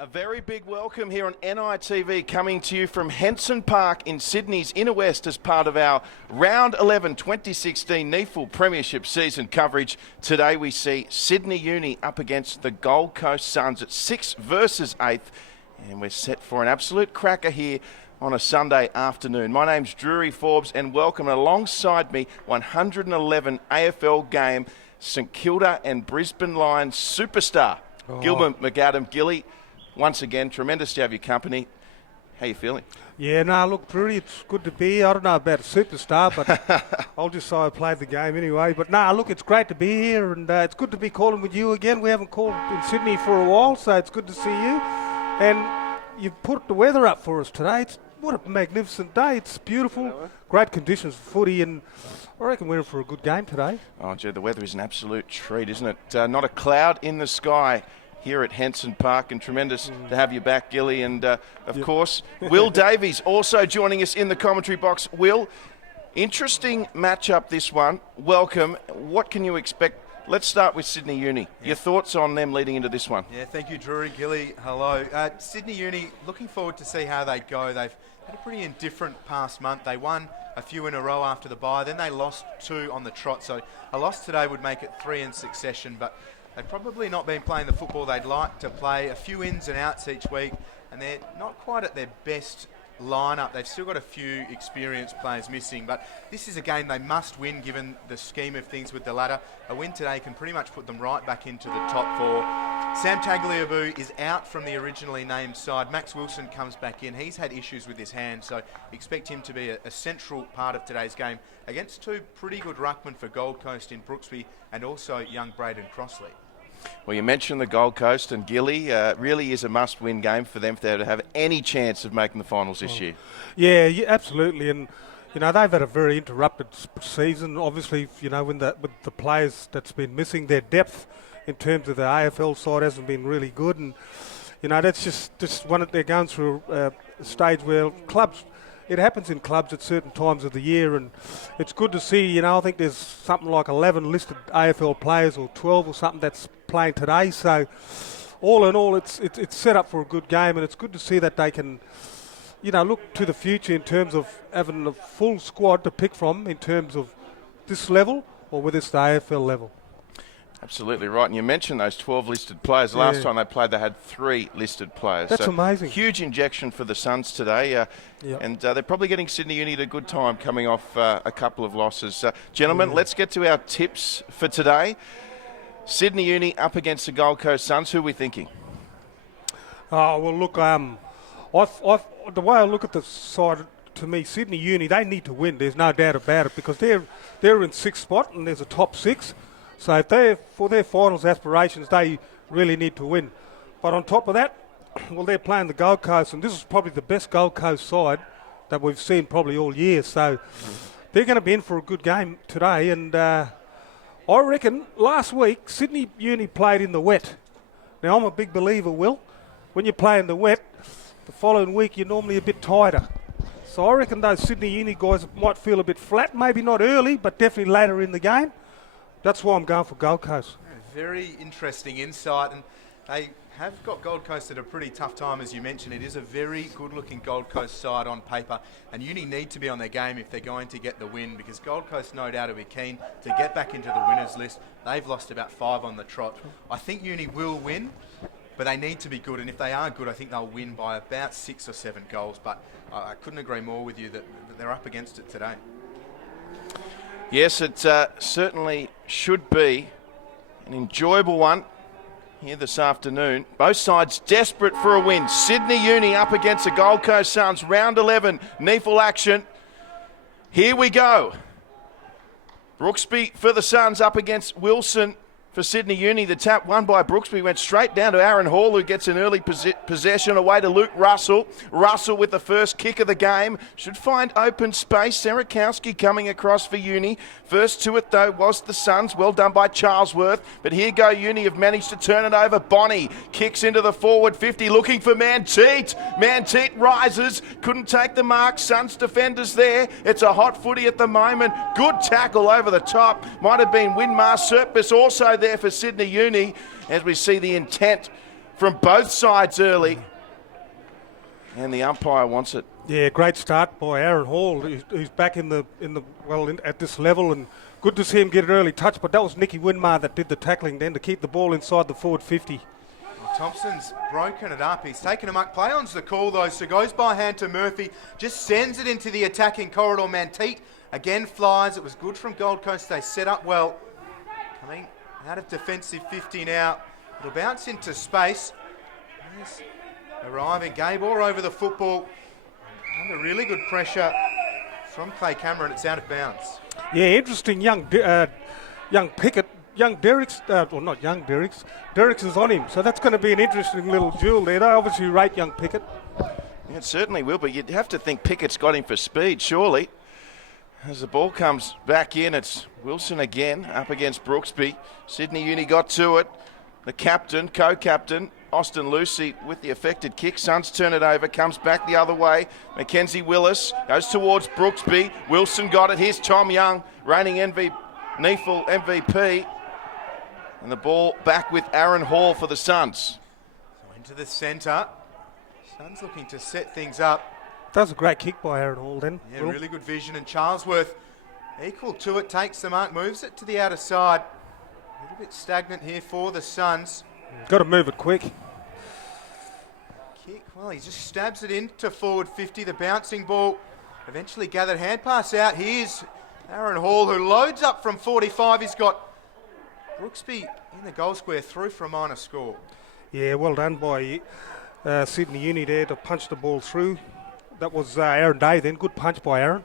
A very big welcome here on NITV, coming to you from Henson Park in Sydney's Inner West as part of our Round 11 2016 NEAFL Premiership season coverage. Today we see Sydney Uni up against the Gold Coast Suns at 6th versus 8th, and we're set for an absolute cracker here on a Sunday afternoon. My name's Drury Forbes, and welcome alongside me 111 AFL game St Kilda and Brisbane Lions superstar Gilbert McAdam. Gilly, once again, tremendous to have your company. How you feeling? Yeah, look, Drury, it's good to be here. I don't know about a superstar, but I'll just say I played the game anyway. But look, it's great to be here, and it's good to be calling with you again. We haven't called in Sydney for a while, so it's good to see you. And you've put the weather up for us today. What a magnificent day. It's beautiful, great conditions for footy, and I reckon we're in for a good game today. Oh, gee, the weather is an absolute treat, isn't it? Not a cloud in the sky here at Henson Park, and tremendous to have you back, Gilly. And of course, Will Davies also joining us in the commentary box. Will, interesting matchup this one. Welcome. What can you expect? Let's start with Sydney Uni. Your thoughts on them leading into this one? Yeah, thank you, Drury. Gilly, hello. Sydney Uni, looking forward to see how they go. They've had a pretty indifferent past month. They won a few in a row after the bye, then they lost 2 on the trot. So a loss today would make it 3 in succession, but they've probably not been playing the football they'd like to play. A few ins and outs each week, and they're not quite at their best lineup. They've still got a few experienced players missing, but this is a game they must win given the scheme of things with the ladder. A win today can pretty much put them right back into the top 4. Sam Tagliabue is out from the originally named side. Max Wilson comes back in. He's had issues with his hand, so expect him to be a central part of today's game against 2 pretty good ruckmen for Gold Coast in Brooksby and also young Braden Crossley. Well, you mentioned the Gold Coast, and Gilly really is a must-win game for them if they're to have any chance of making the finals this year. Yeah, absolutely. And, they've had a very interrupted season. Obviously, with the players that's been missing, their depth in terms of the AFL side hasn't been really good. And, that's just one that they're going through a stage where clubs, it happens in clubs at certain times of the year, and it's good to see, I think there's something like 11 listed AFL players or 12 or something that's playing today. So all in all, it's set up for a good game, and it's good to see that they can, look to the future in terms of having a full squad to pick from in terms of this level or whether it's the AFL level. Absolutely right. And you mentioned those 12 listed players. Last time they played, they had 3 listed players. That's amazing. Huge injection for the Suns today. And they're probably getting Sydney Uni at a good time coming off a couple of losses. Gentlemen, let's get to our tips for today. Sydney Uni up against the Gold Coast Suns. Who are we thinking? Oh, well, look, the way I look at the side, to me, Sydney Uni, they need to win. There's no doubt about it, because they're in 6th spot and there's a top 6. So if for their finals aspirations, they really need to win. But on top of that, well, they're playing the Gold Coast, and this is probably the best Gold Coast side that we've seen probably all year. So they're going to be in for a good game today. And I reckon last week, Sydney Uni played in the wet. Now, I'm a big believer, Will. When you play in the wet, the following week you're normally a bit tighter. So I reckon those Sydney Uni guys might feel a bit flat, maybe not early, but definitely later in the game. That's why I'm going for Gold Coast. Very interesting insight, and they have got Gold Coast at a pretty tough time, as you mentioned. It is a very good-looking Gold Coast side on paper, and Uni need to be on their game if they're going to get the win, because Gold Coast no doubt will be keen to get back into the winners list. They've lost about 5 on the trot. I think Uni will win, but they need to be good, and if they are good, I think they'll win by about 6 or 7 goals. But I couldn't agree more with you that they're up against it today. Yes, it certainly should be an enjoyable one here this afternoon. Both sides desperate for a win. Sydney Uni up against the Gold Coast Suns. Round 11, NEAFL action. Here we go. Brooksby for the Suns up against Wilson for Sydney Uni. The tap won by Brooksby went straight down to Aaron Hall, who gets an early possession away to Luke Russell. Russell with the first kick of the game. Should find open space. Sarakowski coming across for Uni. First to it, though, was the Suns. Well done by Charlesworth. But here go Uni, have managed to turn it over. Bonnie kicks into the forward 50, looking for Manteet. Manteet rises. Couldn't take the mark. Suns defenders there. It's a hot footy at the moment. Good tackle over the top. Might have been Winmar. Surpus also there for Sydney Uni, as we see the intent from both sides early. And the umpire wants it. Yeah, great start by Aaron Hall. He's back at this level, and good to see him get an early touch. But that was Nicky Winmar that did the tackling then to keep the ball inside the forward 50. Well, Thompson's broken it up. He's taken a muck. Play on's the call though, so goes by hand to Murphy. Just sends it into the attacking corridor. Manteet again flies. It was good from Gold Coast. They set up well. Coming out of defensive 50 now. It'll bounce into space. There's arriving Gabor over the football. Under really good pressure from Clay Cameron. It's out of bounds. Yeah, interesting young Pickett. Derricks is on him. So that's going to be an interesting little duel there. They obviously rate young Pickett. It certainly will, but you'd have to think Pickett's got him for speed, surely. As the ball comes back in, it's Wilson again up against Brooksby. Sydney Uni got to it. The captain, co-captain, Austin Lucy with the affected kick. Suns turn it over, comes back the other way. Mackenzie Willis goes towards Brooksby. Wilson got it. Here's Tom Young, reigning NEAFL MVP. And the ball back with Aaron Hall for the Suns. So into the centre. Suns looking to set things up. That was a great kick by Aaron Hall then. Yeah, really good vision. And Charlesworth equal to it, takes the mark, moves it to the outer side. A little bit stagnant here for the Suns. Got to move it quick. Kick, well, he just stabs it into forward 50. The bouncing ball eventually gathered. Hand pass out. Here's Aaron Hall, who loads up from 45. He's got Brooksby in the goal square through for a minor score. Yeah, well done by Sydney Uni there to punch the ball through. That was Aaron Day then. Good punch by Aaron.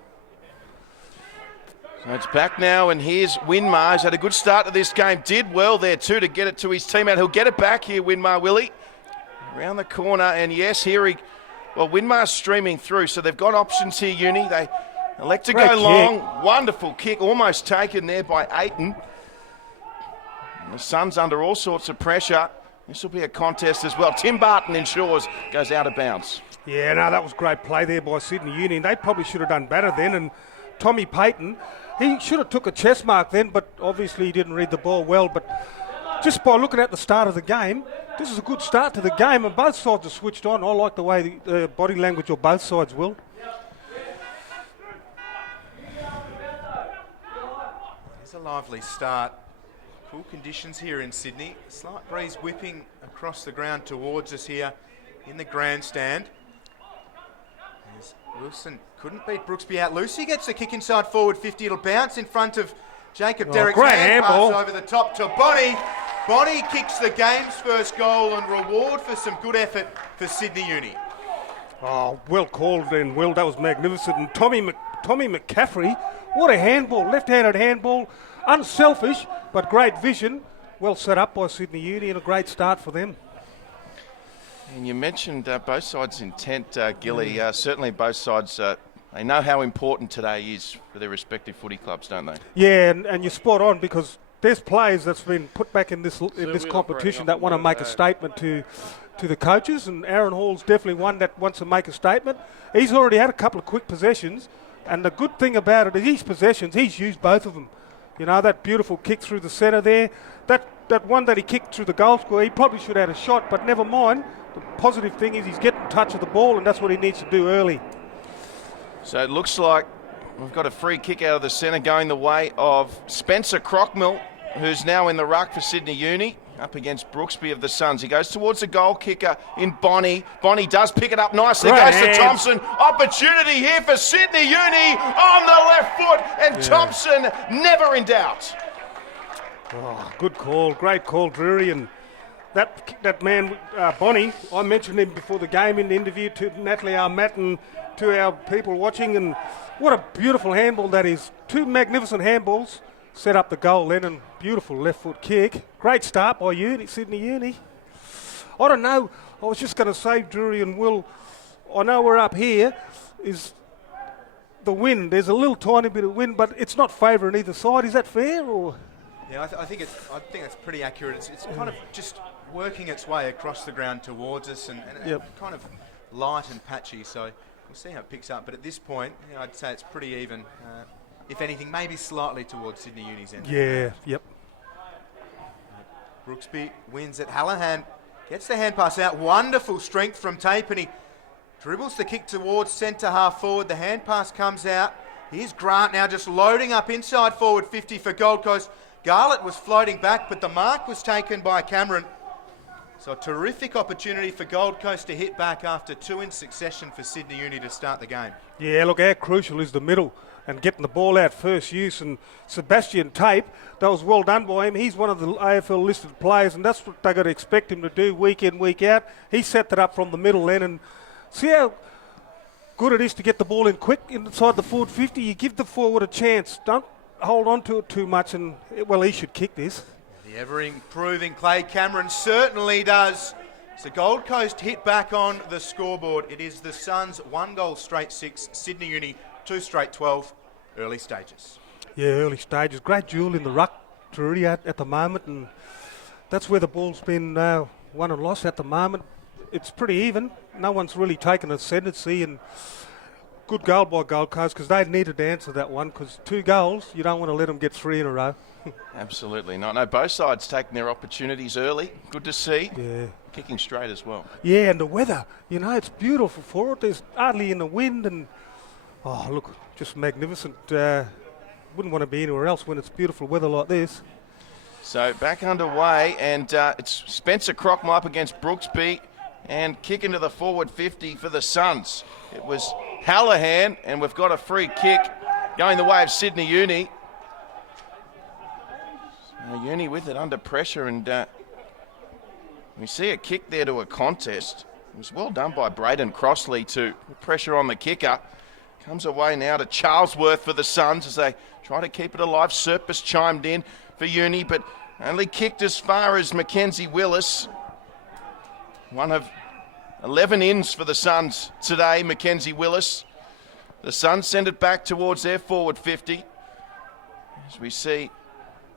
So it's back now, and here's Winmar. He's had a good start to this game. Did well there too to get it to his teammate. He'll get it back here, Winmar, Willie. Around the corner, and yes, Winmar's streaming through, so they've got options here, Uni. They elect to go long. Wonderful kick, almost taken there by Ayton. And the Suns under all sorts of pressure. This will be a contest as well. Tim Barton ensures goes out of bounds. Yeah, no, that was great play there by Sydney Uni. They probably should have done better then. And Tommy Payton, he should have took a chest mark then, but obviously he didn't read the ball well. But just by looking at the start of the game, this is a good start to the game, and both sides are switched on. I like the way the body language of both sides will. It's a lively start. Cool conditions here in Sydney. Slight breeze whipping across the ground towards us here in the grandstand. As Wilson couldn't beat Brooksby out. Lucy gets the kick inside forward 50. It'll bounce in front of Jacob Derrick's great hand handball. pass over the top to Bonnie. Bonnie kicks the game's first goal and reward for some good effort for Sydney Uni. Oh, well called then, Will. That was magnificent. And Tommy McCaffrey, what a handball. Left-handed handball. Unselfish, but great vision. Well set up by Sydney Uni and a great start for them. And you mentioned both sides' intent, Gilly. Certainly both sides, they know how important today is for their respective footy clubs, don't they? Yeah, and you're spot on, because there's players that's been put back in this competition that want to make a statement to the coaches, and Aaron Hall's definitely one that wants to make a statement. He's already had a couple of quick possessions, and the good thing about it is his possessions, he's used both of them. You know, that beautiful kick through the centre there, that one that he kicked through the goal square, he probably should have had a shot, but never mind. The positive thing is he's getting touch of the ball, and that's what he needs to do early. So it looks like we've got a free kick out of the centre going the way of Spencer Crockmill, who's now in the ruck for Sydney Uni, up against Brooksby of the Suns. He goes towards the goal kicker in Bonnie. Bonnie does pick it up nicely. Goes to Thompson. Opportunity here for Sydney Uni on the left foot, and Thompson never in doubt. Oh, good call. Great call, Drury. And that man, Bonnie, I mentioned him before the game in the interview to Natalie Armatt and to our people watching, and what a beautiful handball that is. Two magnificent handballs set up the goal then, and beautiful left foot kick. Great start by Sydney Uni. I don't know, I was just going to say, Drury and Will, I know we're up here, is the wind. There's a little tiny bit of wind, but it's not favouring either side. Is that fair? Or? Yeah, I think that's pretty accurate. It's kind of just working its way across the ground towards us, and kind of light and patchy, so we'll see how it picks up. But at this point, I'd say it's pretty even. If anything, maybe slightly towards Sydney Uni's end. Yeah, yep. Brooksby wins it. Hallahan Gets the hand pass out. Wonderful strength from Tape, and he dribbles the kick towards centre half forward. The hand pass comes out. Here's Grant now just loading up inside forward 50 for Gold Coast. Garlett was floating back, but the mark was taken by Cameron. So a terrific opportunity for Gold Coast to hit back after 2 in succession for Sydney Uni to start the game. Yeah, look, how crucial is the middle and getting the ball out first use. And Sebastian Tape, that was well done by him. He's one of the AFL listed players, and that's what they got to expect him to do week in, week out. He set that up from the middle then, and see how good it is to get the ball in quick inside the forward 50. You give the forward a chance. Don't hold on to it too much, and, well, he should kick this. The ever-improving Clay Cameron certainly does. So Gold Coast hit back on the scoreboard. It is the Suns 1 goal straight 6, Sydney Uni 2 straight 12, early stages. Yeah, early stages. Great duel in the ruck to really at the moment, and that's where the ball's been won and lost at the moment. It's pretty even. No one's really taken ascendancy, and good goal by Gold Coast because they needed to answer that one, because 2 goals, you don't want to let them get 3 in a row. Absolutely not. No, both sides taking their opportunities early. Good to see. Yeah. Kicking straight as well. Yeah, and the weather, it's beautiful for it. There's hardly in the wind, and oh, look, just magnificent. Wouldn't want to be anywhere else when it's beautiful weather like this. So back underway, and it's Spencer Crockmore up against Brooksby, and kick into the forward 50 for the Suns. It was Hallahan, and we've got a free kick going the way of Sydney Uni. Uni with it under pressure, and we see a kick there to a contest. It was well done by Braden Crossley to put pressure on the kicker. Comes away now to Charlesworth for the Suns as they try to keep it alive. Serpis chimed in for Uni, but only kicked as far as Mackenzie Willis. One of 11 ins for the Suns today, Mackenzie Willis. The Suns send it back towards their forward 50. As we see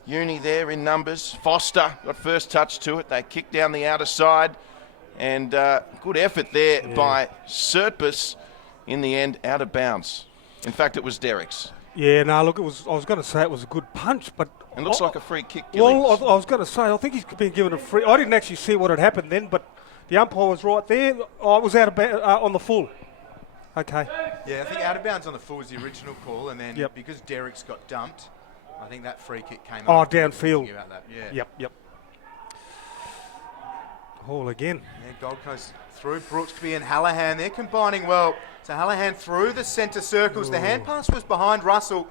Uni there in numbers. Foster got first touch to it. They kick down the outer side, and good effort there by Serpis. In the end, out of bounds. In fact, it was Derek's. Yeah, no, look, I was going to say it was a good punch, but... It looks like a free kick, Gillies. Well, I was going to say, I think he's been given a free... I didn't actually see what had happened then, but the umpire was right there. Oh, it was out of on the full. Okay. Yeah, I think out of bounds on the full was the original call, and then because Derek's got dumped, I think that free kick came up. Oh, downfield. About that. Yeah. Yep. Hall again. Yeah, Gold Coast through Brooksby and Hallahan. They're combining well. So Hallahan through the centre circles. Ooh. The hand pass was behind Russell,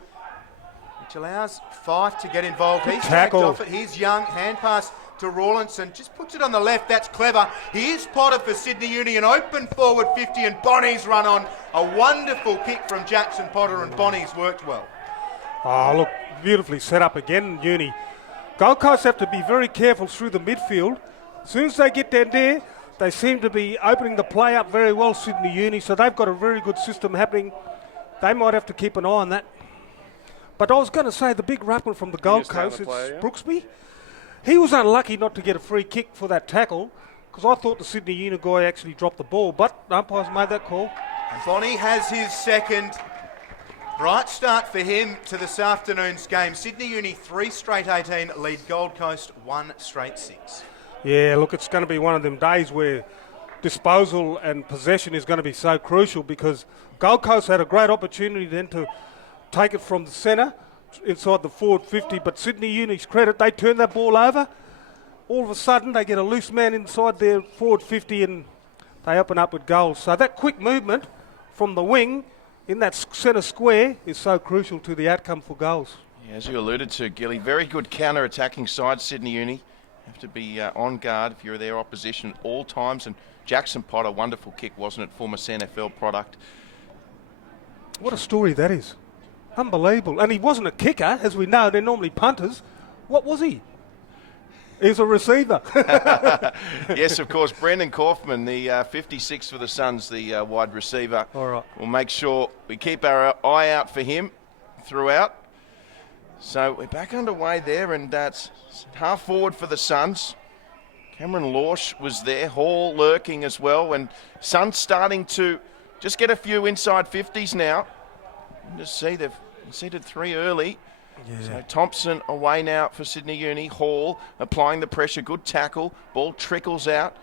which allows Fife to get involved. He's tacked off it. He's Young. Hand pass to Rawlinson. Just puts it on the left. That's clever. Here's Potter for Sydney Uni. An open forward 50, and Bonnie's run on. A wonderful kick from Jackson Potter, and Bonnie's worked well. Oh, look, beautifully set up again, Uni. Gold Coast have to be very careful through the midfield. As soon as they get down there, they seem to be opening the play up very well, Sydney Uni, so they've got a very good system happening. They might have to keep an eye on that. But I was going to say, the big ruckman from the Gold Coast, it's Brooksby. He was unlucky not to get a free kick for that tackle, because I thought the Sydney Uni guy actually dropped the ball, but the umpires made that call. And Bonnie has his second. Bright start for him to this afternoon's game. Sydney Uni 3 straight 18, lead Gold Coast 1 straight 6. Yeah, look, it's going to be one of them days where disposal and possession is going to be so crucial, because Gold Coast had a great opportunity then to take it from the centre inside the forward 50, but Sydney Uni's credit, they turn that ball over. All of a sudden, they get a loose man inside their forward 50 and they open up with goals. So that quick movement from the wing in that centre square is so crucial to the outcome for goals. Yeah, as you alluded to, Gilly, very good counter-attacking side, Sydney Uni. Have to be on guard if you're their opposition at all times. And Jackson Potter, wonderful kick, wasn't it? Former CNFL product. What a story that is. Unbelievable. And he wasn't a kicker, as we know. They're normally punters. What was he? He was a receiver. Yes, of course. Brendan Kaufman, the 56 for the Suns, the wide receiver. All right. We'll make sure we keep our eye out for him throughout. So we're back underway there, and that's half forward for the Suns. Cameron Lorsch was there, Hall lurking as well, and Suns starting to just get a few inside 50s now. You just see they've conceded 3 early. Yeah. So Thompson away now for Sydney Uni. Hall applying the pressure, good tackle. Ball trickles out.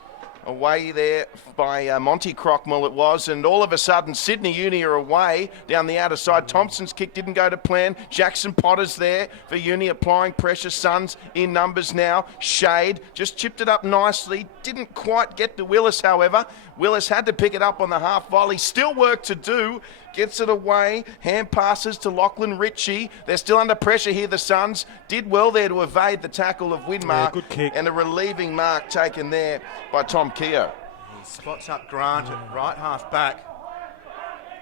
away there by Monty Crockmell it was, and all of a sudden Sydney Uni are away down the outer side. Thompson's kick didn't go to plan. Jackson Potter's there for Uni applying pressure. Suns in numbers now. Shade just chipped it up nicely. Didn't quite get to Willis, however. Willis had to pick it up on the half volley. Still work to do. Gets it away. Hand passes to Lachlan Ritchie. They're still under pressure here, the Suns. Did well there to evade the tackle of Winmar. Yeah, good kick. And a relieving mark taken there by Tom Keogh. He spots up Grant at right half back.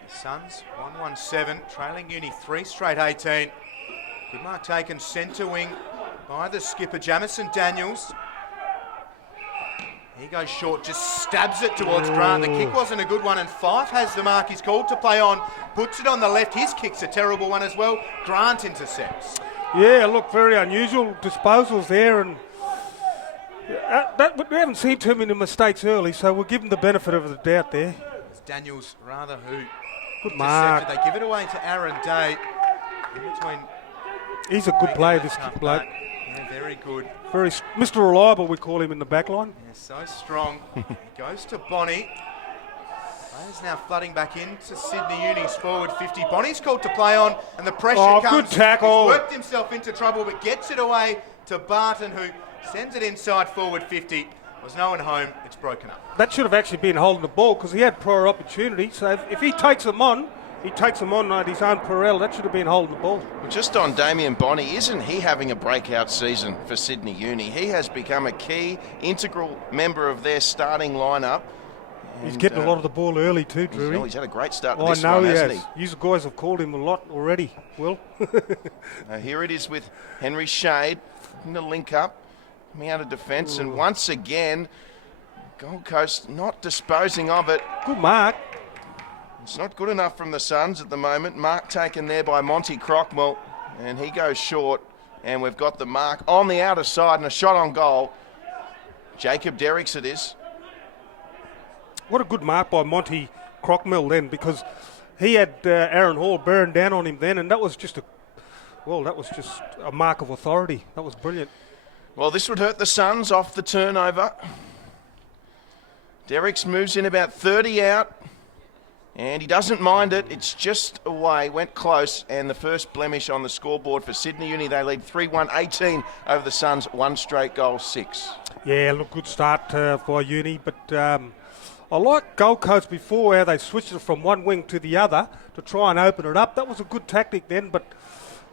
The Suns 1-1-7, trailing Uni 3 straight 18. Good mark taken centre wing by the skipper Jamison Daniels. He goes short, just stabs it towards Grant. The kick wasn't a good one, and Fife has the mark he's called to play on. Puts it on the left. His kick's a terrible one as well. Grant intercepts. Yeah, look, very unusual disposals there, and we haven't seen too many mistakes early, so we'll give him the benefit of the doubt there. It's Daniels rather who Good mark. intercepted. They give it away to Aaron Day. In between. He's a good player, this bloke. Yeah, very good. Mr. Reliable, we call him in the back line. Yeah, so strong. He goes to Bonnie. Players now flooding back into Sydney Uni's forward 50. Bonnie's called to play on, and the pressure comes. Good tackle. He's worked himself into trouble, but gets it away to Barton, who sends it inside forward 50. Was no one home. It's broken up. That should have actually been holding the ball because he had prior opportunity. So if he takes them on, at his own peril. That should have been holding the ball. Well, just on Damien Bonnie, isn't he having a breakout season for Sydney Uni? He has become a key, integral member of their starting lineup. He's getting a lot of the ball early too, Drury. He's had a great start to I this know one, he hasn't has. You guys have called him a lot already, Will. Here it is with Henry Shade in the link up, coming out of defence, and once again, Gold Coast not disposing of it. Good mark. It's not good enough from the Suns at the moment. Mark taken there by Monty Crockmell, and he goes short, and we've got the mark on the outer side and a shot on goal. Jacob Derricks it is. What a good mark by Monty Crockmell then, because he had Aaron Hall bearing down on him then, and that was just a mark of authority. That was brilliant. Well, this would hurt the Suns off the turnover. Derricks moves in about 30 out, and he doesn't mind it. It's just away, went close, and the first blemish on the scoreboard for Sydney Uni. They lead 3-1-18 over the Suns, one straight goal, 6. Yeah, look, good start for Uni, but I like Gold Coast before how they switched it from one wing to the other to try and open it up. That was a good tactic then, but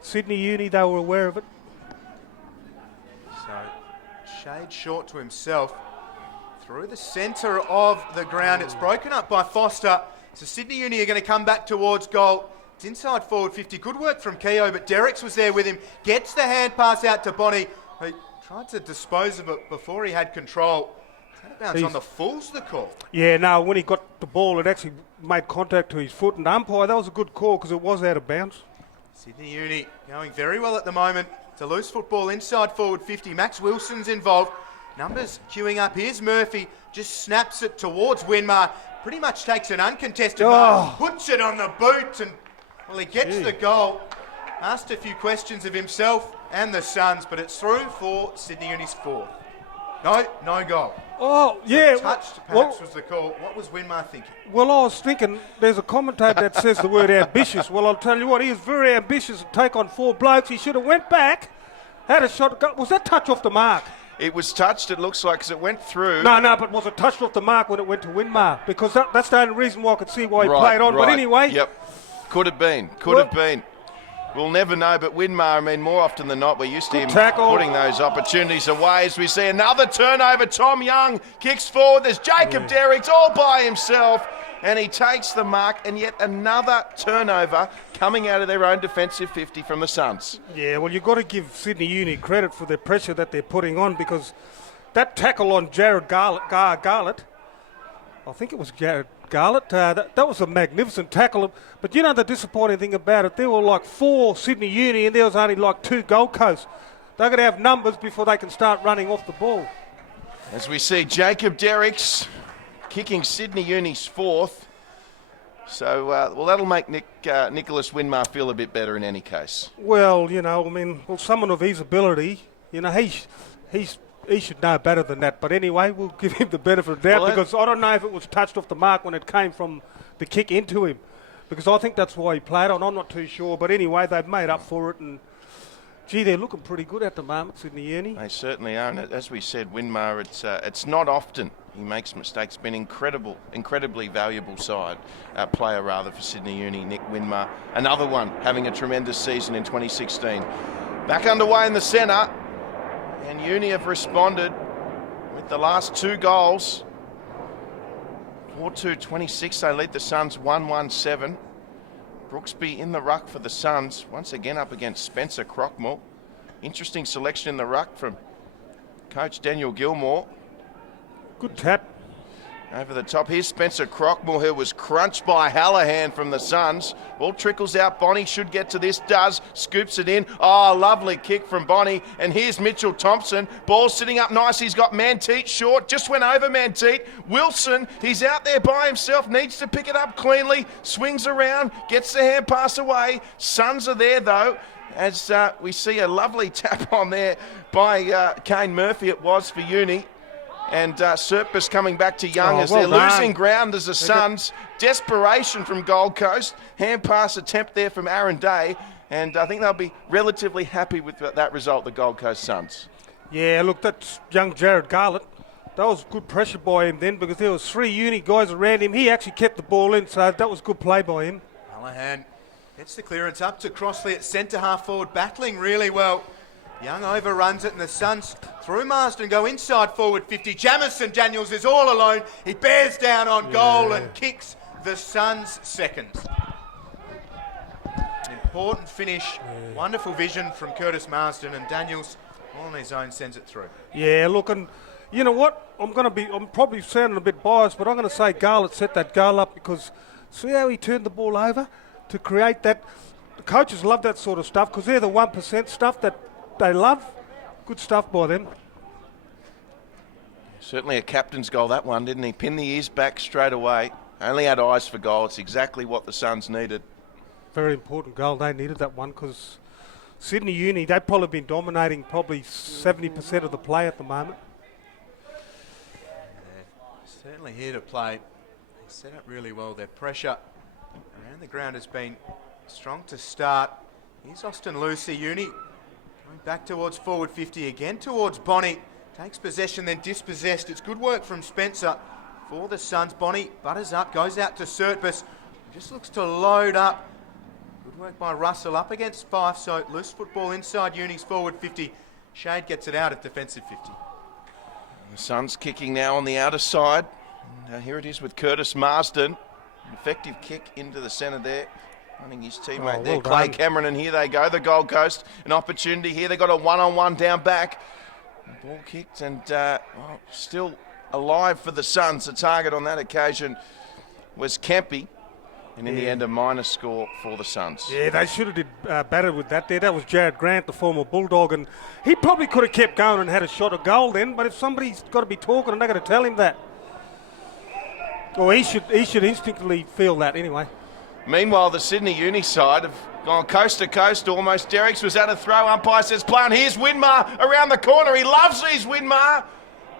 Sydney Uni, they were aware of it. So, Shade short to himself. Through the centre of the ground. It's broken up by Foster. So Sydney Uni are going to come back towards goal. It's inside forward 50. Good work from Keogh, but Derricks was there with him. Gets the hand pass out to Bonnie, who tried to dispose of it before he had control. Bounce on the full's the call. Yeah, no, when he got the ball, it actually made contact to his foot. And umpire, that was a good call because it was out of bounds. Sydney Uni going very well at the moment. It's a loose football inside forward 50. Max Wilson's involved. Numbers queuing up. Here's Murphy. Just snaps it towards Winmar. Pretty much takes an uncontested mark. Puts it on the boot. And, well, he gets the goal. Asked a few questions of himself and the Suns, but it's through for Sydney Uni's fourth. No goal. Oh, yeah. Touched, perhaps, was the call. What was Winmar thinking? Well, I was thinking there's a commentator that says the word ambitious. Well, I'll tell you what, he is very ambitious to take on 4 blokes. He should have went back, had a shot. Was that touch off the mark? It was touched, it looks like, because it went through. No, but was it touched off the mark when it went to Winmar? Because that's the only reason why I could see why he played on. Right. But anyway. Yep. Could have been. We'll never know, but Winmar, more often than not, we're used to him putting those opportunities away as we see another turnover. Tom Young kicks forward. There's Jacob Derricks all by himself, and he takes the mark, and yet another turnover coming out of their own defensive 50 from the Suns. Yeah, well, you've got to give Sydney Uni credit for the pressure that they're putting on, because that tackle on Jared Garlett, I think it was Jared Garlett, that was a magnificent tackle. But you know the disappointing thing about it, there were like 4 Sydney Uni and there was only like 2 Gold Coast. They're going to have numbers before they can start running off the ball. As we see Jacob Derricks kicking Sydney Uni's 4th. So, well, that'll make Nicholas Winmar feel a bit better in any case. Well, someone of his ability, he's he should know better than that. But anyway, we'll give him the benefit of the doubt, Well, because I don't know if it was touched off the mark when it came from the kick into him, because I think that's why he played on. I'm not too sure. But anyway, they've made up for it, and gee, they're looking pretty good at the moment, Sydney Uni. They certainly are. And as we said, Winmar, it's not often he makes mistakes. Been incredibly valuable player rather for Sydney Uni, Nick Winmar. Another one having a tremendous season in 2016. Back underway in the centre, and Uni have responded with the last 2 goals. 4-2-26, they lead the Suns 1-1-7. Brooksby in the ruck for the Suns, once again up against Spencer Crockmore. Interesting selection in the ruck from coach Daniel Gilmore. Good tap. Over the top, here's Spencer Crockmore, who was crunched by Hallahan from the Suns. Ball trickles out, Bonnie should get to this, does, scoops it in. Oh, lovely kick from Bonnie. And here's Mitchell Thompson. Ball sitting up nice, he's got Manteet short, just went over Manteet. Wilson, he's out there by himself, needs to pick it up cleanly, swings around, gets the hand pass away. Suns are there though, as we see a lovely tap on there by Kane Murphy, it was for Uni. And Serpus coming back to Young as they're losing ground as the Suns. Desperation from Gold Coast. Hand pass attempt there from Aaron Day. And I think they'll be relatively happy with that result, the Gold Coast Suns. Yeah, look, that's young Jared Garlett. That was good pressure by him then, because there was 3 Uni guys around him. He actually kept the ball in, so that was good play by him. Hallahan gets the clearance up to Crossley at centre half forward, battling really well. Young overruns it, and the Suns through Marsden go inside forward 50. Jamison Daniels is all alone. He bears down on goal and kicks the Suns' second. An important finish. Wonderful vision from Curtis Marsden, and Daniels all on his own sends it through. Yeah, look, and you know what? I'm probably sounding a bit biased, but I'm going to say Garlett set that goal up, because see how he turned the ball over to create that. The coaches love that sort of stuff, because they're the 1% stuff that they love. Good stuff by them. Certainly a captain's goal, that one, didn't he? Pinned the ears back straight away. Only had eyes for goal. It's exactly what the Suns needed. Very important goal. They needed that one, because Sydney Uni, they've probably been dominating probably 70% of the play at the moment. They're certainly here to play. They set up really well. Their pressure around the ground has been strong to start. Here's Austin Lucy, Uni. Going back towards forward 50 again, towards Bonnie. Takes possession, then dispossessed. It's good work from Spencer for the Suns. Bonnie butters up, goes out to Serpus. Just looks to load up. Good work by Russell up against Fife. So loose football inside Uni's forward 50. Shade gets it out at defensive 50. The Suns kicking now on the outer side. And, here it is with Curtis Marsden. An effective kick into the centre there. I think his teammate there, Clay Cameron, and here they go, the Gold Coast. An opportunity here. They got a one-on-one down back. The ball kicked and still alive for the Suns. The target on that occasion was Kempy. And in the end, a minus score for the Suns. Yeah, they should have did better with that there. That was Jared Grant, the former Bulldog, and he probably could have kept going and had a shot at goal then, but if somebody's got to be talking, and they're going to tell him that. Or he should instinctively feel that anyway. Meanwhile, the Sydney Uni side have gone coast to coast almost. Derricks was at a throw. Umpire says play on. Here's Winmar around the corner. He loves these Winmar.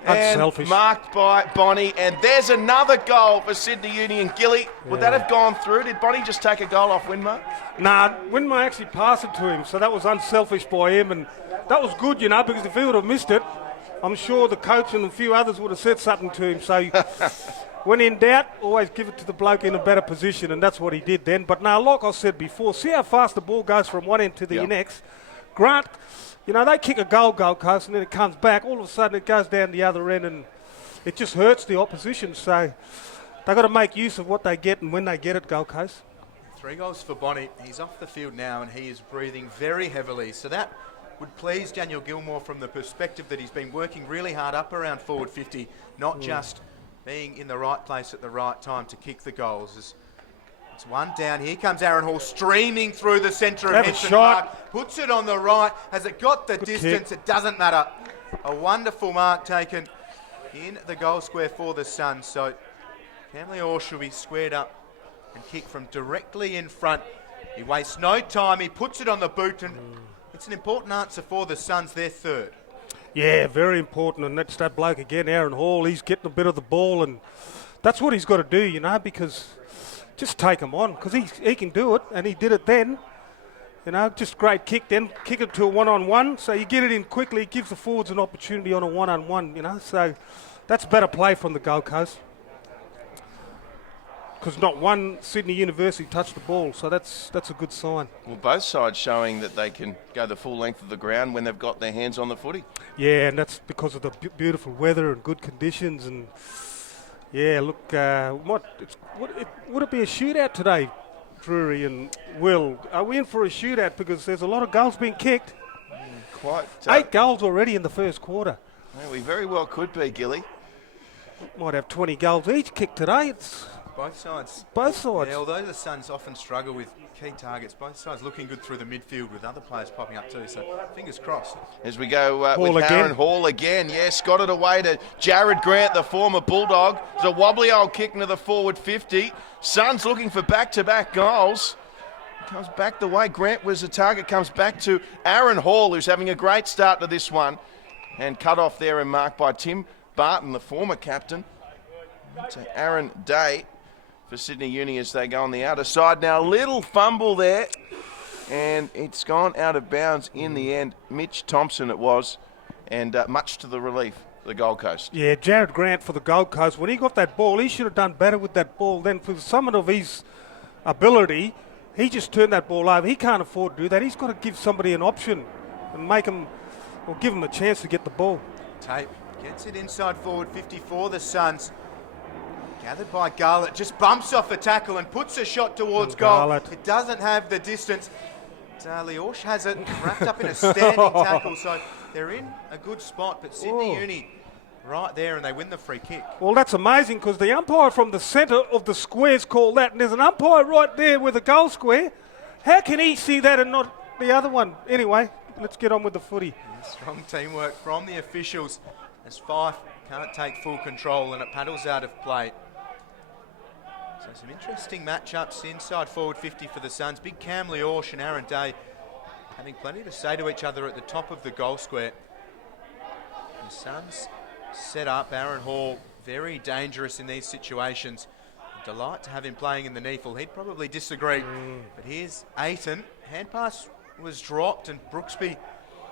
And selfish. Marked by Bonnie. And there's another goal for Sydney Uni and Gilly. Would that have gone through? Did Bonnie just take a goal off Winmar? Nah, Winmar actually passed it to him, so that was unselfish by him. And that was good, you know, because if he would have missed it, I'm sure the coach and a few others would have said something to him. So when in doubt, always give it to the bloke in a better position, and that's what he did then. But now, like I said before, see how fast the ball goes from one end to the next. Grant, you know, they kick a Gold Coast and then it comes back. All of a sudden it goes down the other end and it just hurts the opposition. So they've got to make use of what they get and when they get it, Gold Coast. 3 goals for Bonnie. He's off the field now and he is breathing very heavily. So that would please Daniel Gilmore from the perspective that he's been working really hard up around forward 50, not just being in the right place at the right time to kick the goals. It's one down. Here comes Aaron Hall streaming through the centre of Henson Park. Puts it on the right. Has it got the distance? It doesn't matter. A wonderful mark taken in the goal square for the Suns. So Camley Orr should be squared up and kick from directly in front. He wastes no time. He puts it on the boot and it's an important answer for the Suns, their third. Yeah, very important, and that's that bloke again, Aaron Hall. He's getting a bit of the ball, and that's what he's got to do, you know, because just take him on, because he can do it, and he did it then. You know, just great kick, then kick it to a one-on-one, so you get it in quickly. It gives the forwards an opportunity on a one-on-one, you know, so that's better play from the Gold Coast. Because not one Sydney University touched the ball, so that's a good sign. Well, both sides showing that they can go the full length of the ground when they've got their hands on the footy. Yeah, and that's because of the beautiful weather and good conditions. And yeah, look, would it be a shootout today, Drury and Will? Are we in for a shootout? Because there's a lot of goals being kicked. Quite. 8 goals already in the first quarter. Yeah, we very well could be, Gilly. Might have 20 goals each kicked today. It's Both sides. both sides. Yeah, although the Suns often struggle with key targets, both sides looking good through the midfield with other players popping up too, so fingers crossed. As we go Hall with again. Aaron Hall again. Yes, got it away to Jared Grant, the former Bulldog. It's a wobbly old kick into the forward 50. Suns looking for back-to-back goals. Comes back the way Grant was the target. Comes back to Aaron Hall, who's having a great start to this one. And cut off there and marked by Tim Barton, the former captain. To Aaron Day for Sydney Uni as they go on the outer side. Now, little fumble there, and it's gone out of bounds in the end. Mitch Thompson it was, and much to the relief of the Gold Coast. Yeah, Jared Grant for the Gold Coast. When he got that ball, he should have done better with that ball. Then for some of his ability, he just turned that ball over. He can't afford to do that. He's got to give somebody an option and make him, or give him a chance to get the ball. Tape gets it inside forward 54, the Suns. Gathered by Garlett, just bumps off a tackle and puts a shot towards goal. Garlett. It doesn't have the distance. Leorsch has it wrapped up in a standing tackle, so they're in a good spot, but Sydney Uni right there and they win the free kick. Well, that's amazing because the umpire from the centre of the square's called that, and there's an umpire right there with a goal square. How can he see that and not the other one? Anyway, let's get on with the footy. Strong teamwork from the officials as Fife can't take full control and it paddles out of play. So some interesting matchups inside forward 50 for the Suns. Big Cam Leorsch and Aaron Day having plenty to say to each other at the top of the goal square. The Suns set up. Aaron Hall very dangerous in these situations. Delight to have him playing in the NEAFL. He'd probably disagree. But here's Ayton. Hand pass was dropped and Brooksby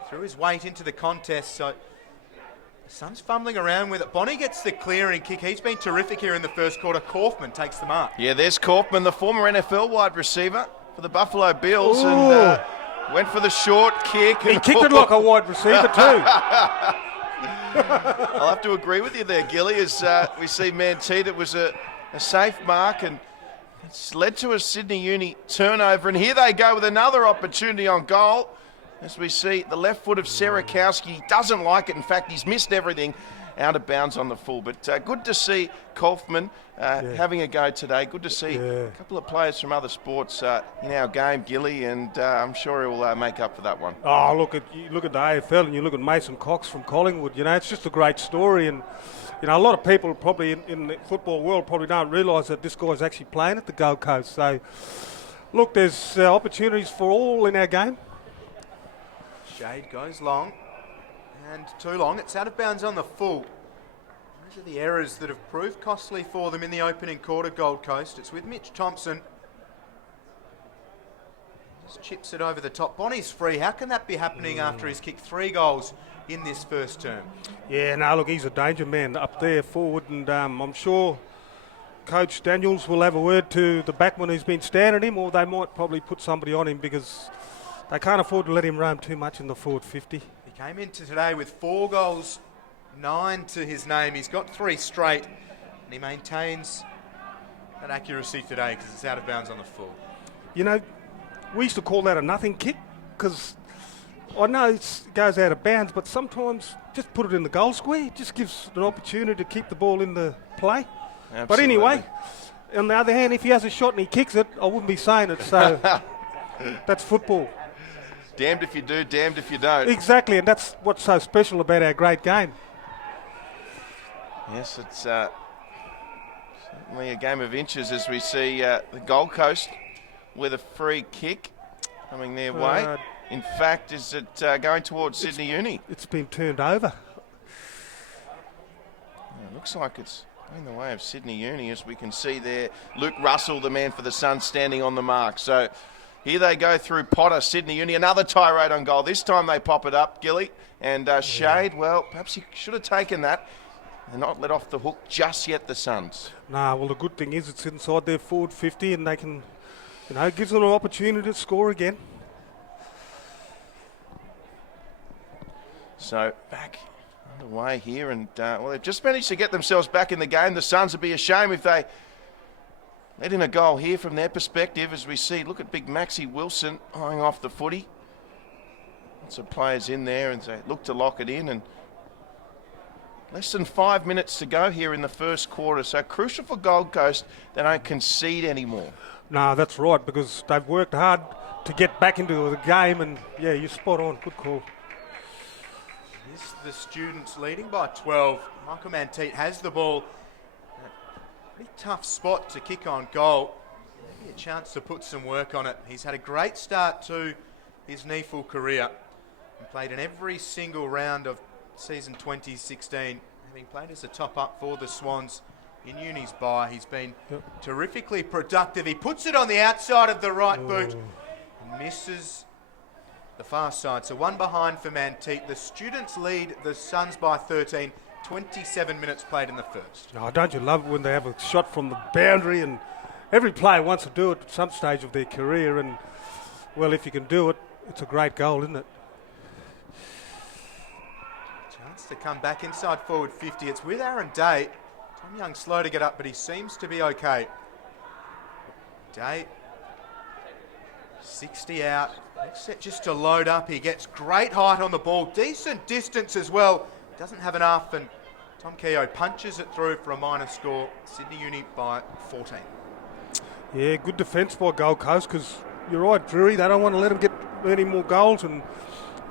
threw his weight into the contest. So the Suns fumbling around with it. Bonnie gets the clearing kick. He's been terrific here in the first quarter. Kaufman takes the mark. Yeah, there's Kaufman, the former NFL wide receiver for the Buffalo Bills, and went for the short kick. He kicked it like a wide receiver too. I'll have to agree with you there, Gilly, as we see Mantita. It was a safe mark, and it's led to a Sydney Uni turnover. And here they go with another opportunity on goal. As we see the left foot of Serakowski, doesn't like it. In fact, he's missed everything out of bounds on the full. But good to see Kaufman having a go today. Good to see a couple of players from other sports in our game, Gilly, and I'm sure he'll make up for that one. Oh, you look at the AFL and you look at Mason Cox from Collingwood. You know, it's just a great story, and you know, a lot of people probably in the football world probably don't realise that this guy's actually playing at the Gold Coast. So, look, there's opportunities for all in our game. Shade goes long and too long. It's out of bounds on the full. Those are the errors that have proved costly for them in the opening quarter, Gold Coast. It's with Mitch Thompson. Just chips it over the top. Bonnie's free. How can that be happening after he's kicked 3 goals in this first term? Yeah, no, look, he's a danger man up there forward, and I'm sure Coach Daniels will have a word to the backman who's been standing him, or they might probably put somebody on him because they can't afford to let him roam too much in the forward 50. He came into today with 4 goals, 9 to his name. He's got 3 straight, and he maintains that accuracy today because it's out of bounds on the full. You know, we used to call that a nothing kick because I know it goes out of bounds, but sometimes just put it in the goal square. It just gives an opportunity to keep the ball in the play. Absolutely. But anyway, on the other hand, if he has a shot and he kicks it, I wouldn't be saying it. So that's football. Damned if you do, damned if you don't. Exactly, and that's what's so special about our great game. Yes, it's certainly a game of inches as we see the Gold Coast with a free kick coming their way. In fact, is it going towards Sydney Uni? It's been turned over. Looks like it's in the way of Sydney Uni, as we can see there. Luke Russell, the man for the Suns, standing on the mark. So here they go through Potter, Sydney Uni. Another tirade on goal. This time they pop it up, Gilly. And Shade, well, perhaps he should have taken that. They're not let off the hook just yet, the Suns. Nah, well, the good thing is it's inside their forward 50 and they can, it gives them an opportunity to score again. So back underway here, and well, they've just managed to get themselves back in the game. The Suns would be a shame if they let in a goal here from their perspective, as we see. Look at big Maxie Wilson eyeing off the footy. Lots of players in there, and they look to lock it in. And less than 5 minutes to go here in the first quarter, so crucial for Gold Coast they don't concede anymore. Nah, that's right, because they've worked hard to get back into the game, and yeah, you're spot on. Good call. Here's the Students leading by 12. Michael Manteet has the ball. Pretty tough spot to kick on goal. Maybe a chance to put some work on it. He's had a great start to his NEAFL career and played in every single round of season 2016, having played as a top-up for the Swans in Uni's bye. He's been terrifically productive. He puts it on the outside of the right boot and misses the far side. So one behind for Manteet. The Students lead the Suns by 13. 27 minutes played in the first. Oh, don't you love it when they have a shot from the boundary? And every player wants to do it at some stage of their career. And, well, if you can do it, it's a great goal, isn't it? Chance to come back inside forward 50. It's with Aaron Day. Tom Young slow to get up, but he seems to be okay. Day, 60 out. Next set just to load up. He gets great height on the ball. Decent distance as well. Doesn't have enough, and Tom Keogh punches it through for a minor score. Sydney Uni by 14. Yeah, good defence by Gold Coast, because you're right, Drury, they don't want to let them get any more goals, and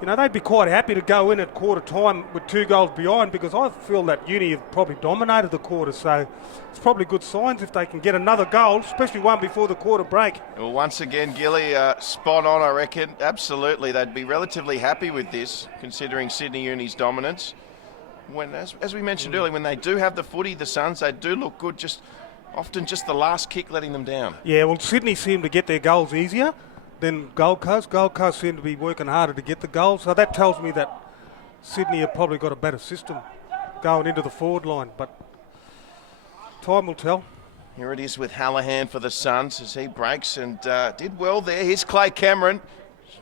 they'd be quite happy to go in at quarter time with 2 goals behind, because I feel that Uni have probably dominated the quarter, so it's probably good signs if they can get another goal, especially one before the quarter break. Well, once again, Gilly, spot on, I reckon. Absolutely, they'd be relatively happy with this, considering Sydney Uni's dominance. When, as we mentioned earlier, when they do have the footy, the Suns, they do look good, often just the last kick letting them down. Yeah, well, Sydney seem to get their goals easier than Gold Coast. Gold Coast seem to be working harder to get the goals, so that tells me that Sydney have probably got a better system going into the forward line, but time will tell. Here it is with Hallahan for the Suns as he breaks and did well there. Here's Clay Cameron.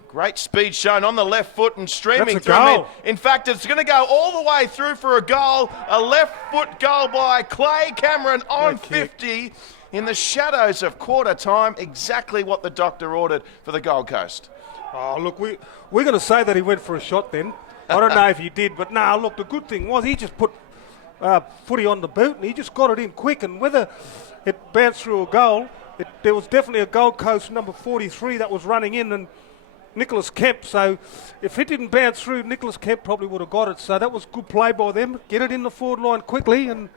Great speed shown on the left foot and streaming That's a through. goal. In fact, it's going to go all the way through for a goal. A left foot goal by Clay Cameron on 50 in the shadows of quarter time. Exactly what the doctor ordered for the Gold Coast. Oh, look, we're going to say that he went for a shot then. I don't know if he did, but look, the good thing was he just put footy on the boot and he just got it in quick, and whether it bounced through a goal, there was definitely a Gold Coast number 43 that was running in, and Nicholas Kemp, so if it didn't bounce through, Nicholas Kemp probably would have got it, so that was good play by them. Get it in the forward line quickly, and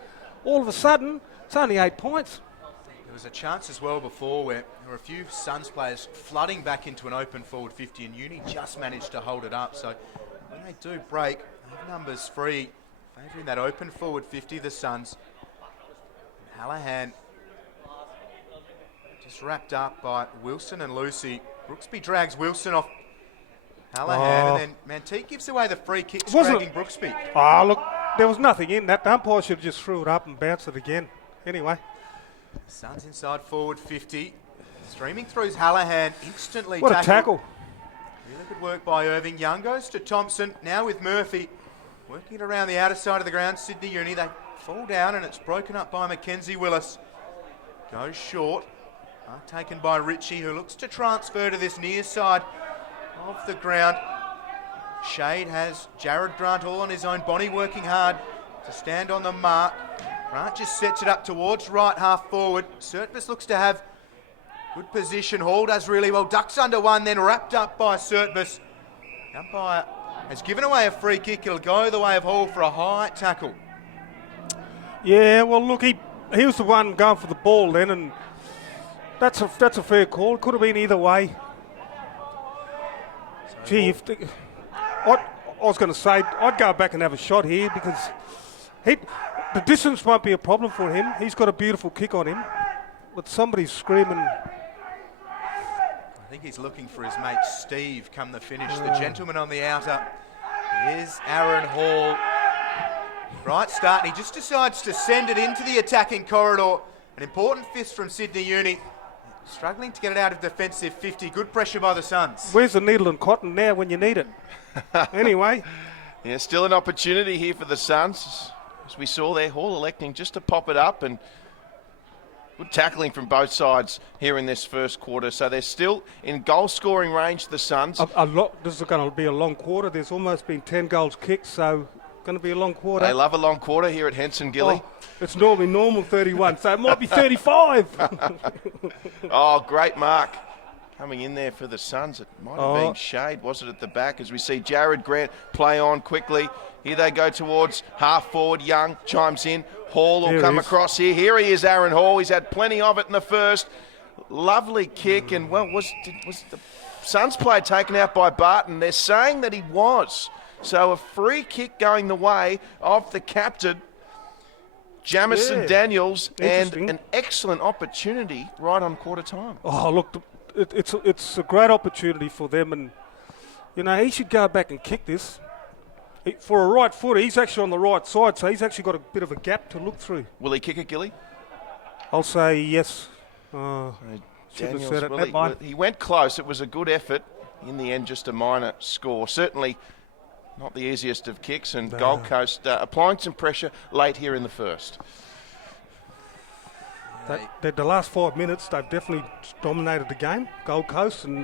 all of a sudden, it's only 8 points. There was a chance as well before where there were a few Suns players flooding back into an open forward 50, and Uni just managed to hold it up. So when they do break, they have numbers free, favouring that open forward 50, the Suns. Hallahan just wrapped up by Wilson and Lucy. Brooksby drags Wilson off Hallahan, and then Manteet gives away the free kick, dragging Brooksby. Oh, look, there was nothing in that. The umpire should have just threw it up and bounced it again. Anyway. Suns inside forward 50. Streaming through Hallahan, instantly What a tackle. Really good work by Irving. Young goes to Thompson, now with Murphy. Working it around the outer side of the ground, Sydney Uni. They fall down and it's broken up by Mackenzie Willis. Goes short. Taken by Ritchie, who looks to transfer to this near side of the ground. Shade has Jared Grant all on his own. Bonnie working hard to stand on the mark. Grant just sets it up towards right half forward. Surtbus looks to have good position. Hall does really well. Ducks under one, then wrapped up by Surtbus. The umpire has given away a free kick. It'll go the way of Hall for a high tackle. Yeah, well, look, he was the one going for the ball then, and that's a fair call. It could have been either way. Gee, I was going to say, I'd go back and have a shot here, because The distance won't be a problem for him. He's got a beautiful kick on him. But somebody's screaming. I think he's looking for his mate Steve come the finish. The gentleman on the outer is Aaron Hall. Right start, and he just decides to send it into the attacking corridor. An important fist from Sydney Uni. Struggling to get it out of defensive 50. Good pressure by the Suns. Where's the needle and cotton now when you need it? Anyway. Yeah, still an opportunity here for the Suns. As we saw there, Hall electing just to pop it up, and good tackling from both sides here in this first quarter. So they're still in goal-scoring range, the Suns. This is going to be a long quarter. There's almost been 10 goals kicked, so going to be a long quarter. They love a long quarter here at Henson, Gilly. Oh, it's normally normal 31, so it might be 35. Oh, great mark. Coming in there for the Suns. It might have been Shade, was it, at the back, as we see Jared Grant play on quickly. Here they go towards half forward. Young chimes in. Hall will come across here. Here he is, Aaron Hall. He's had plenty of it in the first. Lovely kick. And, well, was the Suns player taken out by Barton? They're saying that he was. So a free kick going the way of the captain, Jamison Daniels, and an excellent opportunity right on quarter time. Oh, look, it's a great opportunity for them, and, you know, he should go back and kick this. For a right footer, he's actually on the right side, so he's actually got a bit of a gap to look through. Will he kick it, Gilly? I'll say yes. Shouldn't have said it. Well, he went close. It was a good effort. In the end, just a minor score. Certainly not the easiest of kicks, and Gold Coast applying some pressure late here in the first. The last 5 minutes, they've definitely dominated the game, Gold Coast, and,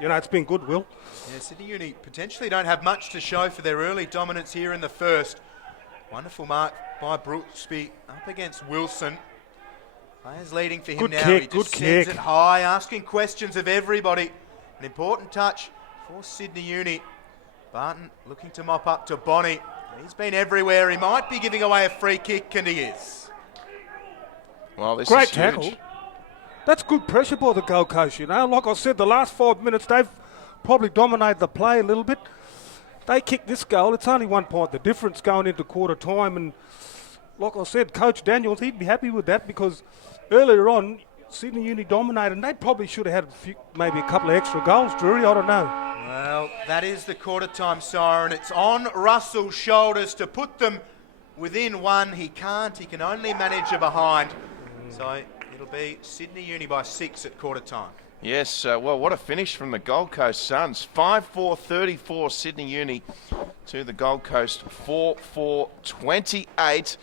you know, it's been good, Will. Yeah, Sydney Uni potentially don't have much to show for their early dominance here in the first. Wonderful mark by Brooksby up against Wilson. Players leading for him good now. Kick, he just good sends kick. it high, asking questions of everybody. An important touch for Sydney Uni. Barton looking to mop up to Bonnie. He's been everywhere. He might be giving away a free kick, and he is. Well, this Great is tackle. huge. That's good pressure by the Gold Coast, you know. Like I said, the last 5 minutes, they've probably dominated the play a little bit. They kick this goal. It's only 1 point. The difference going into quarter time. And like I said, Coach Daniels, he'd be happy with that, because earlier on, Sydney Uni dominated, and they probably should have had maybe a couple of extra goals, Drury. I don't know. Well, that is the quarter time siren. It's on Russell's shoulders to put them within one. He can't. He can only manage a behind. So it'll be Sydney Uni by 6 at quarter time. Yes, well, what a finish from the Gold Coast Suns. 5-4-34 Sydney Uni to the Gold Coast 4-4-28.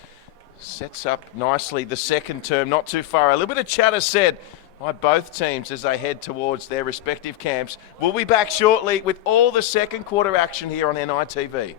Sets up nicely the second term, not too far. A little bit of chatter said by both teams as they head towards their respective camps. We'll be back shortly with all the second quarter action here on NITV.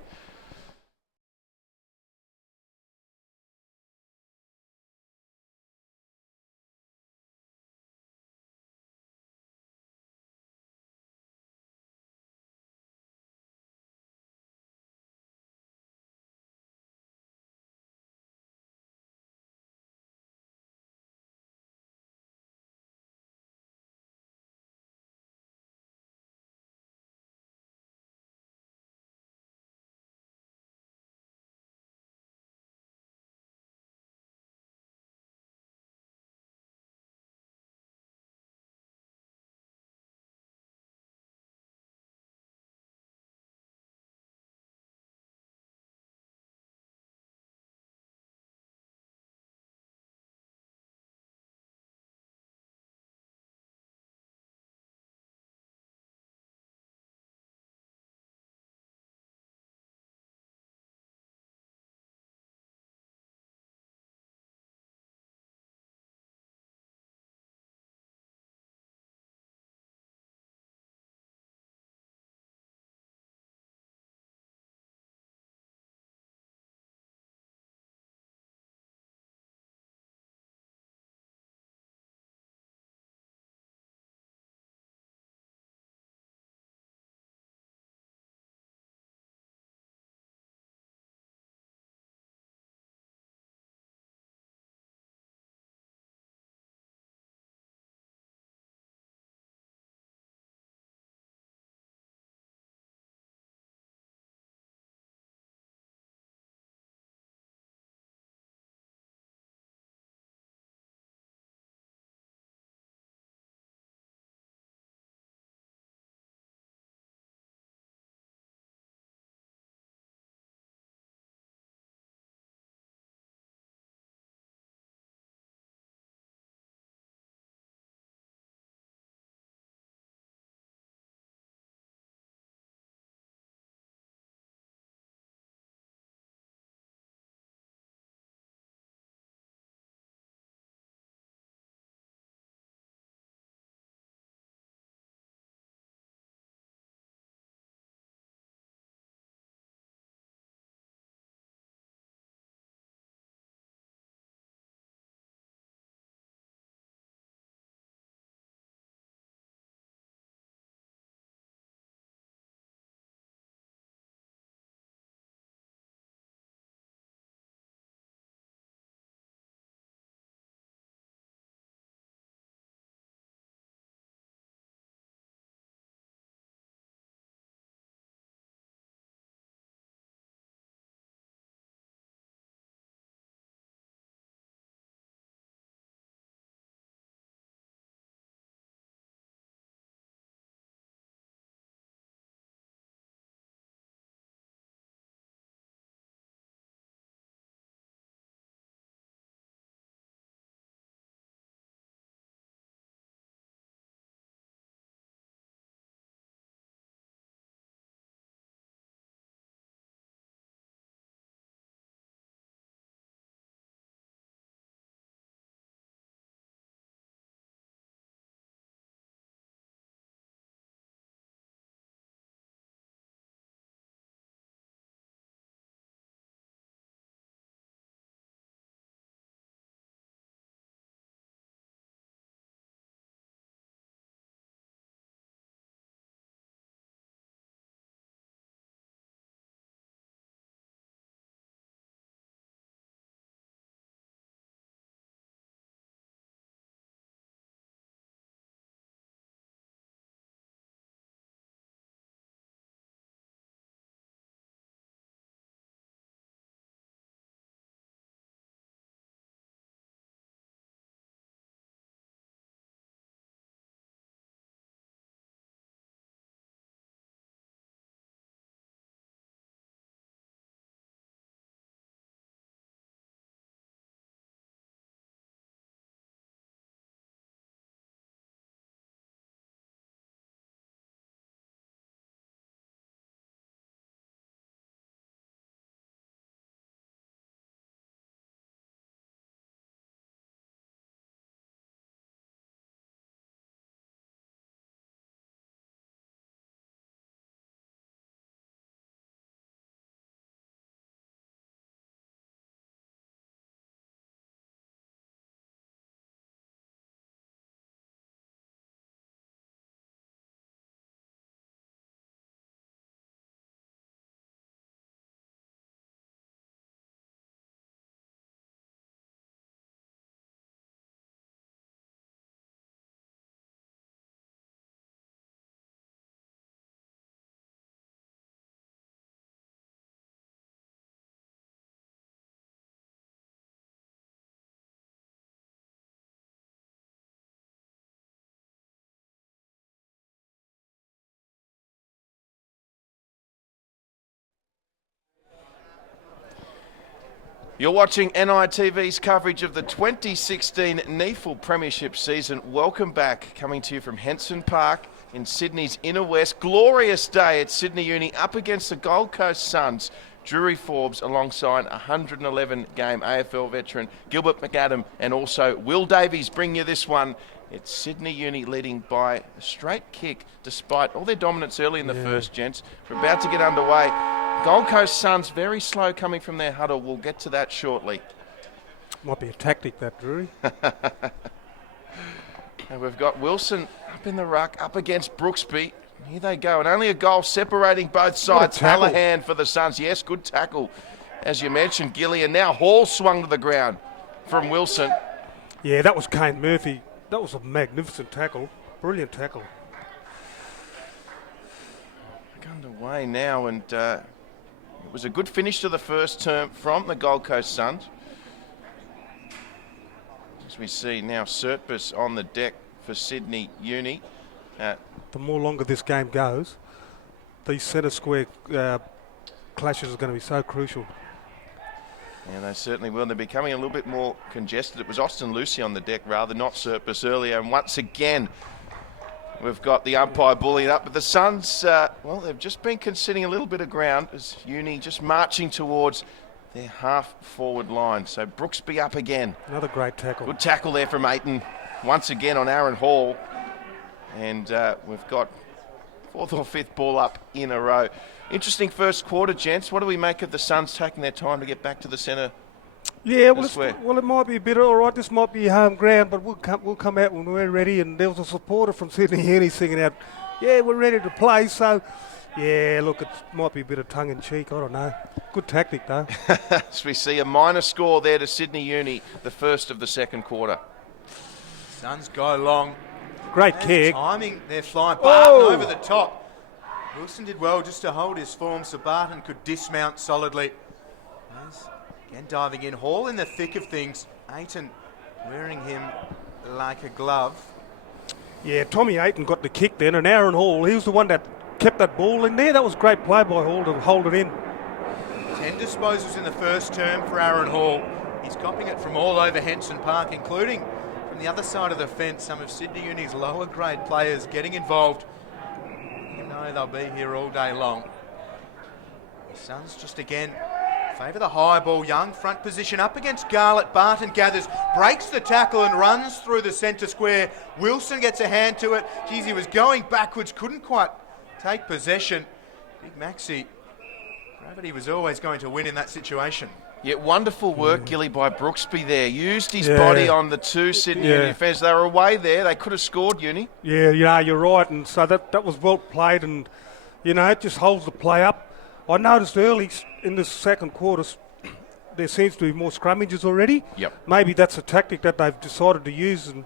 You're watching NITV's coverage of the 2016 NEAFL Premiership season. Welcome back, coming to you from Henson Park in Sydney's inner west. Glorious day at Sydney Uni up against the Gold Coast Suns. Drury Forbes alongside 111-game AFL veteran Gilbert McAdam and also Will Davies bring you this one. It's Sydney Uni leading by a straight kick despite all their dominance early in the first, gents. We're about to get underway. Gold Coast Suns very slow coming from their huddle. We'll get to that shortly. Might be a tactic, that, Drury. And we've got Wilson up in the ruck, up against Brooksby. Here they go, and only a goal separating both sides. Hallahan for the Suns. Yes, good tackle. As you mentioned, Gilly, and now Hall swung to the ground from Wilson. Yeah, that was Kane Murphy. That was a magnificent tackle. Brilliant tackle. We're underway now, and it was a good finish to the first term from the Gold Coast Suns. As we see now, Sertbus on the deck for Sydney Uni. The more longer this game goes, these centre square clashes are going to be so crucial. Yeah, they certainly will. They're becoming a little bit more congested. It was Austin Lucy on the deck rather, not Sertbus earlier. And once again, we've got the umpire bullying up. But the Suns, well, they've just been conceding a little bit of ground as Uni just marching towards their half-forward line. So Brooksby up again. Another great tackle. Good tackle there from Aiton. Once again on Aaron Hall. And we've got fourth or fifth ball up in a row. Interesting first quarter, gents. What do we make of the Suns taking their time to get back to the centre? Yeah, well, it might be a bit all right. This might be home ground, but we'll come out when we're ready. And there was a supporter from Sydney Uni singing out, "Yeah, we're ready to play." So, yeah, look, it might be a bit of tongue in cheek. I don't know. Good tactic though. So we see a minor score there to Sydney Uni, the first of the second quarter. Suns go long. Great kick. Timing, they're flying. Barton over the top. Wilson did well just to hold his form so Barton could dismount solidly. Again diving in. Hall in the thick of things. Aiton wearing him like a glove. Yeah, Tommy Aiton got the kick then, and Aaron Hall, he was the one that kept that ball in there. That was great play by Hall to hold it in. 10 disposals in the first term for Aaron Hall. He's copying it from all over Henson Park, including from the other side of the fence, some of Sydney Uni's lower grade players getting involved. You know they'll be here all day long. The Suns just again favour the high ball. Young front position up against Garlett. Barton gathers, breaks the tackle and runs through the centre square. Wilson gets a hand to it. Geez, he was going backwards, couldn't quite take possession. Big Maxi, gravity was always going to win in that situation. Yeah, wonderful work, Gilly, by Brooksby there. Used his body on the two Sydney Uni defenders. They were away there. They could have scored, Uni. Yeah, you're right. And so that was well played, and, you know, it just holds the play up. I noticed early in the second quarter there seems to be more scrummages already. Yep. Maybe that's a tactic that they've decided to use, and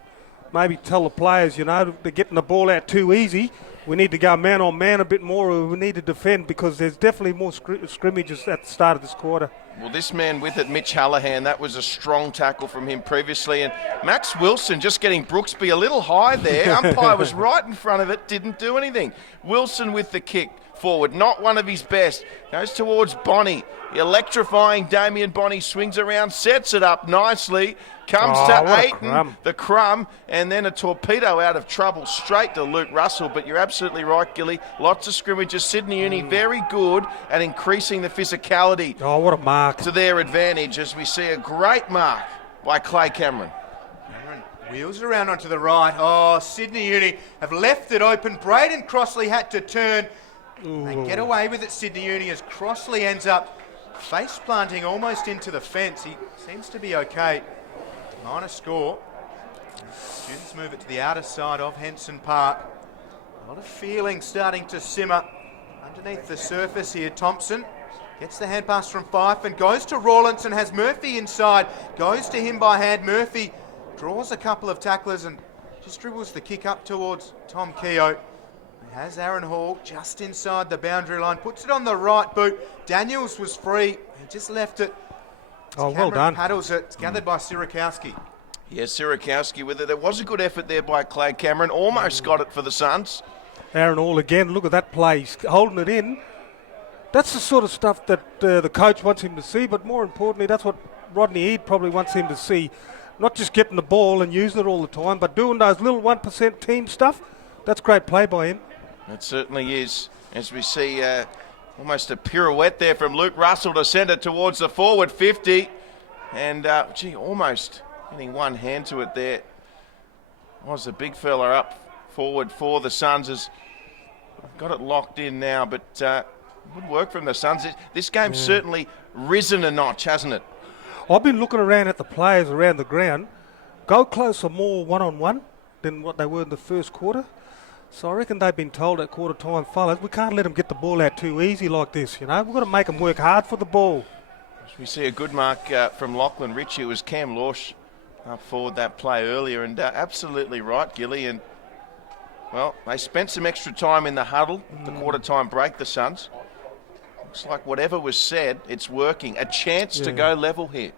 maybe tell the players, you know, they're getting the ball out too easy. We need to go man on man a bit more, or we need to defend, because there's definitely more scrimmages at the start of this quarter. Well, this man with it, Mitch Hallahan, that was a strong tackle from him previously. And Max Wilson just getting Brooksby a little high there. Umpire was right in front of it, didn't do anything. Wilson with the kick forward, not one of his best. Goes towards Bonnie. Electrifying Damien Bonnie swings around, sets it up nicely. Comes to Aiton, the crumb, and then a torpedo out of trouble straight to Luke Russell. But you're absolutely right, Gilly. Lots of scrimmages. Sydney Uni very good at increasing the physicality. Oh, what a mark. To their advantage, as we see a great mark by Clay Cameron. Cameron wheels around onto the right. Oh, Sydney Uni have left it open. Braden Crossley had to turn. They get away with it, Sydney Uni, as Crossley ends up face planting almost into the fence. He seems to be okay. Minor score. Students move it to the outer side of Henson Park. A lot of feeling starting to simmer underneath the surface here. Thompson gets the hand pass from Fife and goes to Rawlinson, has Murphy inside, goes to him by hand. Murphy draws a couple of tacklers and just dribbles the kick up towards Tom Keogh. He has Aaron Hall just inside the boundary line, puts it on the right boot. Daniels was free, he just left it. Well done. Paddles it. It's gathered by Sirakowski. Yeah, Sirakowski with it. There was a good effort there by Clay Cameron. Almost got it for the Suns. Aaron Hall again. Look at that play. He's holding it in. That's the sort of stuff that the coach wants him to see, but more importantly, that's what Rodney Eade probably wants him to see not just getting the ball and using it all the time, but doing those little 1% team stuff. That's great play by him. It certainly is. As we see almost a pirouette there from Luke Russell to send it towards the forward 50. And, almost getting one hand to it there. Was the big fella up forward for the Suns. Has got it locked in now, but good work from the Suns. This game's certainly risen a notch, hasn't it? I've been looking around at the players around the ground. Gold Coast are more one-on-one than what they were in the first quarter. So I reckon they've been told at quarter time, fellas, we can't let them get the ball out too easy like this, We've got to make them work hard for the ball. We see a good mark from Lachlan Ritchie. It was Cam Lorsch up forward that play earlier, and absolutely right, Gilly. And, well, they spent some extra time in the huddle, the quarter time break, the Suns. Looks like whatever was said, it's working. A chance to go level here.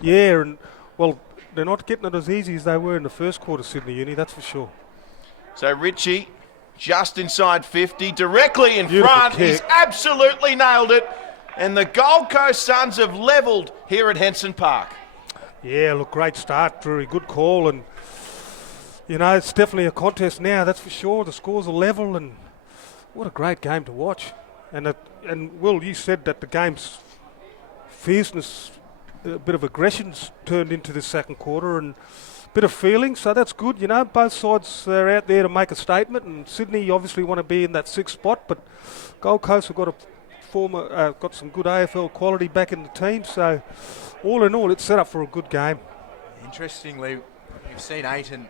Yeah, and, well, they're not getting it as easy as they were in the first quarter, Sydney Uni, that's for sure. So Ritchie just inside 50, directly in Beautiful front. kick. He's absolutely nailed it. And the Gold Coast Suns have levelled here at Henson Park. Yeah, look, great start, Drury. Good call. And, it's definitely a contest now, that's for sure. The scores are level, and what a great game to watch. And Will, you said that the game's fierceness, a bit of aggression's turned into the second quarter, and a bit of feeling, so that's good. Both sides are out there to make a statement, and Sydney obviously want to be in that sixth spot, but Gold Coast have got got some good AFL quality back in the team, so all in all, it's set up for a good game. Interestingly, you've seen Ayton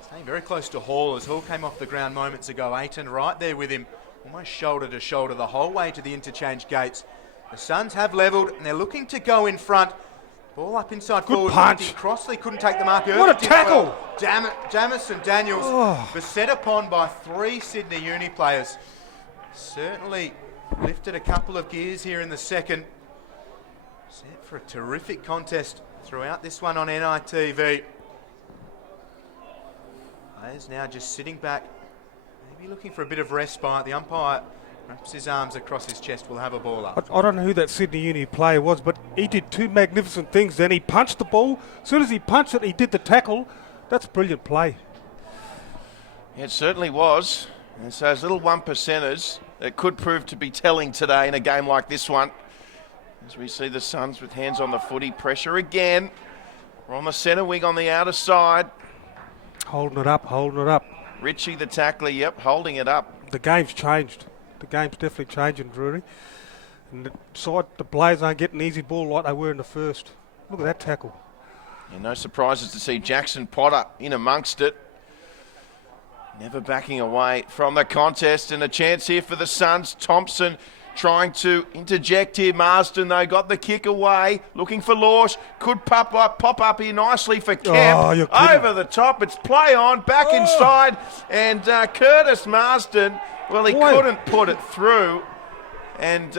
staying very close to Hall as Hall came off the ground moments ago. Ayton right there with him, almost shoulder to shoulder the whole way to the interchange gates. The Suns have levelled, and they're looking to go in front. Ball up inside Good forward. punch. Crossley couldn't take the mark early. What a tackle! Well. Jamison Daniels was set upon by 3 Sydney Uni players. Certainly lifted a couple of gears here in the second. Set for a terrific contest throughout this one on NITV. Players now just sitting back, maybe looking for a bit of respite. The umpire wraps his arms across his chest, will have a ball up. I don't know who that Sydney Uni player was, but he did 2 magnificent things. Then he punched the ball. As soon as he punched it, he did the tackle. That's brilliant play. It certainly was. And so those little 1%ers that could prove to be telling today in a game like this one. As we see the Suns with hands on the footy, pressure again. We're on the centre wing on the outer side. Holding it up. Ritchie, the tackler, holding it up. The game's changed. The game's definitely changing, Drury. And the players aren't getting easy ball like they were in the first. Look at that tackle. Yeah, no surprises to see Jackson Potter in amongst it. Never backing away from the contest, and a chance here for the Suns. Thompson trying to interject here. Marsden, though, got the kick away. Looking for Lorsch. Could pop up here nicely for Kemp. You're kidding. Over the top. It's play on. Back inside. And Curtis Marsden, well, he couldn't put it through. And,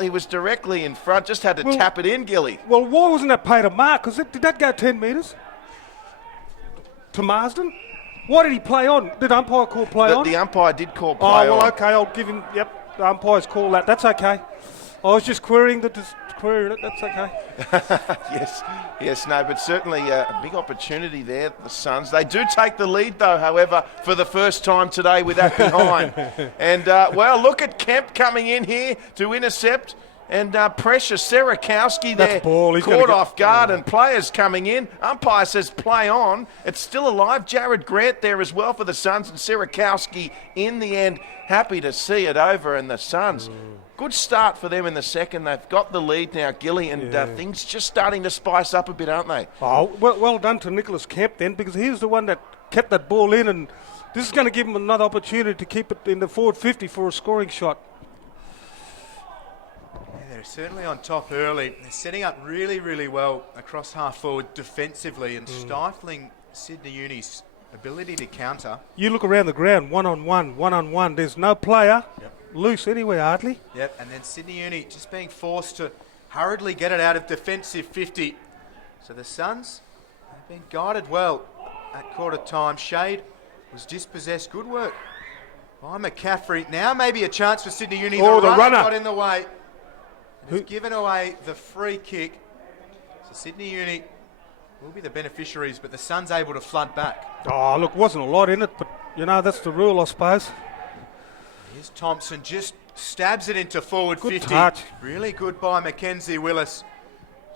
he was directly in front. Just had to tap it in, Gilly. Well, why wasn't that paid a mark? Because did that go 10 metres? To Marsden? Why did he play on? Did umpire call play on? The umpire did call play on. Okay, I'll give him, the umpire's call that. That's okay. I was just querying it. That's okay. Yes, but certainly a big opportunity there, the Suns. They do take the lead, though, however, for the first time today with that behind. And, look at Kemp coming in here to intercept. And pressure, Serakowski there, caught off guard, and players coming in. Umpire says play on. It's still alive. Jared Grant there as well for the Suns, and Serakowski in the end happy to see it over. And the Suns, good start for them in the second. They've got the lead now, Gilly, and things just starting to spice up a bit, aren't they? Oh, well done to Nicholas Kemp then, because he's the one that kept that ball in, and this is going to give him another opportunity to keep it in the forward 50 for a scoring shot. They're certainly on top early. They're setting up really, really well across half forward defensively and stifling Sydney Uni's ability to counter. You look around the ground, one-on-one. There's no player loose anywhere, hardly. Yep, and then Sydney Uni just being forced to hurriedly get it out of defensive 50. So the Suns have been guided well at quarter time. Shade was dispossessed. Good work by McCaffrey. Now maybe a chance for Sydney Uni. The runner got in the way. He's given away the free kick. So Sydney Uni will be the beneficiaries, but the Sun's able to flood back. Oh, look, wasn't a lot in it, but, that's the rule, I suppose. Here's Thompson, just stabs it into forward Good 50. touch. Really good by Mackenzie Willis.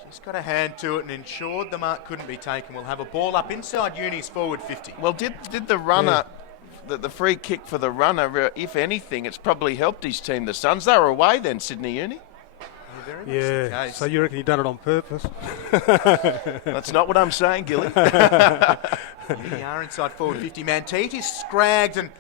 Just got a hand to it and ensured the mark couldn't be taken. We'll have a ball up inside Uni's forward 50. Well, did the runner, the free kick for the runner, if anything, it's probably helped his team, the Suns. They were away then, Sydney Uni. Very much the Yeah, case. so you reckon he done it on purpose? That's not what I'm saying, Gilly. Uni are inside forward 50. Mantete is scragged and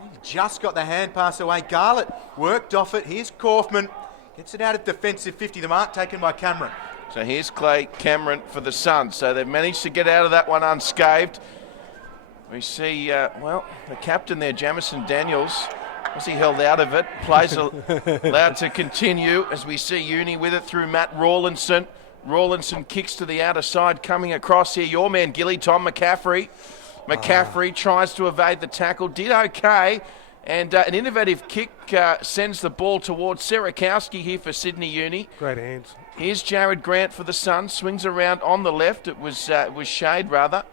he just got the hand pass away. Garlett worked off it. Here's Kaufman. Gets it out at defensive 50. The mark taken by Cameron. So here's Clay Cameron for the Suns. So they've managed to get out of that one unscathed. We see, the captain there, Jamison Daniels, as he held out of it, plays allowed to continue as we see Uni with it through Matt Rawlinson. Rawlinson kicks to the outer side, coming across here. Your man, Gilly, Tom McCaffrey. McCaffrey tries to evade the tackle, did okay. And an innovative kick sends the ball towards Serakowski here for Sydney Uni. Great hands. Here's Jared Grant for the Suns, swings around on the left. It was Shade rather.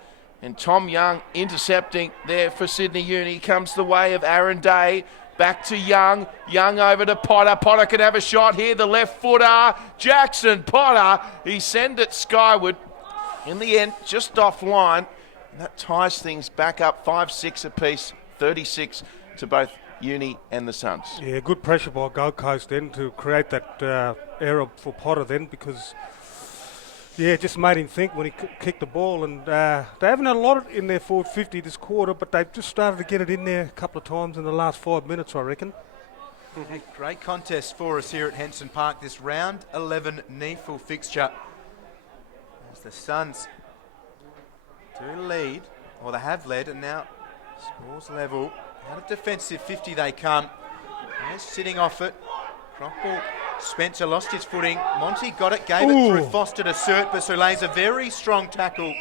And Tom Young intercepting there for Sydney Uni. Comes the way of Aaron Day. Back to Young. Young over to Potter. Potter can have a shot here. The left footer. Jackson Potter. He sent it skyward. In the end, just offline. And that ties things back up 5-6 apiece. 36 to both Uni and the Suns. Yeah, good pressure by Gold Coast then to create that error for Potter then because, it just made him think when he kicked the ball. And they haven't had a lot in their forward 50 this quarter, but they've just started to get it in there a couple of times in the last 5 minutes, I reckon. Great contest for us here at Henson Park, this round 11 NEAFL fixture. As the Suns do lead, or they have led, and now scores level. Out of defensive 50 they come. They're sitting off it. Crockball. Spencer lost his footing. Monty got it, gave it through Foster to Sertbus, who lays a very strong tackle.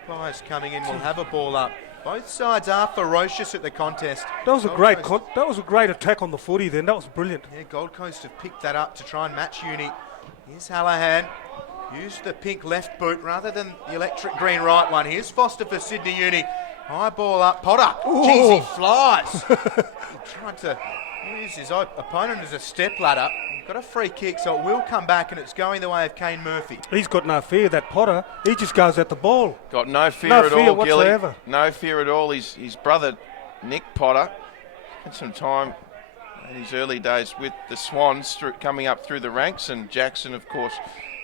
Umpires coming in will have a ball up. Both sides are ferocious at the contest. That was a great attack on the footy then. That was brilliant. Yeah, Gold Coast have picked that up to try and match Uni. Here's Hallahan. Used the pink left boot rather than the electric green right one. Here's Foster for Sydney Uni. High ball up. Potter. Jeez, he flies. He tried to use his opponent as a step ladder. Got a free kick, so it will come back, and it's going the way of Kane Murphy. He's got no fear, that Potter. He just goes at the ball. Got no fear at all, whatsoever. Gilly. No fear at all. His brother, Nick Potter, had some time in his early days with the Swans coming up through the ranks, and Jackson, of course,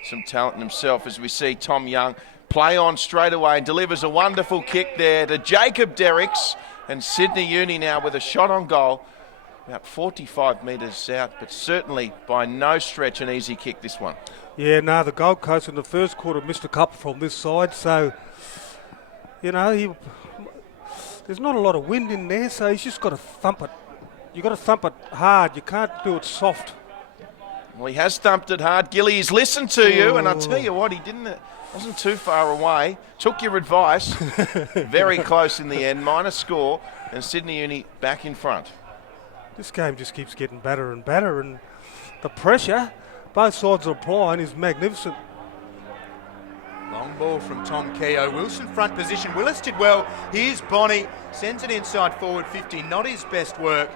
some talent in himself, as we see Tom Young play on straight away and delivers a wonderful kick there to Jacob Derricks, and Sydney Uni now with a shot on goal. About 45 metres out, but certainly by no stretch an easy kick, this one. Yeah, no, the Gold Coast in the first quarter missed a couple from this side, so, there's not a lot of wind in there, so he's just got to thump it. You've got to thump it hard. You can't do it soft. Well, he has thumped it hard. Gilly, he's listened to you, and I'll tell you what, he wasn't too far away. Took your advice. Very close in the end. Minor score, and Sydney Uni back in front. This game just keeps getting better and better, and the pressure both sides are applying is magnificent. Long ball from Tom Keogh. Wilson front position. Willis did well. Here's Bonnie. Sends it inside forward 50. Not his best work.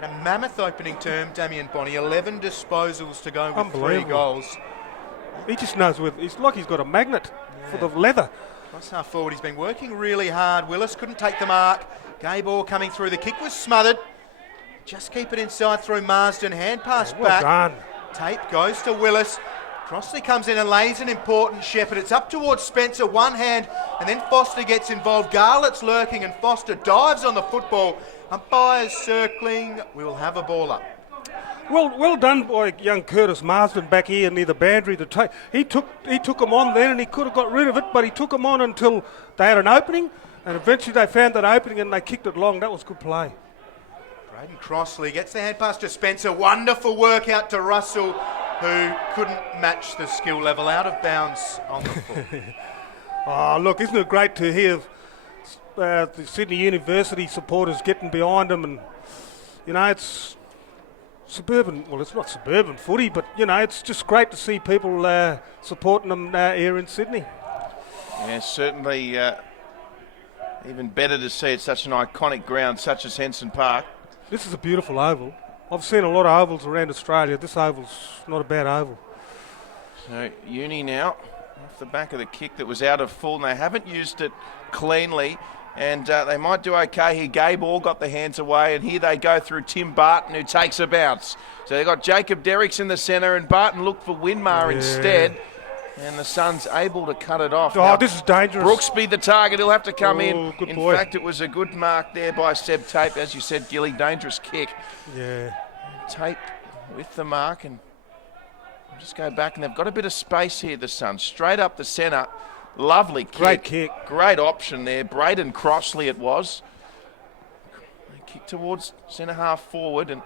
And a mammoth opening term, Damien Bonnie. 11 disposals to go with 3 goals. He just knows it's like he's got a magnet for the leather. Cross half forward. He's been working really hard. Willis couldn't take the mark. Gabor coming through. The kick was smothered. Just keep it inside through Marsden. Hand pass back. Done. Tape goes to Willis. Crossley comes in and lays an important shepherd. It's up towards Spencer, one hand, and then Foster gets involved. Garlett's lurking and Foster dives on the football. Umpires circling. We will have a ball up. Well done by young Curtis Marsden back here near the boundary. He took him on then, and he could have got rid of it, but he took him on until they had an opening, and eventually they found that opening and they kicked it long. That was good play. Braden Crossley gets the hand pass to Spencer. Wonderful work out to Russell, who couldn't match the skill level, out of bounds on the foot. Oh, look, isn't it great to hear the Sydney University supporters getting behind them, and it's suburban, well, it's not suburban footy, but, you know, it's just great to see people supporting them here in Sydney. Yeah, certainly even better to see at such an iconic ground such as Henson Park. This is a beautiful oval. I've seen a lot of ovals around Australia. This oval's not a bad oval. So Uni now off the back of the kick that was out of full, and they haven't used it cleanly, and they might do okay here. Gay Ball got the hands away, and here they go through Tim Barton, who takes a bounce. So they've got Jacob Derricks in the centre, and Barton looked for Winmar instead, and the Suns able to cut it off. Oh, Now, this is dangerous. Brooksby the target, he'll have to come in. Good In boy. fact, it was a good mark there by Seb Tape, as you said, Gilly, dangerous kick. Yeah. Tape with the mark, and we'll just go back, and they've got a bit of space here, the Suns. Straight up the centre. Lovely kick. Great kick. Great option there. Braden Crossley it was. They kick towards centre half forward, and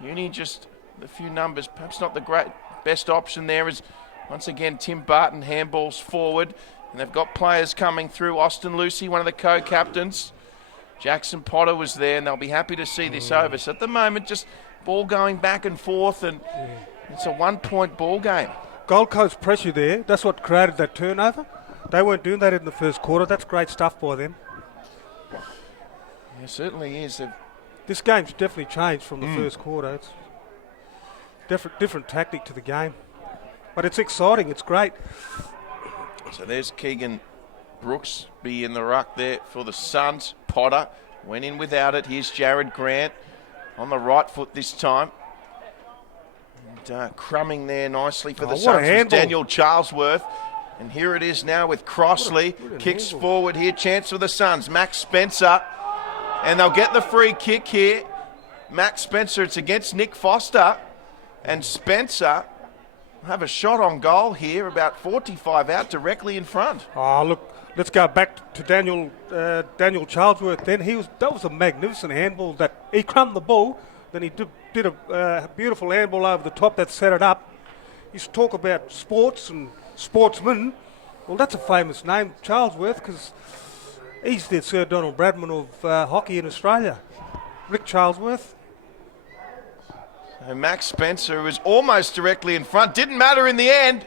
Uni just a few numbers. Perhaps not the best option there is once again Tim Barton handballs forward, and they've got players coming through. Austin Lucy, one of the co-captains. Jackson Potter was there, and they'll be happy to see this over. So at the moment, just ball going back and forth, and it's a 1-point ball game. Gold Coast pressure there. That's what created that turnover. They weren't doing that in the first quarter. That's great stuff by them. Yeah, certainly is. This game's definitely changed from the first quarter. It's different tactic to the game. But it's exciting. It's great. So there's Keegan Brooksby in the ruck there for the Suns. Potter went in without it. Here's Jared Grant on the right foot this time. And crumbing there nicely for the Suns was Daniel Charlesworth. And here it is now with Crossley. Kicks forward here. Chance for the Suns. Max Spencer. And they'll get the free kick here. Max Spencer, it's against Nick Foster. And Spencer will have a shot on goal here, about 45 out, directly in front. Oh, look, let's go back to Daniel Charlesworth then. That was a magnificent handball. That he crumbed the ball, then he did a beautiful handball over the top that set it up. He used to talk about sports and sportsman. Well, that's a famous name, Charlesworth, because he's the Sir Donald Bradman of hockey in Australia. Rick Charlesworth. And Max Spencer was almost directly in front. Didn't matter in the end.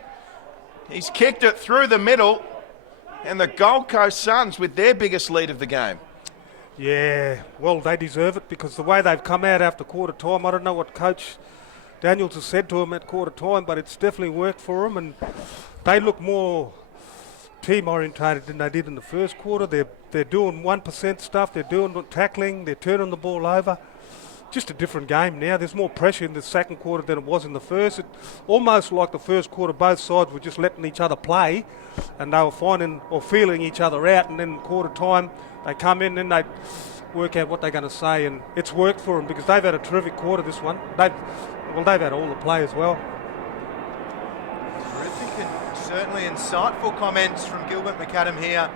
He's kicked it through the middle. And the Gold Coast Suns with their biggest lead of the game. Yeah, well, they deserve it because the way they've come out after quarter time, I don't know what Coach Daniels has said to them at quarter time, but it's definitely worked for them, and they look more team orientated than they did in the first quarter. They're doing 1% stuff, they're doing tackling, they're turning the ball over. Just a different game now. There's more pressure in the second quarter than it was in the first. It almost like the first quarter, both sides were just letting each other play, and they were finding or feeling each other out. And then quarter time, they come in and they work out what they're going to say, and it's worked for them because they've had a terrific quarter. This one, they've had all the play as well. Terrific and certainly insightful comments from Gilbert McAdam here.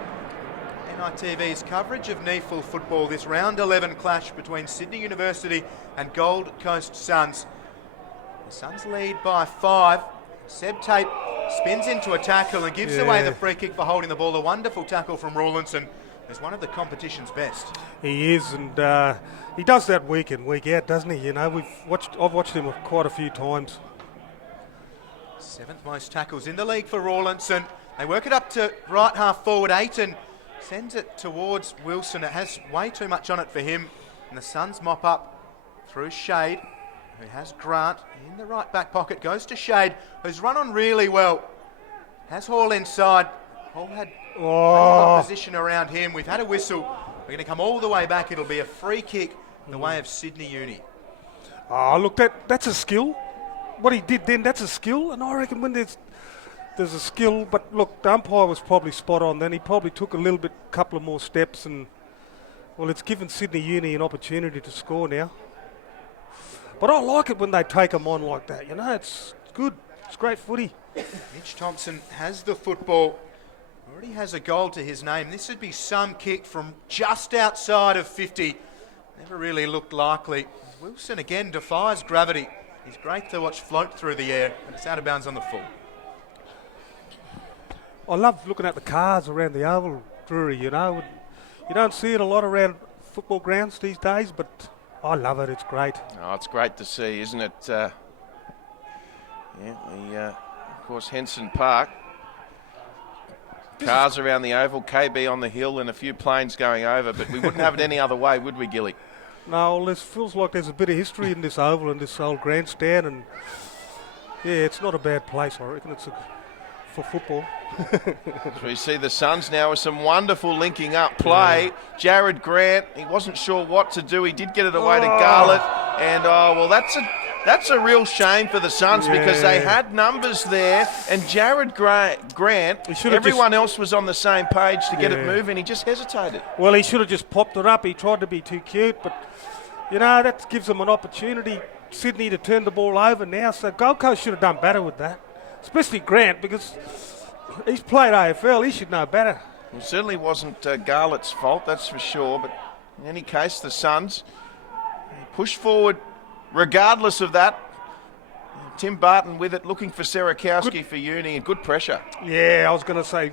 NITV's coverage of NEAFL football, this round 11 clash between Sydney University and Gold Coast Suns. The Suns lead by 5. Seb Tape spins into a tackle and gives away the free kick for holding the ball. A wonderful tackle from Rawlinson. Is one of the competition's best. He is, and he does that week in, week out, doesn't he? You know, I've watched him quite a few times. 7th most tackles in the league for Rawlinson. They work it up to right half forward. Aiton sends it towards Wilson. It has way too much on it for him. And the Suns mop up through Shade, who has Grant in the right back pocket. Goes to Shade, who's run on really well. Has Hall inside. Hall had opposition around him. We've had a whistle. We're going to come all the way back. It'll be a free kick the way of Sydney Uni. Oh, look, that's a skill. What he did then, that's a skill. And I reckon when there's a skill, but look, the umpire was probably spot on then. He probably took a couple of more steps, and, well, it's given Sydney Uni an opportunity to score now. But I like it when they take them on like that, you know, it's good. It's great footy. Mitch Thompson has the football. Already has a goal to his name. This would be some kick from just outside of 50. Never really looked likely. Wilson again defies gravity. He's great to watch float through the air, and it's out of bounds on the full. I love looking at the cars around the oval, Drury, you know. You don't see it a lot around football grounds these days, but I love it. It's great. Oh, it's great to see, isn't it? Of course, Henson Park. Cars around the oval, KB on the hill, and a few planes going over, but we wouldn't have it any other way, would we, Gilly? No, well, this feels like there's a bit of history in this oval and this old grandstand, and yeah, it's not a bad place. I reckon for football. So we see the Suns now with some wonderful linking up play. Yeah. Jared Grant, he wasn't sure what to do. He did get it away to Garlett, and that's a real shame for the Suns because they had numbers there, and Jared Grant, everyone else was on the same page to get it moving. He just hesitated. Well, he should have just popped it up. He tried to be too cute, but that gives them an opportunity, Sydney, to turn the ball over now. So Gold Coast should have done better with that, especially Grant, because he's played AFL. He should know better. It certainly wasn't Garlett's fault, that's for sure. But in any case, the Suns push forward regardless of that. Tim Barton with it, looking for Serakowski for Uni, and good pressure. Yeah, I was going to say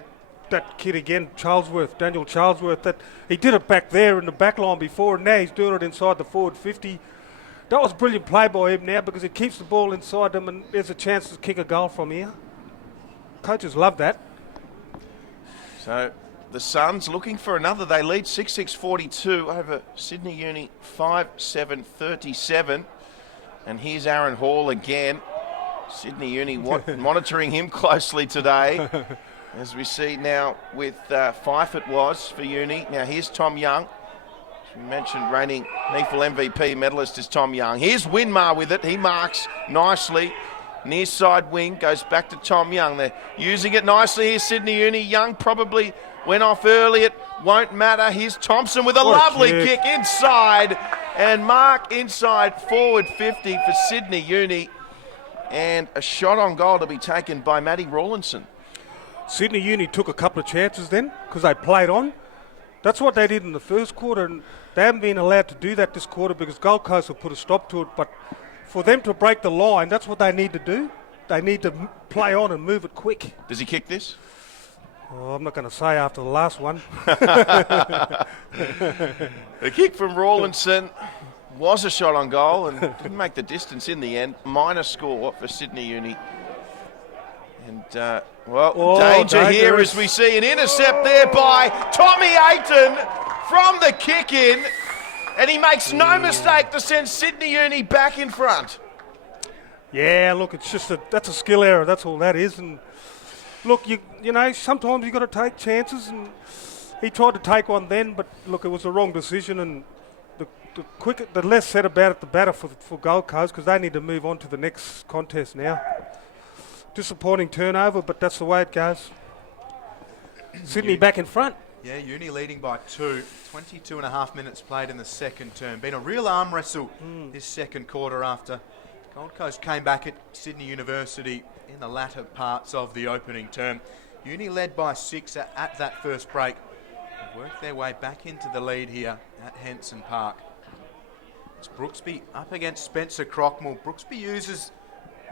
that kid again, Daniel Charlesworth, that he did it back there in the back line before, and now he's doing it inside the forward 50. That was brilliant play by him now because it keeps the ball inside them and there's a chance to kick a goal from here. Coaches love that. So the Suns looking for another. They lead 6-6-42 over Sydney Uni 5-7-37. And here's Aaron Hall again. Sydney Uni monitoring him closely today. As we see now with Fife it was for Uni. Now here's Tom Young. As we mentioned, reigning NEAFL MVP medalist is Tom Young. Here's Winmar with it. He marks nicely. Near side wing goes back to Tom Young. They're using it nicely. Here's Sydney Uni. Young probably went off early. It won't matter. Here's Thompson with a lovely kick inside. And mark inside forward 50 for Sydney Uni. And a shot on goal to be taken by Matty Rawlinson. Sydney Uni took a couple of chances then because they played on. That's what they did in the first quarter, and they haven't been allowed to do that this quarter because Gold Coast will put a stop to it. But for them to break the line, that's what they need to do. They need to play on and move it quick. Does he kick this? Oh, I'm not going to say after the last one. The kick from Rawlinson was a shot on goal and didn't make the distance in the end. Minor score for Sydney Uni. And, danger here as we see an intercept there by Tommy Ayton from the kick-in. And he makes no mistake to send Sydney Uni back in front. Yeah, look, it's just that's a skill error. That's all that is. And look, you know, sometimes you got to take chances. And he tried to take one then, but look, it was the wrong decision. And the less said about it, the better for Gold Coast because they need to move on to the next contest now. Disappointing turnover, but that's the way it goes. Sydney back in front. Yeah, Uni leading by 2. 22 and a half minutes played in the second term. Been a real arm wrestle this second quarter after Gold Coast came back at Sydney University in the latter parts of the opening term. Uni led by 6 at that first break. They worked their way back into the lead here at Henson Park. It's Brooksby up against Spencer Crockmore. Brooksby uses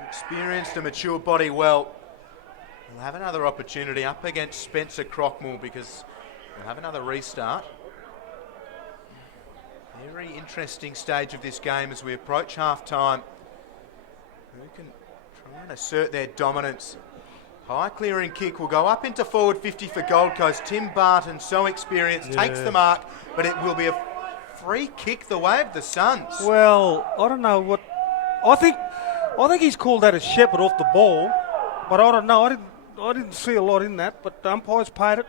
experienced and mature body well. We'll have another opportunity up against Spencer Crockmore because we'll have another restart. Very interesting stage of this game as we approach half-time. Who can try and assert their dominance? High clearing kick will go up into forward 50 for Gold Coast. Tim Barton, so experienced, takes the mark, but it will be a free kick the way of the Suns. Well, I don't know what... I think he's called that a shepherd off the ball, but I don't know. I didn't see a lot in that, but the umpires paid it.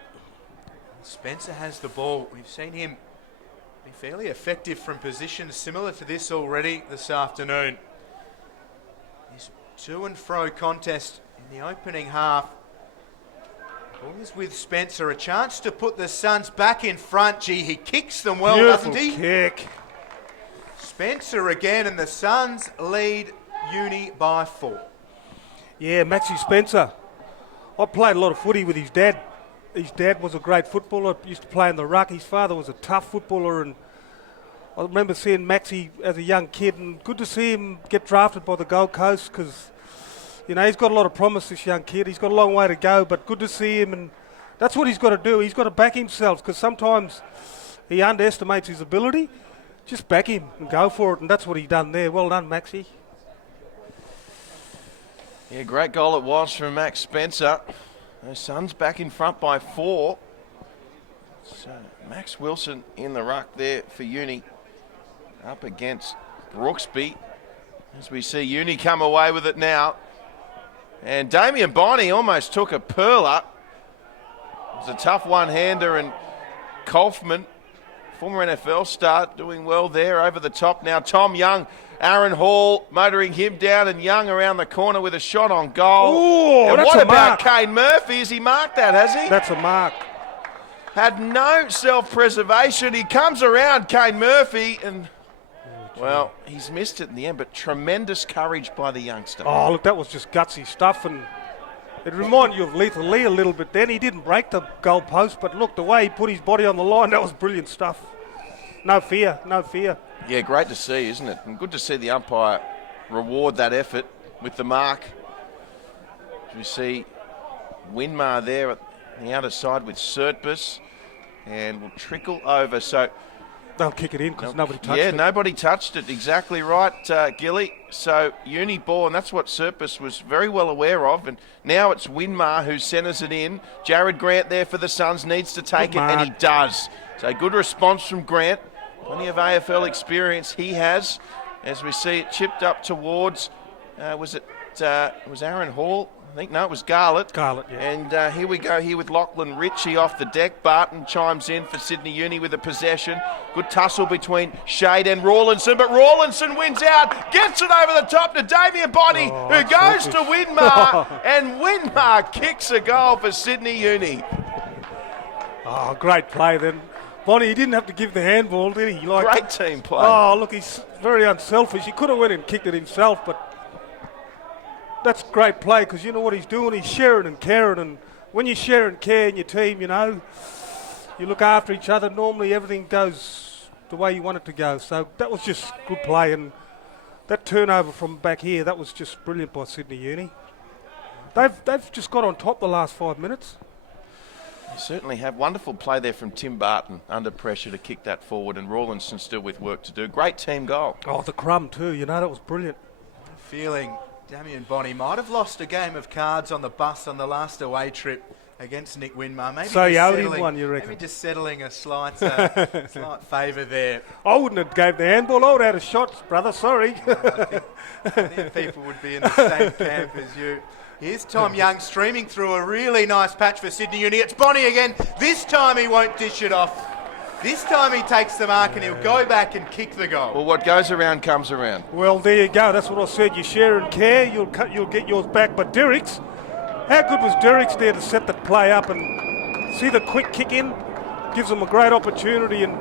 Spencer has the ball. We've seen him be fairly effective from positions similar to this already this afternoon. This to and fro contest in the opening half. Ball is with Spencer. A chance to put the Suns back in front. Gee, he kicks them well, doesn't he? Kick. Spencer again, and the Suns lead Uni by 4. Yeah, Maxie Spencer. I played a lot of footy with his dad. His dad was a great footballer, used to play in the ruck. His father was a tough footballer, and I remember seeing Maxie as a young kid, and good to see him get drafted by the Gold Coast because, you know, he's got a lot of promise, this young kid. He's got a long way to go, but good to see him, and that's what he's got to do. He's got to back himself because sometimes he underestimates his ability, Just back him and go for it, and that's what he done there. Well done, Maxie. Yeah, great goal it was from Max Spencer. The Suns back in front by 4. So Max Wilson in the ruck there for Uni. Up against Brooksby. As we see Uni come away with it now. And Damien Bonney almost took a pearler. It was a tough one-hander, and Kaufman, former NFL star, doing well there over the top. Now Tom Young, Aaron Hall motoring him down, and Young around the corner with a shot on goal. Ooh, and that's what a about mark. Kane Murphy? Has he marked that, has he? That's a mark. Had no self-preservation. He comes around, Kane Murphy, and, well, he's missed it in the end, but tremendous courage by the youngster. Oh, look, that was just gutsy stuff, and it reminded you of Lethal Lee a little bit then. He didn't break the goal post, but look, the way he put his body on the line, that was brilliant stuff. No fear, no fear. Yeah, great to see, isn't it? And good to see the umpire reward that effort with the mark. We see Winmar there at the outer side with Surtbus, and will trickle over. So They'll kick it in because nobody touched it. Yeah, nobody touched it. Exactly right, Gilly. So Uni ball, and that's what Surpus was very well aware of. And now it's Winmar who centres it in. Jared Grant there for the Suns needs to take Good it, and mark. he does. So good response from Grant. Plenty of AFL experience he has. As we see it chipped up towards, was Aaron Hall? I think, no, it was Garlett. Garlett, yeah. And here we go here with Lachlan Ritchie off the deck. Barton chimes in for Sydney Uni with a possession. Good tussle between Shade and Rawlinson, but Rawlinson wins out, gets it over the top to Damien Bonney, who goes to Winmar, and Winmar kicks a goal for Sydney Uni. Oh, great play then. Bonnie, he didn't have to give the handball, did he? Great team play. Oh, look, he's very unselfish. He could have went and kicked it himself, but that's great play because you know what he's doing? He's sharing and caring, and when you share and care in your team, you know, you look after each other. Normally everything goes the way you want it to go. So that was just good play, and that turnover from back here, that was just brilliant by Sydney Uni. They've just got on top the last 5 minutes. You certainly have. Wonderful play there from Tim Barton under pressure to kick that forward, and Rawlinson still with work to do. Great team goal. Oh, the crumb too, you know, that was brilliant. Feeling Damien Bonney might have lost a game of cards on the bus on the last away trip against Nick Winmar. Maybe So just you owed him settling- one, you reckon? Maybe just settling a slight favour there. I wouldn't have gave the handball. I would have had a shot, brother. Sorry. I think people would be in the same camp as you. Here's Tom Young streaming through a really nice patch for Sydney Uni. It's Bonney again. This time he won't dish it off. This time he takes the mark and he'll go back and kick the goal. Well, what goes around comes around. Well, there you go. That's what I said. You share and care, you'll get yours back. But Derricks, how good was Derricks there to set the play up and see the quick kick in? Gives them a great opportunity. And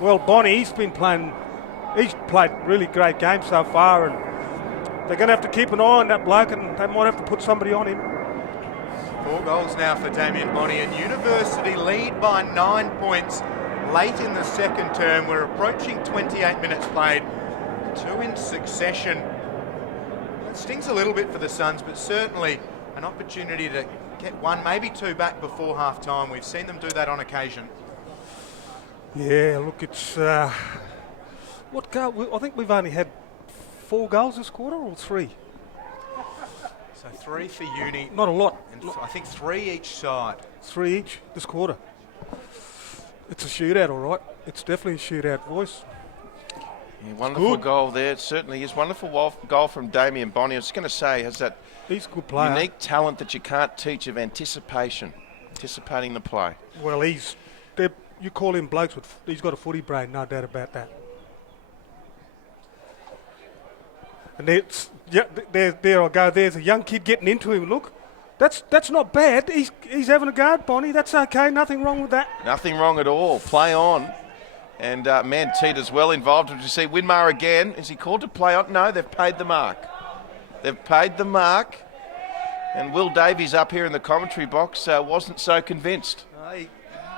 well, Bonnie, he's played really great games so far, and they're going to have to keep an eye on that bloke, and they might have to put somebody on him. 4 goals now for Damien Bonney, and University lead by 9 points late in the second term. We're approaching 28 minutes played, 2 in succession. It stings a little bit for the Suns, but certainly an opportunity to get 1, maybe 2 back before half time. We've seen them do that on occasion. Yeah, look, it's what goal? I think we've only had 4 goals this quarter, or 3. So 3 for Uni, Not a lot. and I think 3 each side. 3 each this quarter. It's a shootout, all right. It's definitely a shootout, boys. Yeah, wonderful good. goal there. It certainly is. Wonderful goal from Damien Bonney. I was going to say, has that He's a good player. unique talent that you can't teach of anticipating the play. Well, you call him blokes he's got a footy brain, no doubt about that. And there I go. There's a young kid getting into him. Look, that's not bad. He's having a go at Bonnie. That's okay. Nothing wrong with that. Nothing wrong at all. Play on. And Mantita's well involved. Did you see Winmar again? Is he called to play on? No, they've paid the mark. They've paid the mark. And Will Davies up here in the commentary box wasn't so convinced. He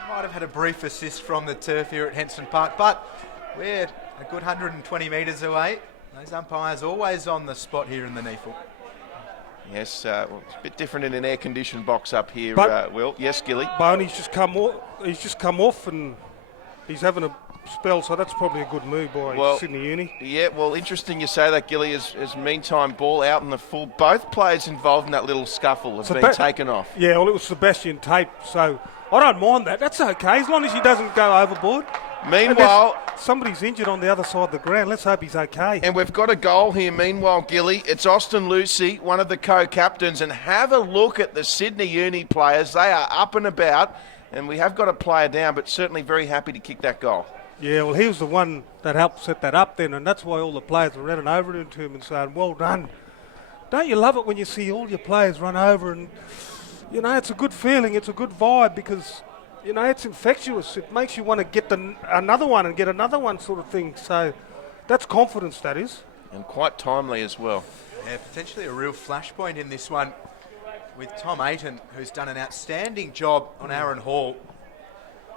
might have had a brief assist from the turf here at Henson Park, but we're a good 120 metres away. Those umpires always on the spot here in the NEAFL. Yes, well, it's a bit different in an air-conditioned box up here, But- Will. Yes, Gilly. Boney's just come off, and He's having a spell, so that's probably a good move by Sydney Uni. Yeah, well, interesting you say that, Gilly, as meantime ball out in the full. Both players involved in that little scuffle have been taken off. Yeah, well, it was Sebastian Tate, so I don't mind that. That's okay, as long as he doesn't go overboard. Meanwhile, somebody's injured on the other side of the ground. Let's hope he's okay. And we've got a goal here, meanwhile, Gilly. It's Austin Lucy, one of the co-captains, and have a look at the Sydney Uni players. They are up and about, and we have got a player down, but certainly very happy to kick that goal. Yeah, well, he was the one that helped set that up then, and that's why all the players were running over into him and saying, well done. Don't you love it when you see all your players run over and, you know, it's a good feeling, it's a good vibe because, you know, it's infectious. It makes you want to get another one and get another one sort of thing. So that's confidence, that is. And quite timely as well. Yeah, potentially a real flashpoint in this one with Tom Ayton, who's done an outstanding job on Aaron Hall.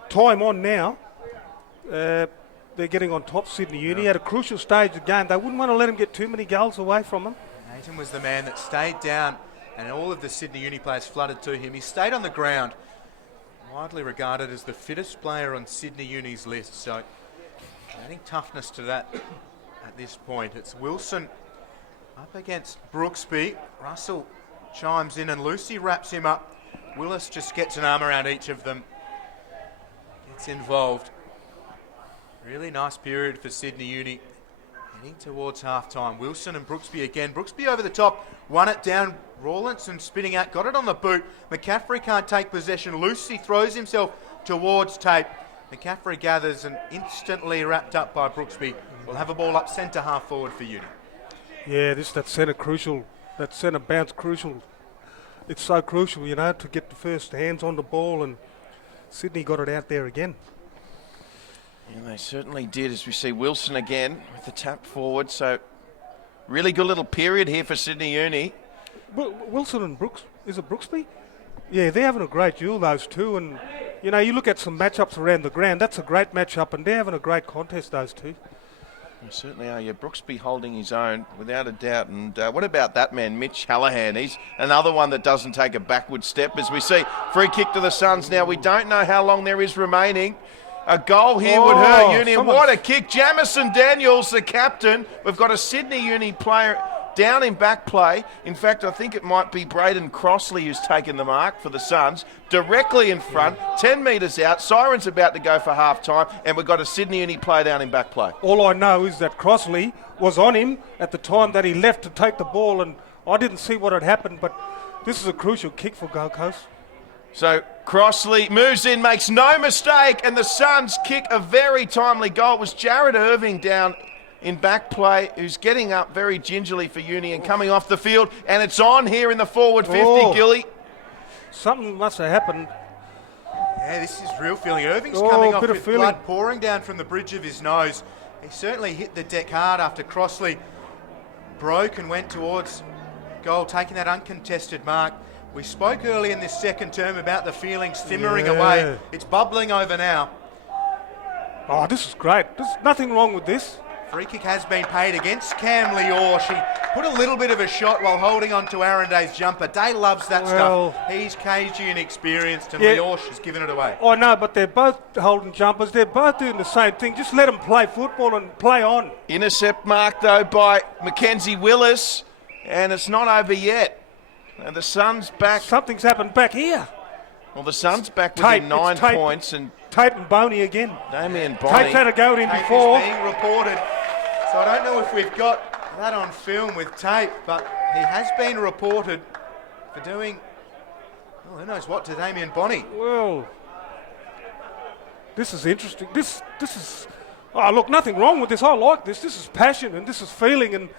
Time on now. They're getting on top, Sydney Uni. At a crucial stage of the game, they wouldn't want to let him get too many goals away from him. Ayton was the man that stayed down, and all of the Sydney Uni players flooded to him. He stayed on the ground, widely regarded as the fittest player on Sydney Uni's list. So adding toughness to that at this point. It's Wilson up against Brooksby. Russell chimes in and Lucy wraps him up. Willis just gets an arm around each of them, gets involved. Really nice period for Sydney Uni. Heading towards half-time. Wilson and Brooksby again. Brooksby over the top. Won it down. Rawlinson spinning out. Got it on the boot. McCaffrey can't take possession. Lucy throws himself towards Tate. McCaffrey gathers and instantly wrapped up by Brooksby. We'll have a ball up centre half forward for Uni. Yeah, that centre crucial. That centre bounce crucial. It's so crucial, you know, to get the first hands on the ball, and Sydney got it out there again. Yeah, they certainly did, as we see Wilson again with the tap forward. So really good little period here for Sydney Uni. Wilson and Brooks, is it Brooksby? Yeah, they're having a great duel, those two. And, you know, you look at some matchups around the ground, that's a great matchup, and they're having a great contest, those two. They certainly are. Yeah, Brooksby holding his own, without a doubt. And what about that man, Mitch Hallahan? He's another one that doesn't take a backward step. As we see, free kick to the Suns. Now, we don't know how long there is remaining. A goal here would hurt Uni. What a kick. Jamison Daniels, the captain. We've got a Sydney Uni player down in back play. In fact, I think it might be Braden Crossley who's taken the mark for the Suns. Directly in front, 10 metres out. Siren's about to go for half-time, and we've got a Sydney Uni player down in back play. All I know is that Crossley was on him at the time that he left to take the ball, and I didn't see what had happened, but this is a crucial kick for Gold Coast. So Crossley moves in, makes no mistake, and the Suns kick a very timely goal. It was Jared Irving down in back play, who's getting up very gingerly for Uni and coming off the field, and it's on here in the forward 50, Gilly. Something must have happened. Yeah, this is real feeling. Irving's coming off with blood pouring down from the bridge of his nose. He certainly hit the deck hard after Crossley broke and went towards goal, taking that uncontested mark. We spoke early in this second term about the feelings simmering away. It's bubbling over now. Oh, this is great. There's nothing wrong with this. Free kick has been paid against Cam Lior. She put a little bit of a shot while holding on to Aaron Day's jumper. Day loves that stuff. He's cagey and experienced, and Lior has given it away. Oh, no, but they're both holding jumpers. They're both doing the same thing. Just let them play football and play on. Intercept mark, though, by Mackenzie Willis, and it's not over yet. And the Suns back. Something's happened back here. Well, the Suns back within 9 points. And Tate and Boney again. Damien Boney. Tate's had a go at him before. Tate is being reported. So I don't know if we've got that on film with Tate, but he has been reported for doing, well, who knows what to Damien Boney. Well, this is interesting. This is, oh, look, nothing wrong with this. I like this. This is passion and this is feeling, and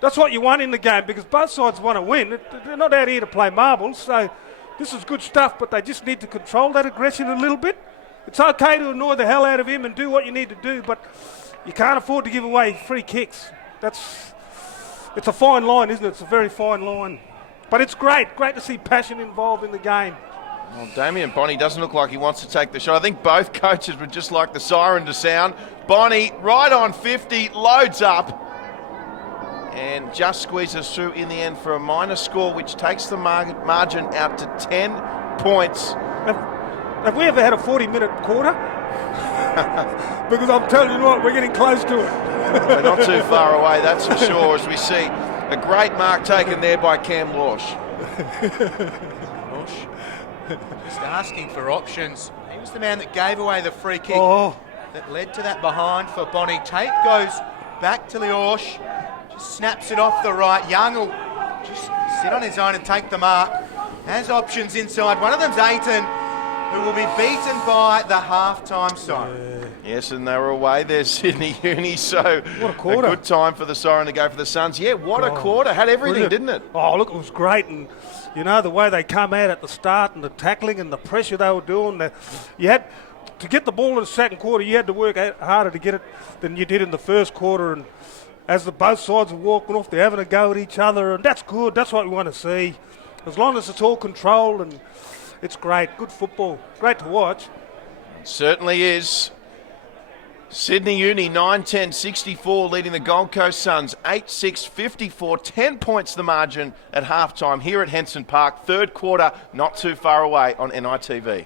that's what you want in the game because both sides want to win. They're not out here to play marbles, so this is good stuff, but they just need to control that aggression a little bit. It's okay to annoy the hell out of him and do what you need to do, but you can't afford to give away free kicks. It's a fine line, isn't it? It's a very fine line. But it's great to see passion involved in the game. Well, Damien Boney doesn't look like he wants to take the shot. I think both coaches would just like the siren to sound. Boney, right on 50, loads up, and just squeezes through in the end for a minor score, which takes the margin out to 10 points. Have we ever had a 40-minute quarter? Because I'm telling you what, we're getting close to it. We're not too far away, that's for sure, as we see a great mark taken there by Cam Lorsch. Lorsch just asking for options. He was the man that gave away the free kick that led to that behind for Bonnie. Tate goes back to Lorsch, just snaps it off the right. Young will just sit on his own and take the mark. Has options inside. One of them's Aiton, who will be beaten by the half-time siren. Yes, and they were away there, Sydney Uni, so what a quarter. good time for the siren to go for the Suns. Yeah, what a quarter. Had everything, Brilliant. didn't it? Oh, look, it was great. And, you know, the way they come out at the start and the tackling and the pressure they were doing. You had to get the ball in the second quarter, you had to work harder to get it than you did in the first quarter. And as both sides are walking off, they're having a go at each other. And that's good. That's what we want to see. As long as it's all controlled, and it's great. Good football. Great to watch. It certainly is. Sydney Uni 9-10-64 leading the Gold Coast Suns 8-6-54, 10 points the margin at halftime here at Henson Park. Third quarter not too far away on NITV.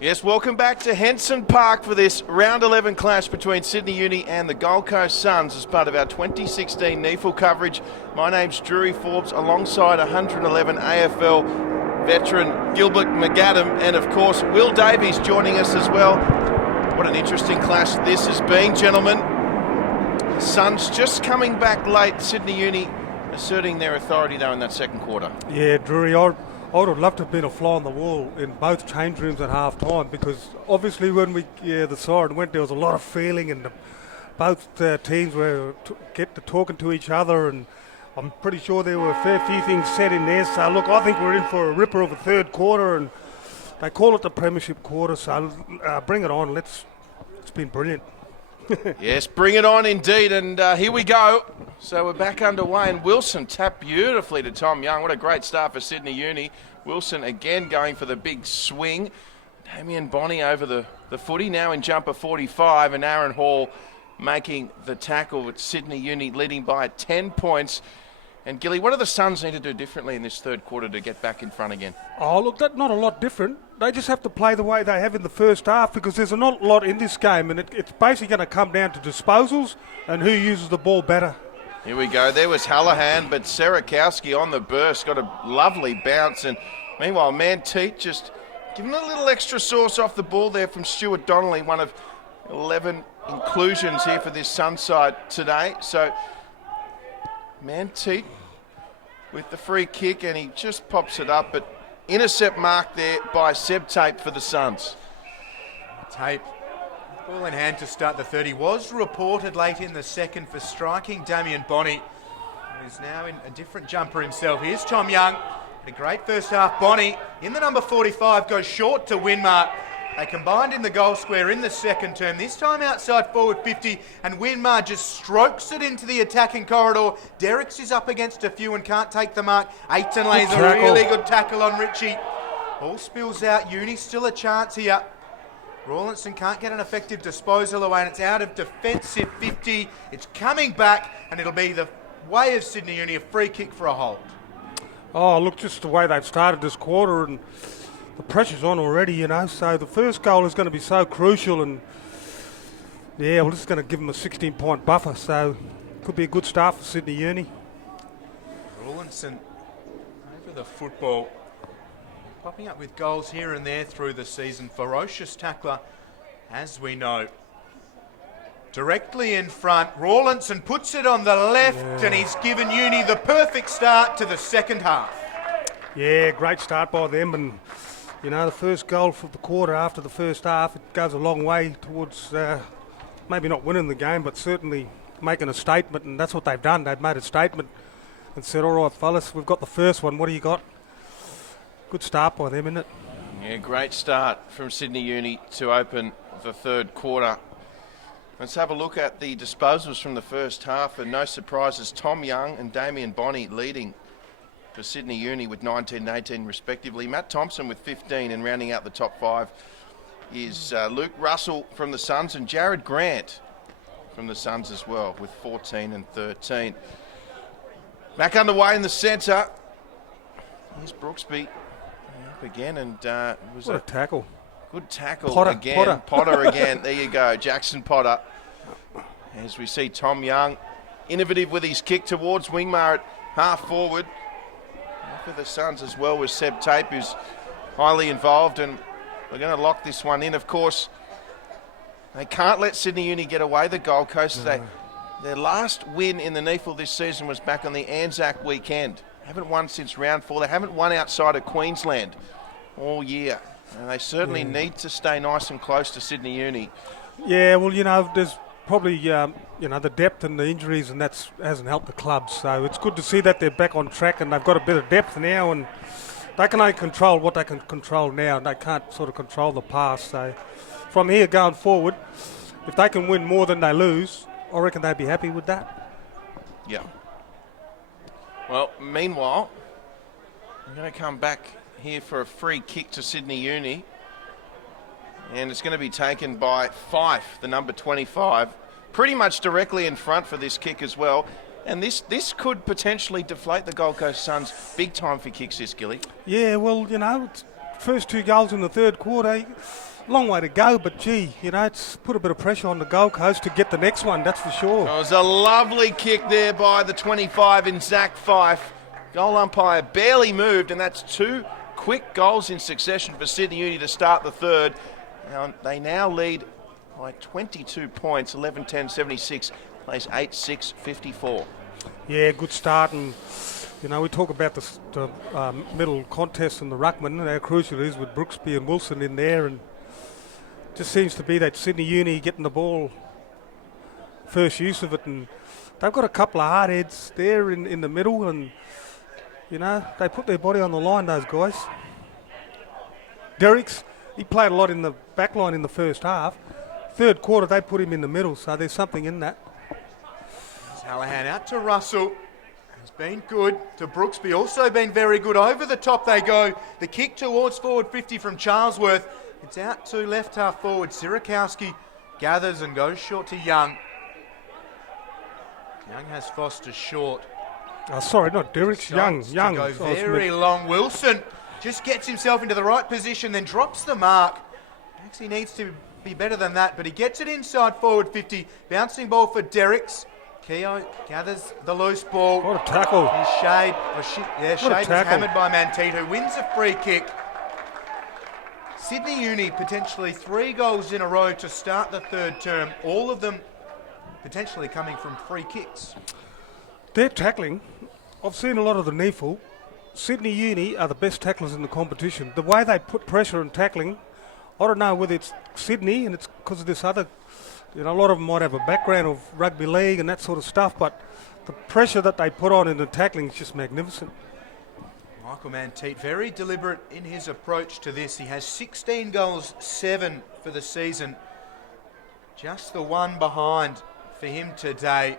Yes, welcome back to Henson Park for this round 11 clash between Sydney Uni and the Gold Coast Suns as part of our 2016 NEAFL coverage. My name's Drury Forbes alongside 111 AFL veteran Gilbert McAdam and of course Will Davies joining us as well. What an interesting clash this has been, gentlemen. Suns just coming back late, Sydney Uni asserting their authority though in that second quarter. Yeah, Drury, I would have loved to have been a fly on the wall in both change rooms at half time because obviously when the siren went, there was a lot of feeling and both teams were talking to each other, and I'm pretty sure there were a fair few things said in there. So look, I think we're in for a ripper of a third quarter, and they call it the premiership quarter, so bring it on. It's been brilliant. Yes, bring it on indeed, and here we go. So we're back underway, and Wilson tapped beautifully to Tom Young. What a great start for Sydney Uni. Wilson again going for the big swing. Damien Bonney over the footy, now in jumper 45, and Aaron Hall making the tackle with Sydney Uni leading by 10 points. And Gilly, what do the Suns need to do differently in this third quarter to get back in front again? Oh, look, that's not a lot different. They just have to play the way they have in the first half because there's not a lot in this game, and it's basically going to come down to disposals and who uses the ball better. Here we go. There was Hallahan, but Serakowski on the burst got a lovely bounce. And meanwhile, Manteet just giving a little extra sauce off the ball there from Stuart Donnelly, one of 11 inclusions here for this Sun side today. So Manteet with the free kick, and he just pops it up, but intercept mark there by Seb Tape for the Suns. Tape, ball in hand to start the third. He was reported late in the second for striking Damien Bonney, who's now in a different jumper himself. Here's Tom Young. A great first half. Bonney in the number 45 goes short to Winmark. They combined in the goal square in the second term, this time outside forward 50, and Winmar just strokes it into the attacking corridor. Derricks is up against a few and can't take the mark. Aiton lays a really good tackle on Ritchie. Ball spills out. Uni still a chance here. Rawlinson can't get an effective disposal away, and it's out of defensive 50. It's coming back, and it'll be the way of Sydney Uni, a free kick for a hold. Oh, look, just the way they've started this quarter, and the pressure's on already, you know, so the first goal is going to be so crucial, and yeah, well, this is going to give them a 16-point buffer, so could be a good start for Sydney Uni. Rawlinson over the football, popping up with goals here and there through the season. Ferocious tackler, as we know. Directly in front, Rawlinson puts it on the left, and he's given Uni the perfect start to the second half. Yeah, great start by them, and you know, the first goal for the quarter after the first half, it goes a long way towards maybe not winning the game, but certainly making a statement, and that's what they've done. They've made a statement and said, all right, fellas, we've got the first one. What do you got? Good start by them, isn't it? Yeah, great start from Sydney Uni to open the third quarter. Let's have a look at the disposals from the first half, and no surprises, Tom Young and Damien Bonney leading for Sydney Uni with 19 and 18 respectively. Matt Thompson with 15, and rounding out the top five is Luke Russell from the Suns and Jared Grant from the Suns as well with 14 and 13. Back underway in the centre. Here's Brooksby up again, and it was What a tackle. good tackle Potter, again. Potter again. There you go, Jackson Potter. As we see Tom Young innovative with his kick towards Wingmar at half forward. For the Suns as well was Seb Tape, who's highly involved, and we're going to lock this one in. Of course, they can't let Sydney Uni get away the Gold Coast. No. Their last win in the NEAFL this season was back on the Anzac weekend. Haven't won since round 4. They haven't won outside of Queensland all year. And they certainly need to stay nice and close to Sydney Uni. Yeah, well, you know, there's probably, you know, the depth and the injuries, and that hasn't helped the club. So it's good to see that they're back on track and they've got a bit of depth now, and they can only control what they can control now, and they can't sort of control the past. So from here going forward, if they can win more than they lose, I reckon they'd be happy with that. Yeah. Well, meanwhile, I'm going to come back here for a free kick to Sydney Uni. And it's going to be taken by Fife, the number 25, pretty much directly in front for this kick as well. And this could potentially deflate the Gold Coast Suns big time for kicks, this, Gilly. Yeah, well, you know, first 2 goals in the third quarter. Long way to go, but gee, it's put a bit of pressure on the Gold Coast to get the next one, that's for sure. It was a lovely kick there by the 25 in Zach Fife. Goal umpire barely moved, and that's 2 quick goals in succession for Sydney Uni to start the third. They now lead by 22 points, 11-10-76, plays 8-6-54. Yeah, good start, and we talk about the middle contest and the ruckman and how crucial it is with Brooksby and Wilson in there, and just seems to be that Sydney Uni getting the ball first use of it, and they've got a couple of hard heads there in the middle, and they put their body on the line, those guys. Derricks, he played a lot in the back line in the first half. Third quarter they put him in the middle, so there's something in that. Hallahan out to Russell. Has been good to Brooksby, also been very good. Over the top they go. The kick towards forward 50 from Charlesworth. It's out to left half forward. Sierakowski gathers and goes short to Young. Young has Foster short. Oh, sorry, not Derricks. Young. Goes very long. Wilson just gets himself into the right position, then drops the mark. Actually needs to be better than that, but he gets it inside forward 50. Bouncing ball for Derricks. Keogh gathers the loose ball. What a tackle. His Shade was hammered by Manteet, who wins a free kick. Sydney Uni potentially 3 goals in a row to start the third term, all of them potentially coming from free kicks. Their tackling, I've seen a lot of the NEAFL. Sydney Uni are the best tacklers in the competition. The way they put pressure and tackling, I don't know whether it's Sydney and it's because of this other, a lot of them might have a background of rugby league and that sort of stuff, but the pressure that they put on in the tackling is just magnificent. Michael Manteet, very deliberate in his approach to this. He has 16 goals, 7 for the season. Just the one behind for him today.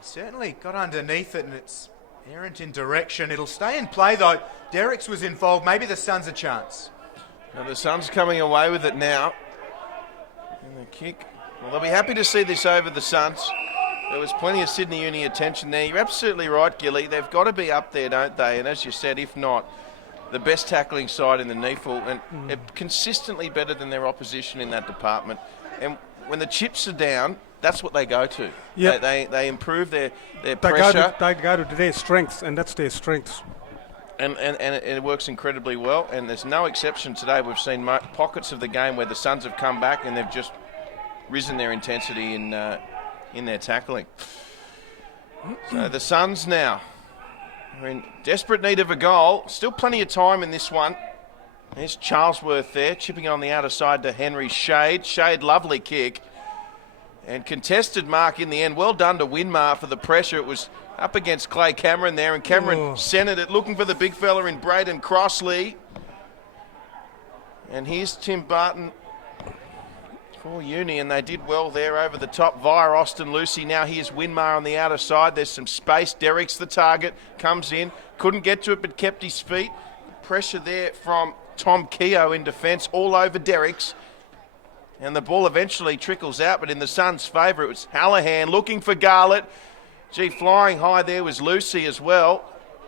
Certainly got underneath it and it's errant in direction. It'll stay in play though. Derricks was involved. Maybe the Suns a chance. Now the Suns coming away with it now. And the kick. Well, they'll be happy to see this over the Suns. There was plenty of Sydney Uni attention there. You're absolutely right, Gilly. They've got to be up there, don't they? And as you said, if not, the best tackling side in the NEAFL, and they're consistently better than their opposition in that department. And when the chips are down, that's what they go to. Yep. They improve their pressure. They go to their strengths, and that's their strengths. And it works incredibly well. And there's no exception today. We've seen pockets of the game where the Suns have come back and they've just risen their intensity in their tackling. So the Suns now are in desperate need of a goal. Still plenty of time in this one. There's Charlesworth there, chipping on the outer side to Henry Shade. Shade, lovely kick. And contested mark in the end. Well done to Winmar for the pressure. It was up against Clay Cameron there, and Cameron centred it, looking for the big fella in Braden Crossley. And here's Tim Barton for Uni, and they did well there over the top via Austin Lucy. Now here's Winmar on the outer side. There's some space. Derrick's the target. Comes in. Couldn't get to it, but kept his feet. Pressure there from Tom Keogh in defence, all over Derrick's. And the ball eventually trickles out, but in the Suns' favour, it was Hallahan looking for Garlett. Gee, flying high there was Lucy as well.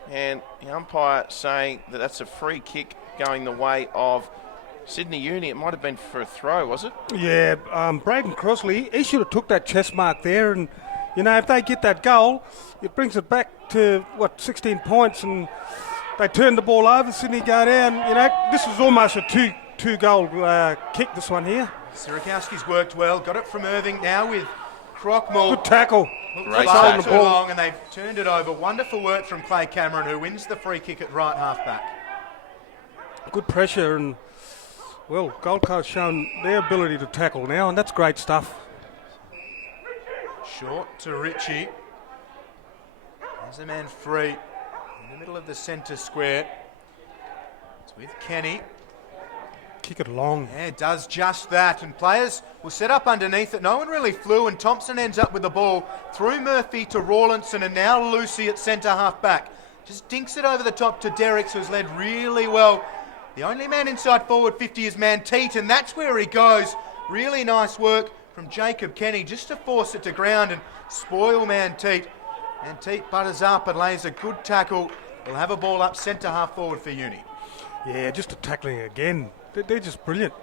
And the umpire saying that that's a free kick going the way of Sydney Uni. It might have been for a throw, was it? Yeah, Braden Crossley, he should have took that chest mark there. And, if they get that goal, it brings it back to, 16 points. And they turn the ball over, Sydney go down. This was almost a two-goal kick, this one here. Sierakowski's worked well. Got it from Irving now with Crockmore. Good tackle. Great tackle. Too long, and they've turned it over. Wonderful work from Clay Cameron, who wins the free kick at right half-back. Good pressure, and, Gold Coast shown their ability to tackle now, and that's great stuff. Short to Ritchie. There's a man free in the middle of the centre square. It's with Kenny. Kick it long. Yeah, it does just that. And players will set up underneath it. No one really flew, and Thompson ends up with the ball through Murphy to Rawlinson, and now Lucy at centre half back. Just dinks it over the top to Derricks, who's led really well. The only man inside forward 50 is Manteet, and that's where he goes. Really nice work from Jacob Kenny just to force it to ground and spoil Manteet. Manteet butters up and lays a good tackle. We'll have a ball up centre half forward for Uni. Yeah, just the tackling again. They're just brilliant.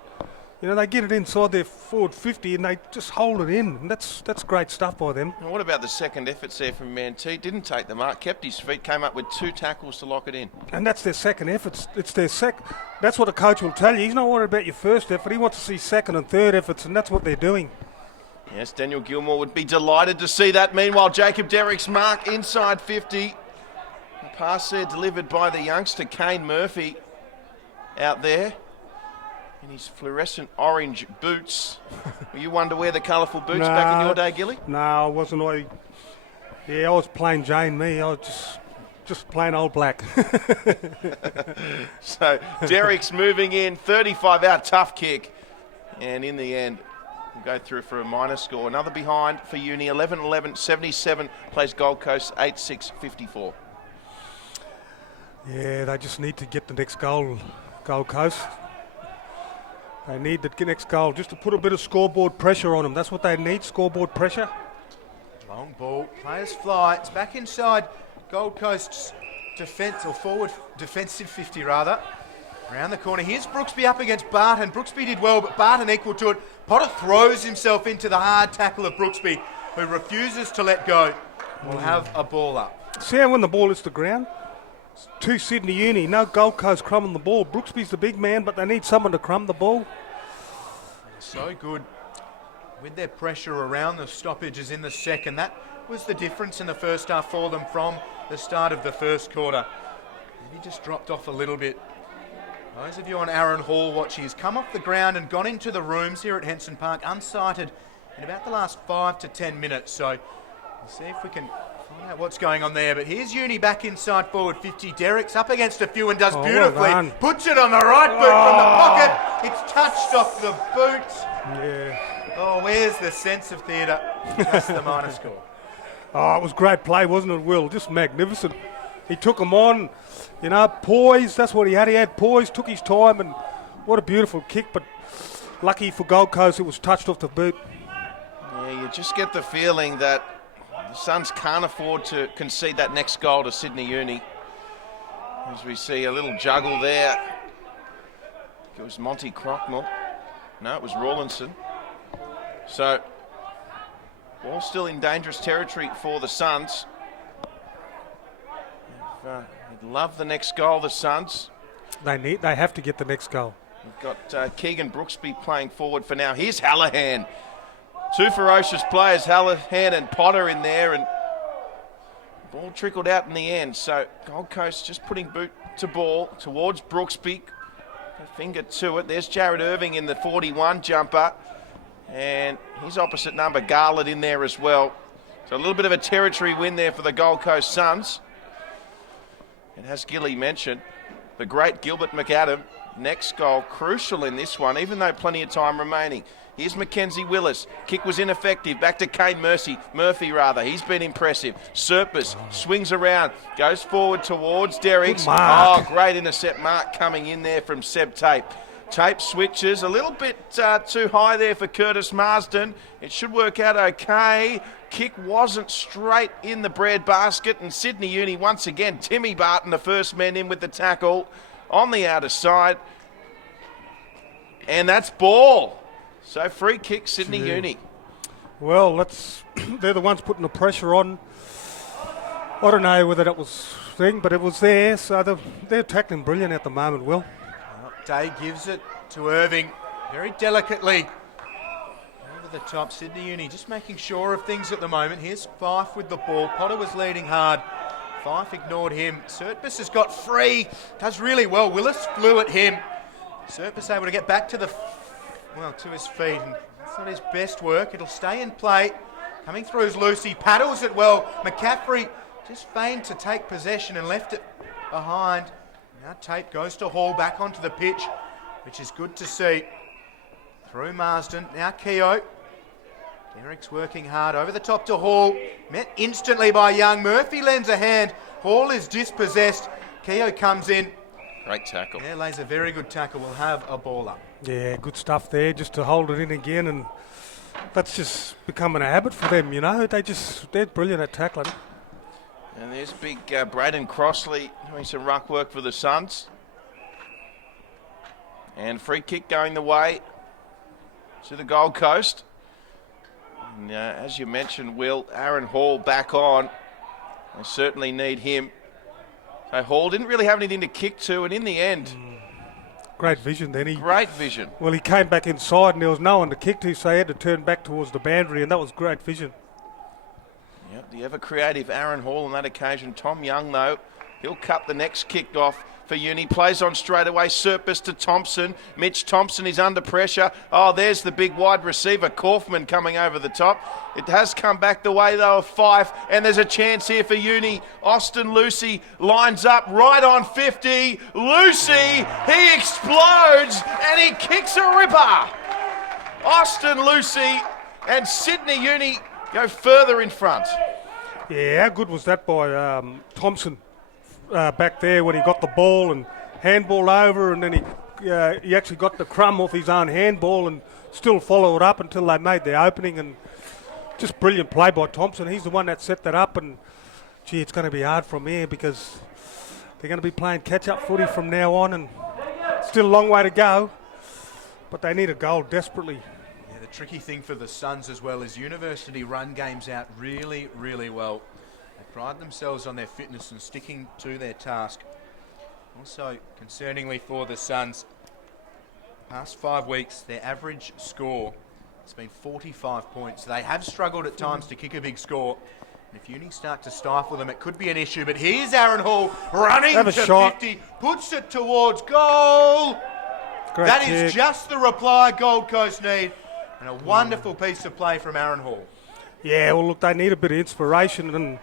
You know, they get it inside their forward 50 and they just hold it in. And that's great stuff by them. And what about the second efforts there from Mantee? Didn't take the mark, kept his feet, came up with 2 tackles to lock it in. And that's their second effort. It's their That's what a coach will tell you. He's not worried about your first effort. He wants to see second and third efforts, and that's what they're doing. Yes, Daniel Gilmore would be delighted to see that. Meanwhile, Jacob Derrick's mark inside 50. A pass there delivered by the youngster Kane Murphy out there in his fluorescent orange boots. Were you one to wear the colourful boots back in your day, Gilly? No, I wasn't. I was plain Jane, me. I was just plain old black. So Derrick's moving in, 35 out, tough kick. And in the end, we'll go through for a minor score. Another behind for Uni, 11-11, 77, plays Gold Coast, 8-6, 54. Yeah, they just need to get the next goal, Gold Coast. They need the next goal just to put a bit of scoreboard pressure on them. That's what they need, scoreboard pressure. Long ball, players fly. It's back inside Gold Coast's defence, or forward defensive 50 rather. Around the corner, here's Brooksby up against Barton. Brooksby did well, but Barton equal to it. Potter throws himself into the hard tackle of Brooksby, who refuses to let go. We'll have a ball up. See how when the ball hits the ground? To Sydney Uni, no Gold Coast crumbing the ball. Brooksby's the big man, but they need someone to crumb the ball. So good with their pressure around the stoppages in the second. That was the difference in the first half for them from the start of the first quarter. And he just dropped off a little bit. Those of you on Aaron Hall watching, he's come off the ground and gone into the rooms here at Henson Park unsighted in about the last 5 to 10 minutes. So we'll see if we can find out what's going on there. But here's Uni back inside forward 50. Derrick's up against a few and does beautifully. Well puts it on the right boot from the pocket. It's touched off the boot. Yeah. Oh, where's the sense of theatre? Just the minor score. Oh, it was great play, wasn't it, Will? Just magnificent. He took him on, you know, poise. That's what he had. He had poise, took his time, and what a beautiful kick. But lucky for Gold Coast, it was touched off the boot. Yeah, you just get the feeling that the Suns can't afford to concede that next goal to Sydney Uni. As we see a little juggle there. It was Monty Crockmore. No, it was Rawlinson. So, ball still in dangerous territory for the Suns. They'd love the next goal, the Suns. They have to get the next goal. We've got Keegan Brooksby playing forward for now. Here's Hallahan. 2 ferocious players, Hallahan and Potter in there, and ball trickled out in the end. So Gold Coast just putting boot to ball towards Brooksby. A finger to it. There's Jared Irving in the 41 jumper. And his opposite number, Garland, in there as well. So a little bit of a territory win there for the Gold Coast Suns. And as Gilly mentioned, the great Gilbert McAdam, next goal, crucial in this one, even though plenty of time remaining. Here's Mackenzie Willis. Kick was ineffective. Back to Kane Murphy. He's been impressive. Surpus swings around, goes forward towards Derrick's. Oh, great intercept mark coming in there from Seb Tape. Tape switches a little bit too high there for Curtis Marsden. It should work out okay. Kick wasn't straight in the bread basket, and Sydney Uni once again, Timmy Barton, the first man in with the tackle on the outer side. And that's ball. So free kick, Sydney Uni. Well, they're the ones putting the pressure on. I don't know whether that was thing, but it was there. So they're tackling brilliant at the moment, Will. Day gives it to Irving very delicately. Over the top, Sydney Uni just making sure of things at the moment. Here's Fife with the ball. Potter was leading hard. Fife ignored him. Surpus has got free. Does really well. Willis flew at him. Surpus able to get back to to his feet. And that's not his best work. It'll stay in play. Coming through is Lucy. Paddles it well. McCaffrey just feigned to take possession and left it behind. Now Tape goes to Hall back onto the pitch, which is good to see. Through Marsden. Now Keogh. Derrick's working hard over the top to Hall. Met instantly by Young. Murphy lends a hand. Hall is dispossessed. Keogh comes in. Great tackle. Yeah, lays a very good tackle. We'll have a ball up. Yeah, good stuff there, just to hold it in again, and that's just becoming a habit for them, you know. They're brilliant at tackling. And there's big Braden Crossley doing some ruck work for the Suns. And free kick going the way to the Gold Coast. And, as you mentioned, Will, Aaron Hall back on. They certainly need him. So Hall didn't really have anything to kick to, and in the end... Great vision then. Great vision. Well, he came back inside and there was no one to kick to, so he had to turn back towards the boundary, and that was great vision. Yep, the ever-creative Aaron Hall on that occasion. Tom Young, though, he'll cut the next kick off for Uni. Plays on straight away. Surplus to Thompson. Mitch Thompson is under pressure. Oh, there's the big wide receiver, Kaufman, coming over the top. It has come back the way, though, of Fife, and there's a chance here for Uni. Austin Lucy lines up right on 50. Lucy, he explodes, and he kicks a ripper. Austin Lucy and Sydney Uni go further in front. Yeah, how good was that by Thompson back there when he got the ball and handball over, and then he actually got the crumb off his own handball and still followed up until they made the opening, and just brilliant play by Thompson. He's the one that set that up, and gee, it's going to be hard from here because they're going to be playing catch-up footy from now on, and still a long way to go, but they need a goal desperately. Yeah, the tricky thing for the Suns as well is University run games out really, really well. They pride themselves on their fitness and sticking to their task. Also, concerningly for the Suns, past 5 weeks, their average score has been 45 points. They have struggled at times to kick a big score. And if Uni start to stifle them, it could be an issue. But here's Aaron Hall running to shot. 50, puts it towards goal. Great That kick. is just the reply Gold Coast need. And a wonderful piece of play from Aaron Hall. Yeah, well, look, they need a bit of inspiration, and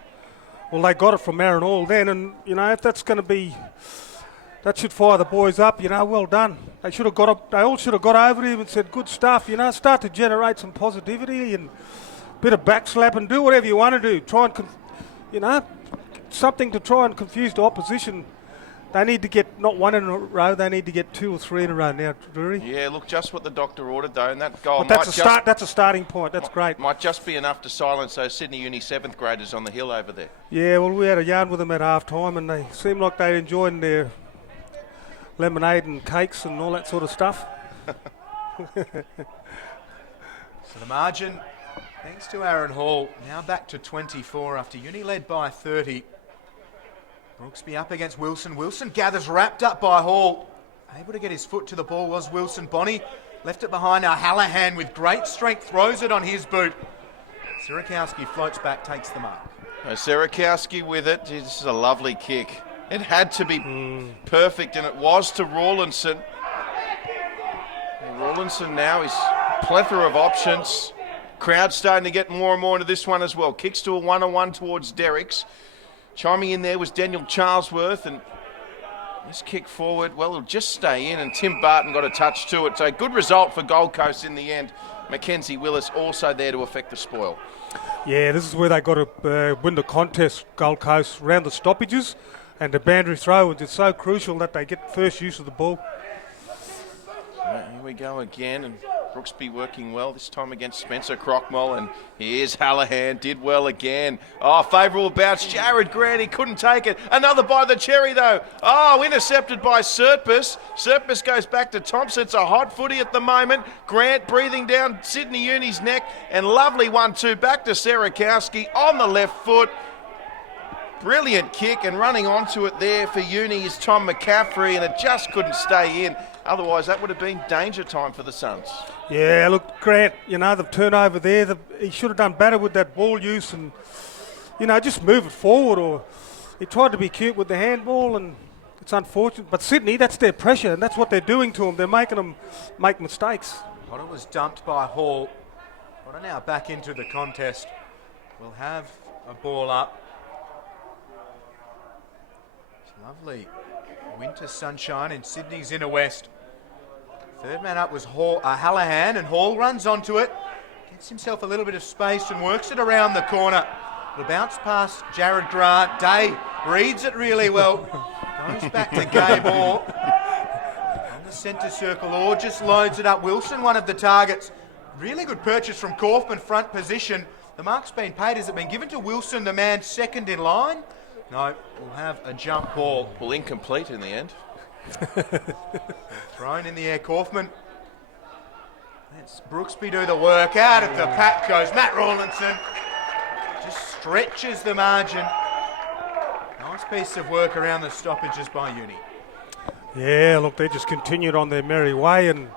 well, they got it from Aaron Hall then, and you know, if that's going to be, that should fire the boys up. You know, well done. They should have got up. They all should have got over him and said, "Good stuff." You know, start to generate some positivity and a bit of backslap and do whatever you want to do. Try and, you know, something to try and confuse the opposition. They need to get not one in a row. They need to get 2 or 3 in a row now, Drury. Yeah, look, just what the doctor ordered, though, and that goal But that's a start. That's a starting point. That's great. Might just be enough to silence those Sydney Uni 7th graders on the hill over there. Yeah, well, we had a yarn with them at half time, and they seemed like they enjoyed their lemonade and cakes and all that sort of stuff. So the margin, thanks to Aaron Hall, now back to 24 after Uni led by 30. Brooksby up against Wilson. Wilson gathers wrapped up by Hall. Able to get his foot to the ball was Wilson. Bonnie left it behind. Now Hallahan with great strength throws it on his boot. Sierakowski floats back, takes the mark. Sierakowski with it. Gee, this is a lovely kick. It had to be perfect, and it was to Rawlinson. And Rawlinson now is a plethora of options. Crowd starting to get more and more into this one as well. Kicks to a 1-on-1 towards Derricks. Chiming in there was Daniel Charlesworth, and this kick forward, well, it'll just stay in, and Tim Barton got a touch to it. So good result for Gold Coast in the end. Mackenzie Willis also there to affect the spoil. Yeah, this is where they got to win the contest, Gold Coast, round the stoppages, and the boundary throw, and it's so crucial that they get first use of the ball. Right, here we go again, and Brooksby working well, this time against Spencer Crockmall, and here's Hallahan, did well again. Oh, favourable bounce, Jared Grant, he couldn't take it. Another by the cherry though. Oh, intercepted by Surpus. Surpus goes back to Thompson. It's a hot footy at the moment. Grant breathing down Sydney Uni's neck, and lovely 1-2 back to Sierakowski on the left foot. Brilliant kick, and running onto it there for Uni is Tom McCaffrey, and it just couldn't stay in. Otherwise, that would have been danger time for the Suns. Yeah, look, Grant, you know, the turnover there, he should have done better with that ball use and, you know, just move it forward, or he tried to be cute with the handball, and it's unfortunate. But Sydney, that's their pressure, and that's what they're doing to them. They're making them make mistakes. Potter was dumped by Hall. Potter now back into the contest. We'll have a ball up. It's lovely winter sunshine in Sydney's inner west. Third man up was Hallahan, and Hall runs onto it, gets himself a little bit of space and works it around the corner. It'll bounce past Jared Grant. Day reads it really well. Goes back to Gabe Orr. On the centre circle, Orr just loads it up. Wilson, one of the targets. Really good purchase from Kaufman, front position. The mark's been paid. Has it been given to Wilson, the man second in line? No, we'll have a jump ball. Well, incomplete in the end. Thrown in the air, Kaufman. Let's Brooksby do the work. Out of the pack goes Matt Rawlinson. Just stretches the margin. Nice piece of work around the stoppages by Uni. Yeah, look, they just continued on their merry way, and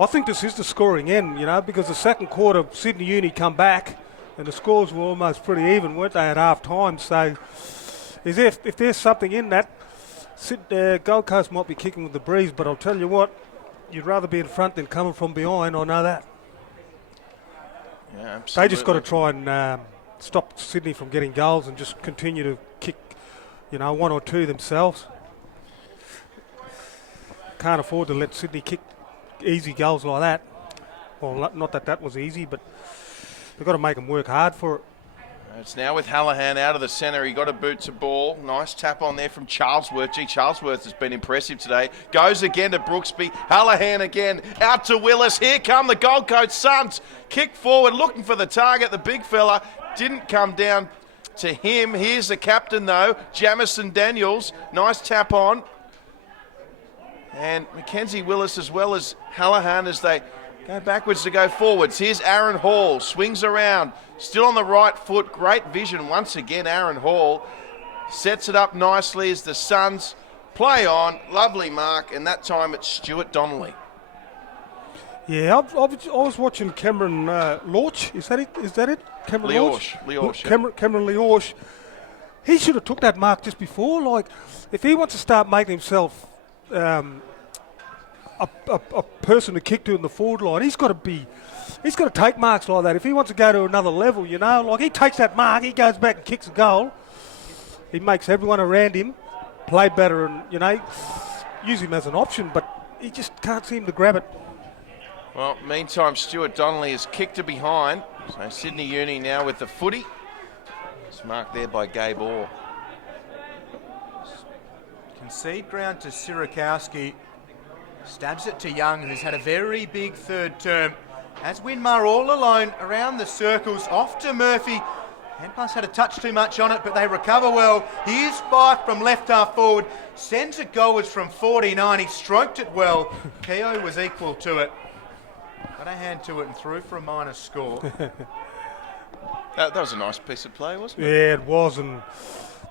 I think this is the scoring end, because the second quarter, Sydney Uni come back, and the scores were almost pretty even, weren't they, at half time? So, if there's something in that, Gold Coast might be kicking with the breeze, but I'll tell you what, you'd rather be in front than coming from behind. I know that. Yeah, absolutely. They just got to try and stop Sydney from getting goals and just continue to kick, one or two themselves. Can't afford to let Sydney kick easy goals like that. Well, not that was easy, but they've got to make them work hard for it. It's now with Hallahan out of the centre. He got a boot to ball. Nice tap on there from Charlesworth. Charlesworth has been impressive today. Goes again to Brooksby. Hallahan again. Out to Willis. Here come the Gold Coast Suns. Kick forward, looking for the target. The big fella didn't come down to him. Here's the captain, though, Jamison Daniels. Nice tap on. And Mackenzie Willis as well as Hallahan as they go backwards to go forwards. Here's Aaron Hall, swings around, still on the right foot. Great vision once again, Aaron Hall. Sets it up nicely as the Suns play on. Lovely mark, and that time it's Stuart Donnelly. Yeah, I was watching Cameron Lorch. Is that it? Cameron Lorch? Leorch, Cameron Leorch. He should have took that mark just before. Like, if he wants to start making himself a person to kick to in the forward line, he's got to take marks like that. If he wants to go to another level, like he takes that mark, he goes back and kicks a goal. He makes everyone around him play better and, use him as an option, but he just can't seem to grab it. Well, meantime, Stuart Donnelly has kicked it behind. So Sydney Uni now with the footy. It's marked there by Gabe Orr. Concede ground to Sirakowski. Stabs it to Young, who's had a very big third term. As Winmar all alone around the circles, off to Murphy. Handpass had a touch too much on it, but they recover well. Here's Fife from left half forward. Sends it goalwards from 49. He stroked it well. Keogh was equal to it. Got a hand to it and threw for a minor score. That was a nice piece of play, wasn't it? Yeah, it was, and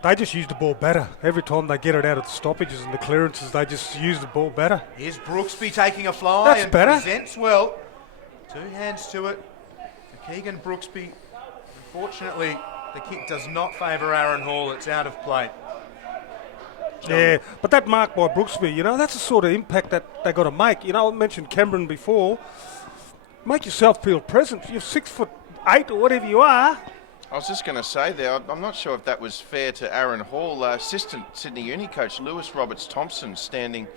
they just use the ball better. Every time they get it out of the stoppages and the clearances, they just use the ball better. Here's Brooksby taking a fly. That's and better. Presents well. Two hands to it. Keegan Brooksby. Unfortunately, the kick does not favour Aaron Hall. It's out of play. Yeah, but that mark by Brooksby, that's the sort of impact that they got to make. I mentioned Cameron before. Make yourself feel present. You're 6'8" or whatever you are. I was just going to say there, I'm not sure if that was fair to Aaron Hall. Assistant Sydney Uni coach Lewis Roberts-Thompson standing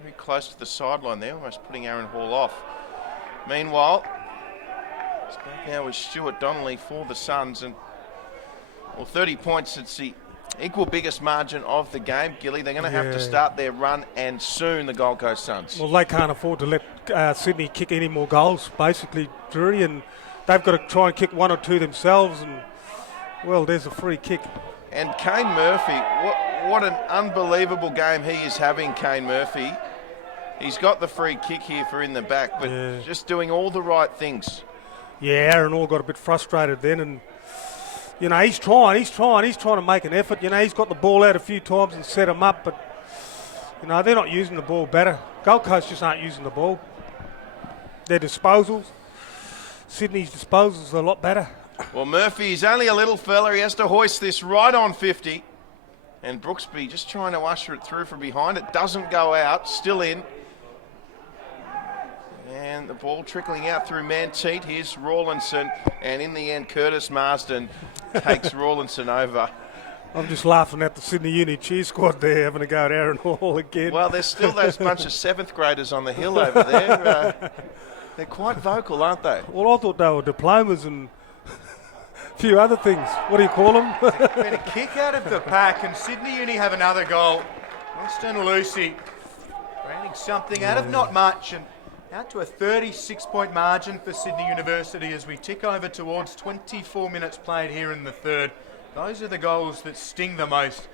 very close to the sideline there, almost putting Aaron Hall off. Meanwhile, it's back now with Stuart Donnelly for the Suns. And 30 points, it's the equal biggest margin of the game. Gilly, they're going to have to start their run, and soon, the Gold Coast Suns. Well, they can't afford to let Sydney kick any more goals, basically, Drury, and they've got to try and kick one or two themselves, and, well, there's a free kick. And Kane Murphy, what an unbelievable game he is having, Kane Murphy. He's got the free kick here for in the back, but just doing all the right things. Yeah, Aaron Hall got a bit frustrated then, and he's trying to make an effort. He's got the ball out a few times and set him up, but, they're not using the ball better. Gold Coast just aren't using the ball. Their disposals, Sydney's disposals are a lot better. Well, Murphy is only a little fella. He has to hoist this right on 50. And Brooksby just trying to usher it through from behind. It doesn't go out, still in. And the ball trickling out through Manteet. Here's Rawlinson. And in the end, Curtis Marsden takes Rawlinson over. I'm just laughing at the Sydney Uni cheer squad there, having a go at Aaron Hall again. Well, there's still those bunch of 7th graders on the hill over there. They're quite vocal, aren't they? Well, I thought they were diplomas and a few other things. What do you call them? Been a kick out of the pack, and Sydney Uni have another goal. Austin Lucy granting something out of not much, and out to a 36-point margin for Sydney University as we tick over towards 24 minutes played here in the third. Those are the goals that sting the most.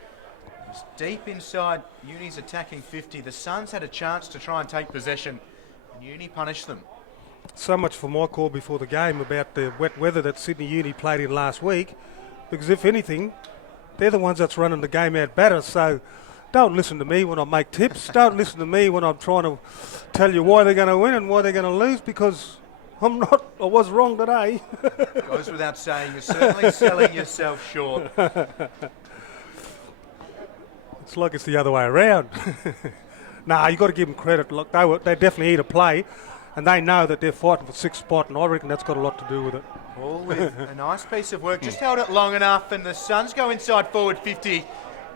It's deep inside Uni's attacking 50. The Suns had a chance to try and take possession, and Uni punished them. So much for my call before the game about the wet weather that Sydney Uni played in last week, because if anything, they're the ones that's running the game out better. So don't listen to me when I make tips. Don't listen to me when I'm trying to tell you why they're going to win and why they're going to lose, because I was wrong today. Goes without saying, you're certainly selling yourself short. It's like it's the other way around. Nah, you got to give them credit. Look, they definitely here to play, and they know that they're fighting for sixth spot, and I reckon that's got a lot to do with it. All with a nice piece of work. Just held it long enough, and the Suns go inside forward 50.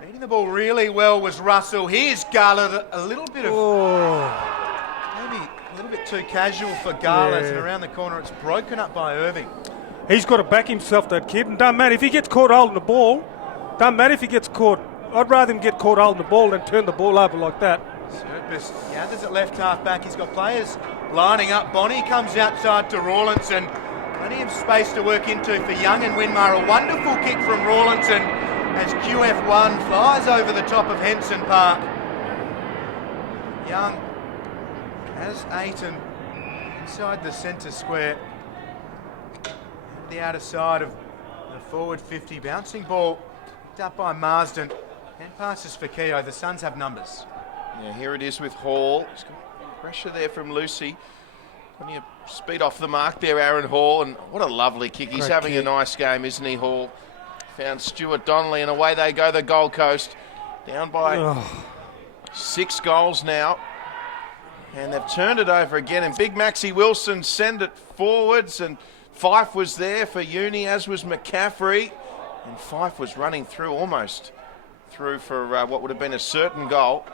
Beating the ball really well was Russell. Here's Garland, a little bit of... Maybe a little bit too casual for Garland, and around the corner it's broken up by Irving. He's got to back himself, that kid, and don't matter if he gets caught holding the ball. Don't matter if he gets caught. I'd rather him get caught holding the ball than turn the ball over like that. Serpis gathers at left half back. He's got players lining up. Bonnie comes outside to Rawlinson. Plenty of space to work into for Young and Winmar. A wonderful kick from Rawlinson as QF1 flies over the top of Henson Park. Young has Aiton inside the centre square. The outer side of the forward 50. Bouncing ball picked up by Marsden. And passes for Keogh. The Suns have numbers. Yeah, here it is with Hall. He's got pressure there from Lucy. Plenty of speed off the mark there, Aaron Hall. And what a lovely kick. He's having a nice game, isn't he, Hall? Found Stuart Donnelly, and away they go, the Gold Coast. Down by 6 goals now. And they've turned it over again. And big Maxie Wilson send it forwards. And Fife was there for Uni, as was McCaffrey. And Fife was running through almost through for what would have been a certain goal.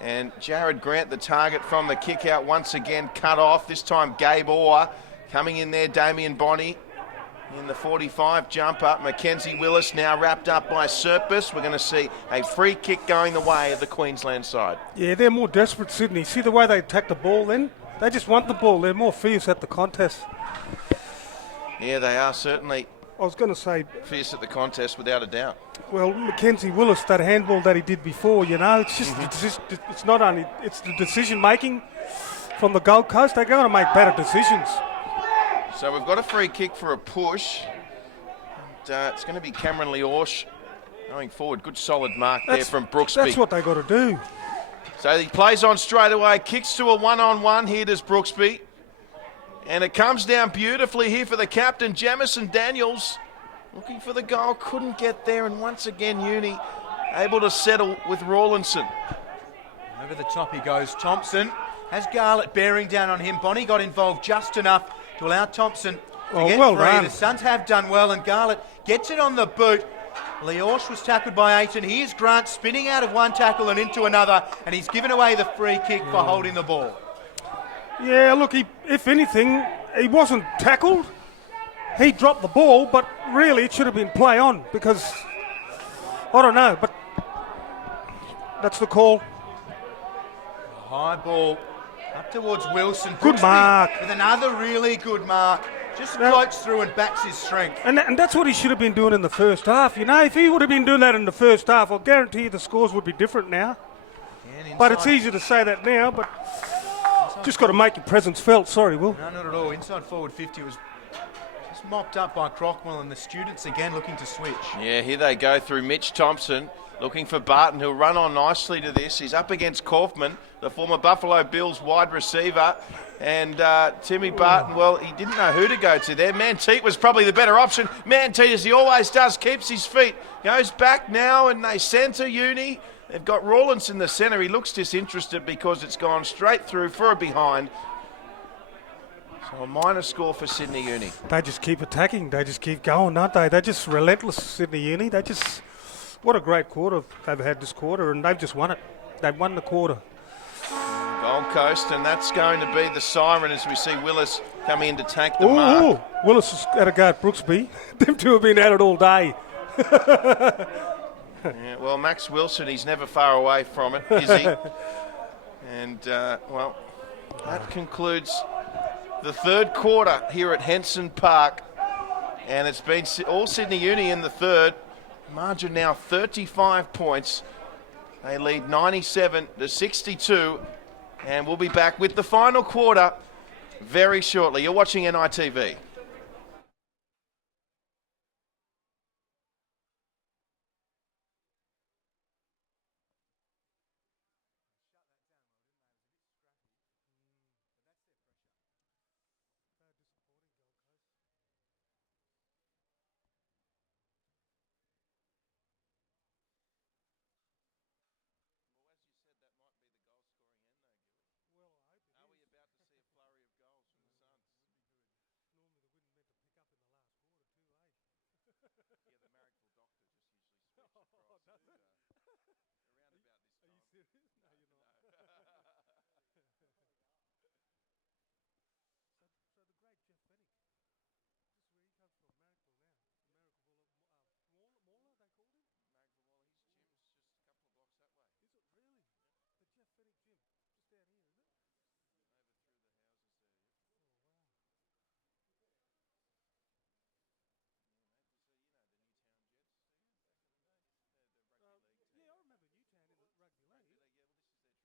And Jared Grant, the target from the kick out, once again cut off. This time Gabe Orr coming in there. Damien Bonney in the 45 jumper. Mackenzie Willis now wrapped up by Serpis. We're going to see a free kick going the way of the Queensland side. Yeah, they're more desperate, Sydney. See the way they attack the ball then? They just want the ball. They're more fierce at the contest. Yeah, they are certainly I was going to say... fierce at the contest, without a doubt. Well, Mackenzie Willis, that handball that he did before, you know, it's just, it's not only, it's the decision-making from the Gold Coast. They're going to make better decisions. So we've got a free kick for a push. And, it's going to be Cameron Leorsch going forward. Good solid mark there from Brooksby. That's what they got to do. So he plays on straight away, kicks to a one-on-one. Here does Brooksby. And it comes down beautifully here for the captain, Jamison Daniels. Looking for the goal, couldn't get there. And once again, Uni able to settle with Rawlinson. Over the top he goes. Thompson has Garlett bearing down on him. Bonnie got involved just enough to allow Thompson to get well free. done. The Suns have done well, and Garlett gets it on the boot. Leorsch was tackled by Aiton. Here's Grant spinning out of one tackle and into another, and he's given away the free kick for holding the ball. Yeah, look, if anything, he wasn't tackled. He dropped the ball, but really it should have been play on, because, I don't know, but that's the call. High ball up towards Wilson. Good Brooksby mark. with another really good mark. Just floats through and backs his strength. And that's what he should have been doing in the first half. You know, if he would have been doing that in the first half, I'll guarantee you the scores would be different now. But it's easy to say that now, but just got to make your presence felt. Sorry, Will. No, not at all. Inside forward 50 was just mopped up by Crockwell, and the students again looking to switch. Yeah, here they go through Mitch Thompson, looking for Barton, who'll run on nicely to this. He's up against Kaufman, the former Buffalo Bills wide receiver. And Timmy Barton, well, he didn't know who to go to there. Manteet was probably the better option. Manteet, as he always does, keeps his feet. Goes back now, and they centre Uni. They've got Rawlins in the centre. He looks disinterested because it's gone straight through for a behind. So a minor score for Sydney Uni. They just keep attacking. They just keep going, don't they? They're just relentless, Sydney Uni. They just... What a great quarter they've had this quarter, and they've just won it. They've won the quarter. Gold Coast, and that's going to be the siren as we see Willis coming in to take the mark. Ooh, Willis has had a go at Brooksby. Them two have been at it all day. Yeah, well, Max Wilson, he's never far away from it, is he? And, well, that concludes the third quarter here at Henson Park. And it's been all Sydney Uni in the third. Margin now 35 points. They lead 97-62. And we'll be back with the final quarter very shortly. You're watching NITV. So disappointing, Gold Coast. Well, as you said, that might be the goal scoring end, though, Gilly. Well, I hope it Are is. we about to see a flurry of goals from the Suns? Would be good. Normally the wind meant to pick up in the last quarter too, eh? Yeah, the Marrickville doctor just usually sweeps across Does it? around about this Are time. you serious? No, you're not. So the great Jeff Fennick, just where he comes from, Marrickville now. The Marrickville, Mauler, they called him? Marrickville, well, his gym's just a couple of blocks that way. Is it really? Yep. The Jeff Fennick gym, just down here, is it? Over through the houses there, yep. Oh, wow. Yeah, mate. You know the Newtown Jets, do you? Back in the day, the rugby league team. Yeah, I remember Newtown in the rugby league. Rugby league, yeah. Well, this is their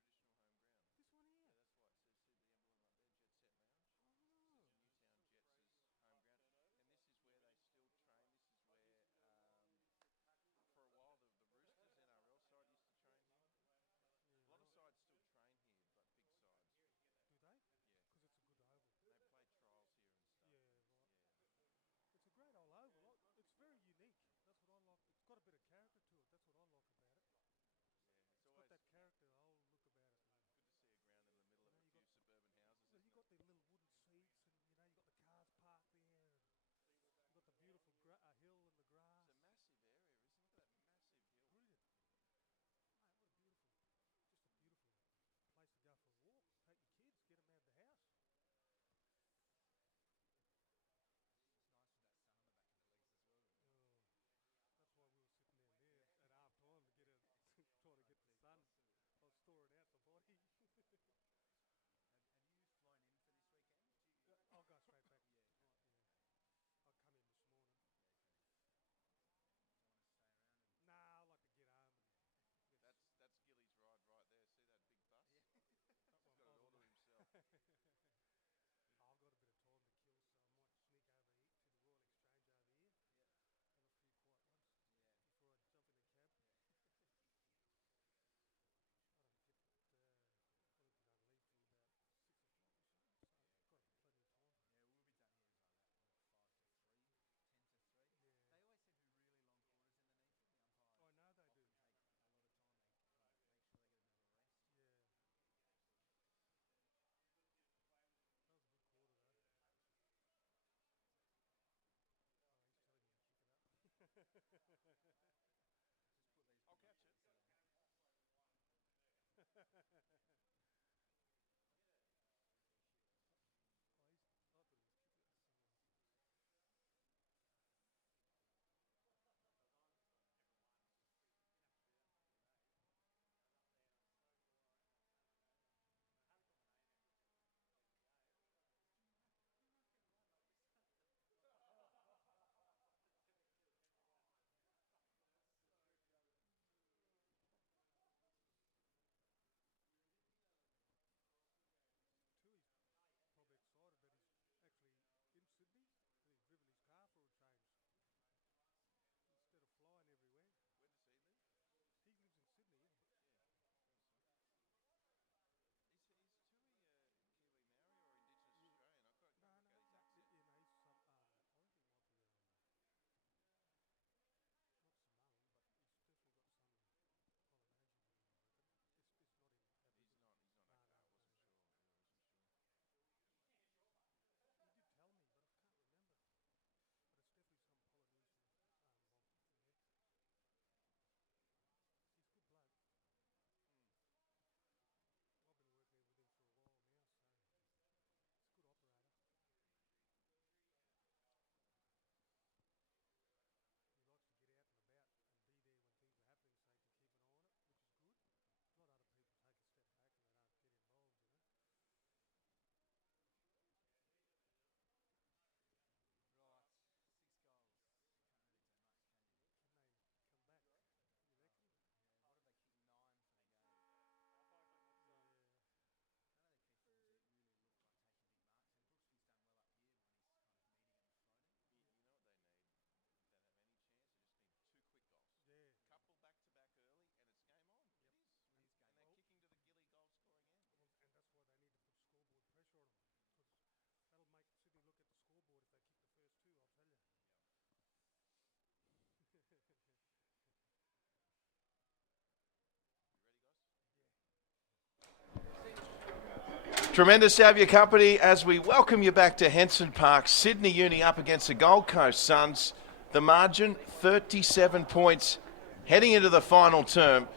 Tremendous to have your company as we welcome you back to Henson Park. Sydney Uni up against the Gold Coast Suns. The margin, 37 points heading into the final term.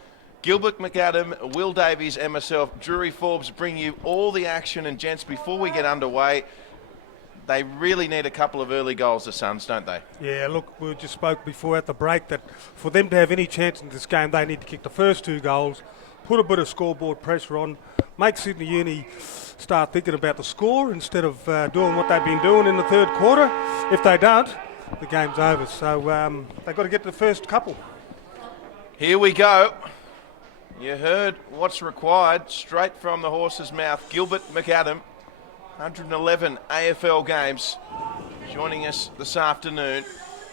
Gilbert McAdam, Will Davies and myself, Drury Forbes, bring you all the action. And gents, before we get underway, they really need a couple of early goals, the Suns, don't they? Yeah, look, we just spoke before at the break that for them to have any chance in this game, they need to kick the first 2 goals, put a bit of scoreboard pressure on, make Sydney Uni start thinking about the score instead of doing what they've been doing in the third quarter. If they don't, the game's over. So they've got to get the first couple. Here we go. You heard what's required straight from the horse's mouth. Gilbert McAdam, 111 AFL games, joining us this afternoon.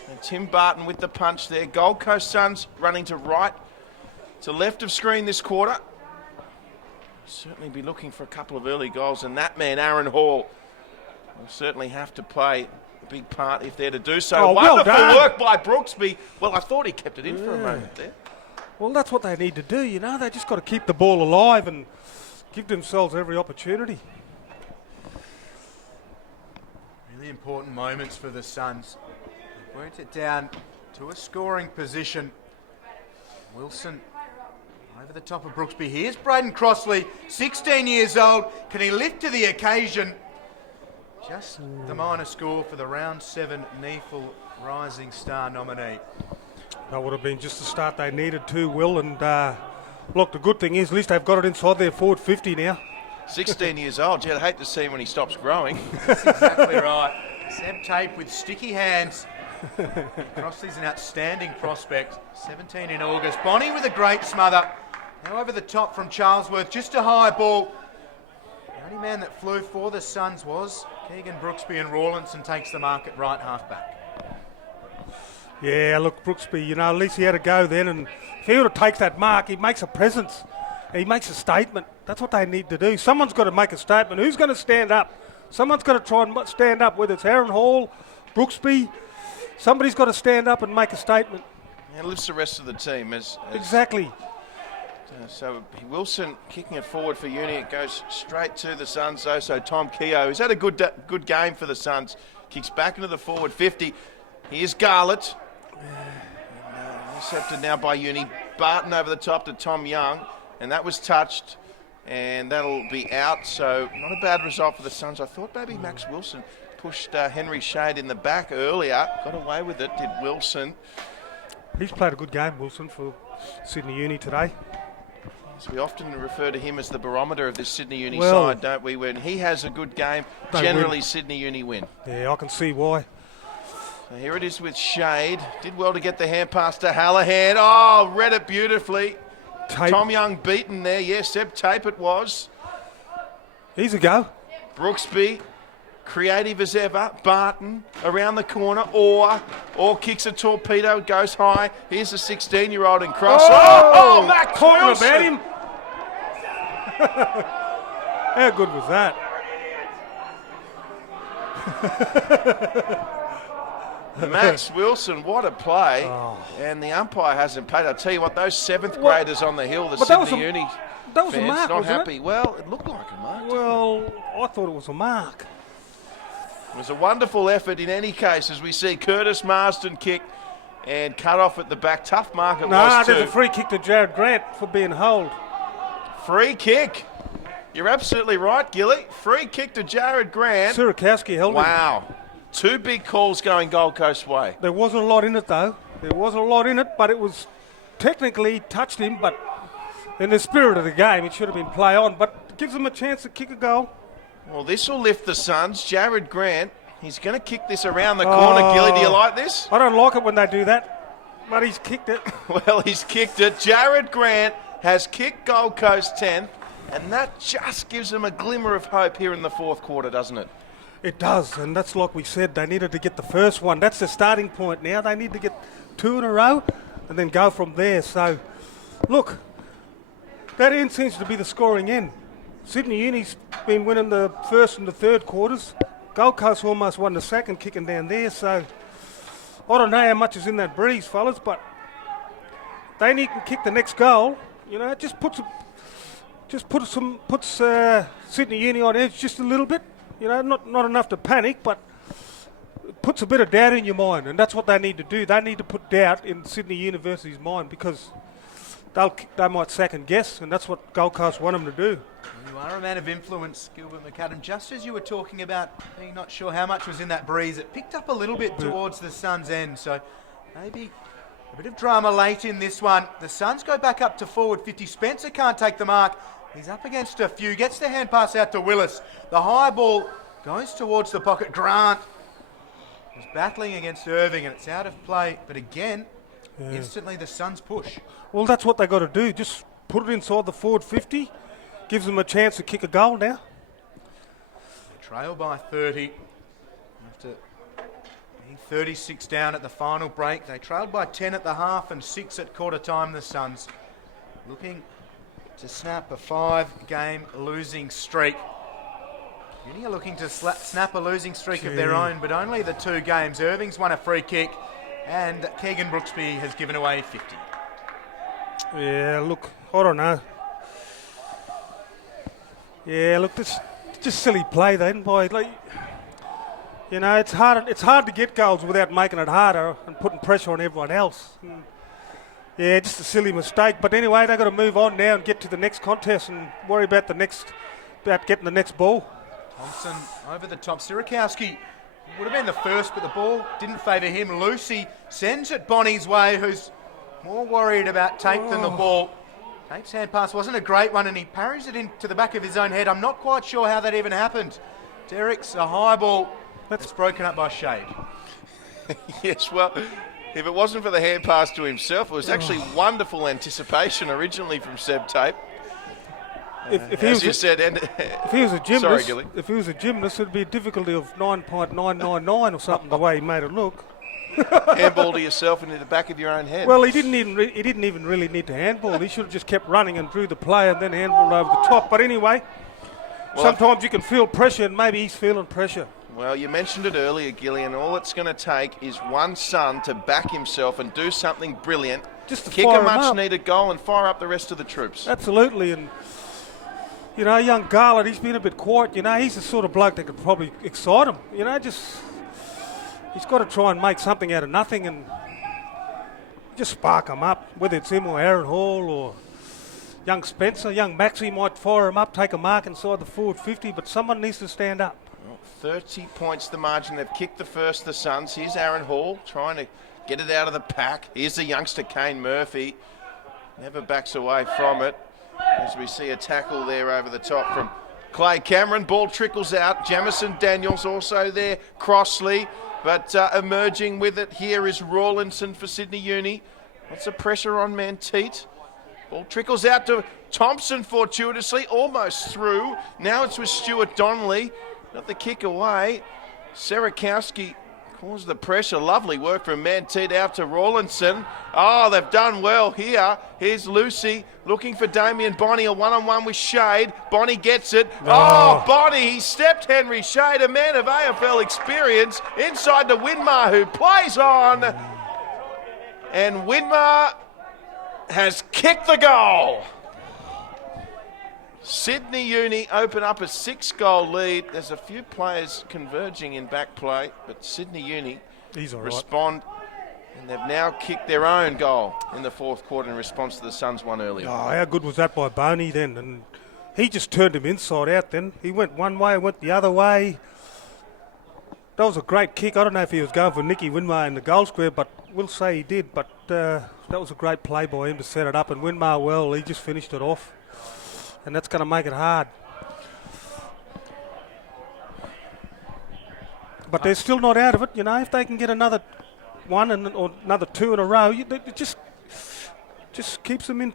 And Tim Barton with the punch there. Gold Coast Suns running to right to left of screen this quarter. Certainly be looking for a couple of early goals, and that man, Aaron Hall, will certainly have to play a big part if they're to do so. Oh, wonderful well work by Brooksby. Well, I thought he kept it in for a moment there. Well, that's what they need to do, you know. They just got to keep the ball alive and give themselves every opportunity. Really important moments for the Suns. They've worked it down to a scoring position. Wilson over the top of Brooksby. Here's Braden Crossley, 16 years old. Can he lift to the occasion? Just the minor score for the round 7 NEAFL Rising Star nominee. That would have been just the start they needed to, Will. And look, the good thing is at least they've got it inside their forward 50 now. 16 years old. Gee, I'd hate to see him when he stops growing. That's exactly right. Seb Tape with sticky hands. Crossley's an outstanding prospect. 17 in August. Bonnie with a great smother. Now over the top from Charlesworth. Just a high ball. The only man that flew for the Suns was Keegan Brooksby, and Rawlinson takes the mark at right half back. Yeah, look, Brooksby, you know, at least he had a go then. And if he would take that mark, he makes a presence. He makes a statement. That's what they need to do. Someone's got to make a statement. Who's going to stand up? Someone's got to try and stand up, whether it's Aaron Hall, Brooksby. Somebody's got to stand up and make a statement. And lifts the rest of the team. Exactly. So Wilson kicking it forward for Uni. It goes straight to the Suns, though. So Tom Keogh, who's had a good game for the Suns, kicks back into the forward 50. Here's Garlett. Intercepted now by Uni. Barton over the top to Tom Young. And that was touched. And that'll be out. So not a bad result for the Suns. I thought maybe Max Wilson pushed Henry Shade in the back earlier. Got away with it, did Wilson. He's played a good game, Wilson, for Sydney Uni today. Yes, we often refer to him as the barometer of this Sydney Uni Well, side, don't we? When he has a good game, generally Sydney Uni win. Yeah, I can see why. So here it is with Shade. Did well to get the hand pass to Hallahan. Oh, read it beautifully. Tape. Tom Young beaten there. Yes, Seb Tape it was. Here's a go. Brooksby, creative as ever. Barton around the corner. Or kicks a torpedo, goes high. Here's the 16-year-old in cross. Oh, Max talking Wilson. about him. How good was that? Max Wilson, what a play. Oh. And the umpire hasn't paid. I'll tell you what, those 7th graders on the hill, the but that was Sydney a- Uni that was a fans, mark, not wasn't it? happy. Well, it looked like a mark. Well, I thought it was a mark. It was a wonderful effort in any case, as we see Curtis Marsden kick and cut off at the back. Tough mark it was There's too. a free kick to Jared Grant for being holed. Free kick. You're absolutely right, Gilly. Free kick to Jared Grant. Sirakowski held him. Wow. 2 big calls going Gold Coast way. There wasn't a lot in it, though. There wasn't a lot in it, but it was technically touched him. But in the spirit of the game, it should have been play on. But it gives them a chance to kick a goal. Well, this will lift the Suns. Jared Grant, he's going to kick this around the corner. Gilly, do you like this? I don't like it when they do that, but he's kicked it. Well, he's kicked it. Jared Grant has kicked Gold Coast 10, and that just gives them a glimmer of hope here in the 4th quarter, doesn't it? It does, and that's like we said, they needed to get the first one. That's the starting point now. They need to get 2 in a row and then go from there. So, look, that end seems to be the scoring end. Sydney Uni's been winning the first and the third quarters. Gold Coast almost won the second, kicking down there. So, I don't know how much is in that breeze, fellas, but they need to kick the next goal. You know, it just just puts Sydney Uni on edge just a little bit. You know, not enough to panic, but puts a bit of doubt in your mind, and that's what they need to do. They need to put doubt in Sydney University's mind because they might second guess, and that's what Gold Coast want them to do. You are a man of influence, Gilbert McAdam. Just as you were talking about being not sure how much was in that breeze, it picked up a little bit towards the Suns' end, so maybe a bit of drama late in this one. The Suns go back up to forward 50. Spencer can't take the mark. He's up against a few. Gets the hand pass out to Willis. The high ball goes towards the pocket. Grant is battling against Irving, and it's out of play. But again, instantly the Suns push. Well, that's what they got to do. Just put it inside the forward 50. Gives them a chance to kick a goal now. They trail by 30. After being 36 down at the final break, they trailed by 10 at the half and 6 at quarter time. The Suns looking to snap a 5-game losing streak. Uni are looking to snap a losing streak of their own, but only the 2 games. Irving's won a free kick, and Keegan Brooksby has given away 50. Yeah, look, I don't know. Yeah, look, this just silly play then, boy. Like, you know, it's hard to get goals without making it harder and putting pressure on everyone else. Yeah, just a silly mistake. But anyway, they've got to move on now and get to the next contest and worry about getting the next ball. Thompson over the top. Sirakowski would have been the first, but the ball didn't favour him. Lucy sends it Bonnie's way, who's more worried about Tate than the ball. Tate's hand pass wasn't a great one, and he parries it into the back of his own head. I'm not quite sure how that even happened. Derek's a high ball that's broken up by Shade. Yes, well, if it wasn't for the hand pass to himself, it was actually wonderful anticipation originally from Seb Tate. If he was a gymnast, sorry, Gilly. If he was a gymnast, it'd be a difficulty of 9.999 or something. The way he made it look. Handball to yourself into the back of your own head. Well, he didn't even really need to handball. He should have just kept running and drew the play and then handballed over the top. But anyway, sometimes you can feel pressure, and maybe he's feeling pressure. Well, you mentioned it earlier, Gillian. All it's going to take is one son to back himself and do something brilliant, just to kick fire a him up. much-needed goal and fire up the rest of the troops. Absolutely, and you know, young Garland, he's been a bit quiet. You know, he's the sort of bloke that could probably excite him. You know, he's got to try and make something out of nothing and just spark him up, whether it's him or Aaron Hall or young Spencer. Young Maxie might fire him up, take a mark inside the forward 50, but someone needs to stand up. Well, 30 points the margin. They've kicked the first, the Suns. Here's Aaron Hall trying to get it out of the pack. Here's the youngster Kane Murphy. Never backs away from it. As we see a tackle there over the top from Clay Cameron. Ball trickles out. Jamison Daniels also there. Crossley. But emerging with it here is Rawlinson for Sydney Uni. Lots of pressure on Manteet. Ball trickles out to Thompson fortuitously, almost through. Now it's with Stuart Donnelly. Got the kick away. Sirakowski caused the pressure. Lovely work from Manteet out to Rawlinson. Oh, they've done well here. Here's Lucy looking for Damien Bonnie. A one-on-one with Shade. Bonnie gets it. Oh, Bonnie, he stepped Henry Shade, a man of AFL experience, inside to Winmar, who plays on. And Winmar has kicked the goal. Sydney Uni open up a 6-goal lead. There's a few players converging in back play, but Sydney Uni respond, and they've now kicked their own goal in the fourth quarter in response to the Suns one earlier. Oh, how good was that by Boney then? And he just turned him inside out then. He went one way, went the other way. That was a great kick. I don't know if he was going for Nicky Winmar in the goal square, but we'll say he did. But that was a great play by him to set it up. And Winmar, well, he just finished it off. And that's going to make it hard. But they're still not out of it, you know. If they can get another one or another 2 in a row, it just keeps them in,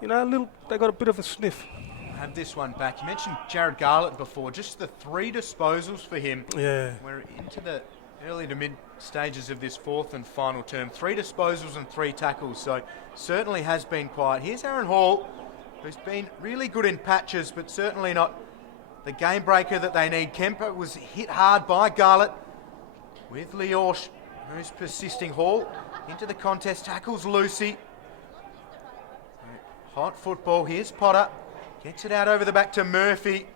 you know, they got a bit of a sniff. Have this one back. You mentioned Jared Garlett before. Just the 3 disposals for him. Yeah. We're into the early to mid stages of this fourth and final term. 3 disposals and 3 tackles. So certainly has been quiet. Here's Aaron Hall, who's been really good in patches, but certainly not the game breaker that they need. Kemper was hit hard by Garlett with Leorsch, who's persisting. Hall into the contest, tackles Lucy. Hot football. Here's Potter. Gets it out over the back to Murphy.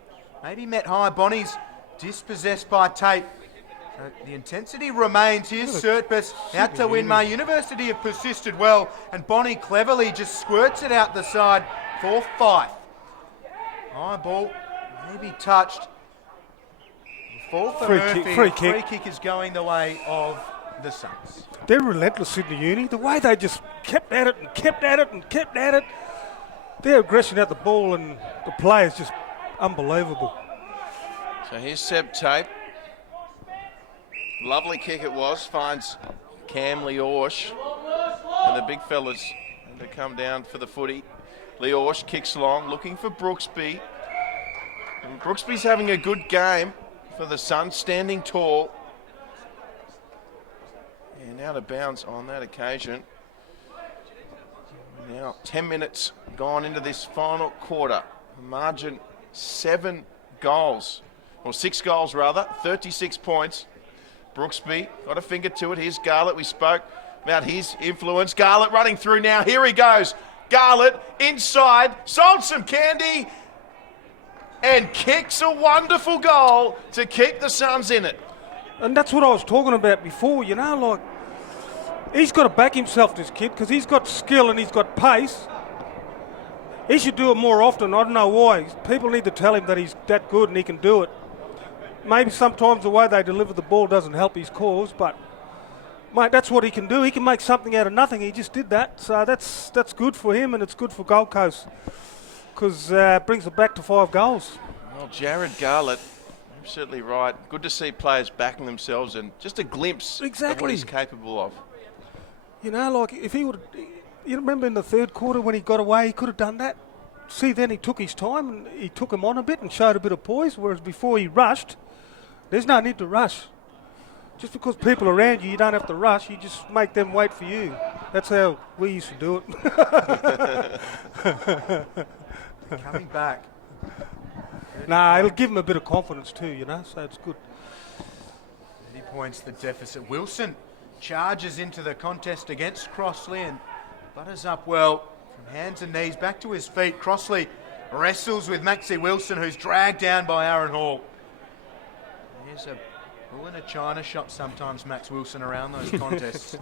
Maybe met high. Bonnie's dispossessed by Tate. So the intensity remains. Here's Surtbus out to Winmar. University have persisted well, and Bonnie cleverly just squirts it out the side for Fife. High ball, maybe touched. Fall for Murphy. Free kick is going the way of the Suns. They're relentless, Sydney Uni. The way they just kept at it and kept at it and kept at it. Their aggression at the ball and the play is just unbelievable. So here's Seb Tape. Lovely kick it was. Finds Cam Leorsh. And the big fellas to come down for the footy. Leorsh kicks long, looking for Brooksby. And Brooksby's having a good game for the Suns, standing tall. And out of bounds on that occasion. Now 10 minutes gone into this final quarter. Margin 7 goals. Or 6 goals rather, 36 points. Brooksby got a finger to it. Here's Garlett. We spoke about his influence. Garlett running through now. Here he goes. Garlett inside, sold some candy and kicks a wonderful goal to keep the Suns in it. And that's what I was talking about before, you know, like, he's got to back himself, this kid, because he's got skill and he's got pace. He should do it more often. I don't know why. People need to tell him that he's that good and he can do it. Maybe sometimes the way they deliver the ball doesn't help his cause, but, mate, that's what he can do. He can make something out of nothing. He just did that. So that's good for him, and it's good for Gold Coast, because it brings it back to 5 goals. Well, Jared Garlett, you're certainly right. Good to see players backing themselves and just a glimpse of what he's capable of. You know, like, if he would, you remember in the third quarter when he got away, he could have done that. See, then he took his time and he took him on a bit and showed a bit of poise, whereas before he rushed, there's no need to rush. Just because people are around you, you don't have to rush. You just make them wait for you. That's how we used to do it. Coming back. Nah, it'll give him a bit of confidence too, you know, so it's good. 30 points the deficit. Wilson charges into the contest against Crossley and butters up well from hands and knees back to his feet. Crossley wrestles with Maxie Wilson, who's dragged down by Aaron Hall. There's a bull in a china shop sometimes, Max Wilson, around those contests.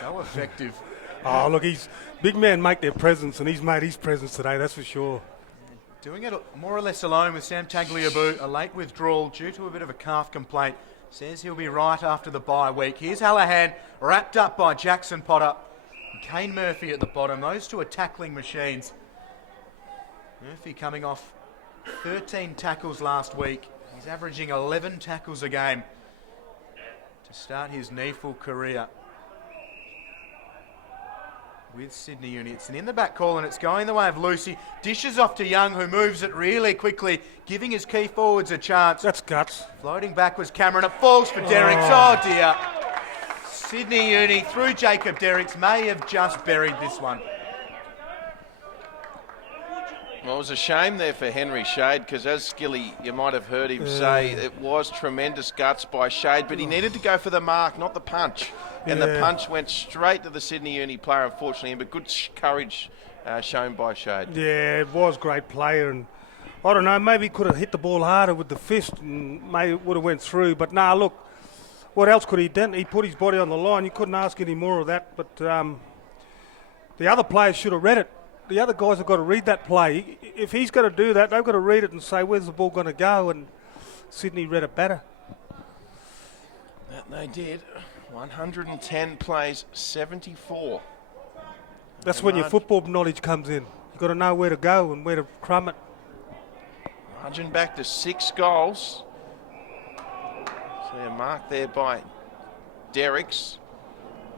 So effective. Oh, look, he's big men make their presence, and he's made his presence today, that's for sure. Doing it more or less alone with Sam Tagliabue, a late withdrawal due to a bit of a calf complaint. Says he'll be right after the bye week. Here's Hallahan, wrapped up by Jackson Potter. And Kane Murphy at the bottom. Those two are tackling machines. Murphy coming off 13 tackles last week. He's averaging 11 tackles a game to start his NEAFL career with Sydney Uni. It's an in the back call and it's going the way of Lucy. Dishes off to Young, who moves it really quickly, giving his key forwards a chance. That's guts. Floating back was Cameron. It falls for Derricks. Oh dear. Sydney Uni through Jacob Derricks may have just buried this one. Well, it was a shame there for Henry Shade, because as Skilly, you might have heard him say, it was tremendous guts by Shade, but he needed to go for the mark, not the punch. And the punch went straight to the Sydney Uni player, unfortunately, but good courage shown by Shade. Yeah, it was great player, and I don't know, maybe he could have hit the ball harder with the fist and maybe it would have went through. But nah, look, what else could he have done? He put his body on the line. You couldn't ask any more of that. But the other players should have read it. The other guys have got to read that play. If he's going to do that, they've got to read it and say, where's the ball going to go? And Sydney read it better. That they did. 110 plays, 74. That's when your football knowledge comes in. You've got to know where to go and where to crumb it. Margin back to 6 goals. So a mark there by Derricks.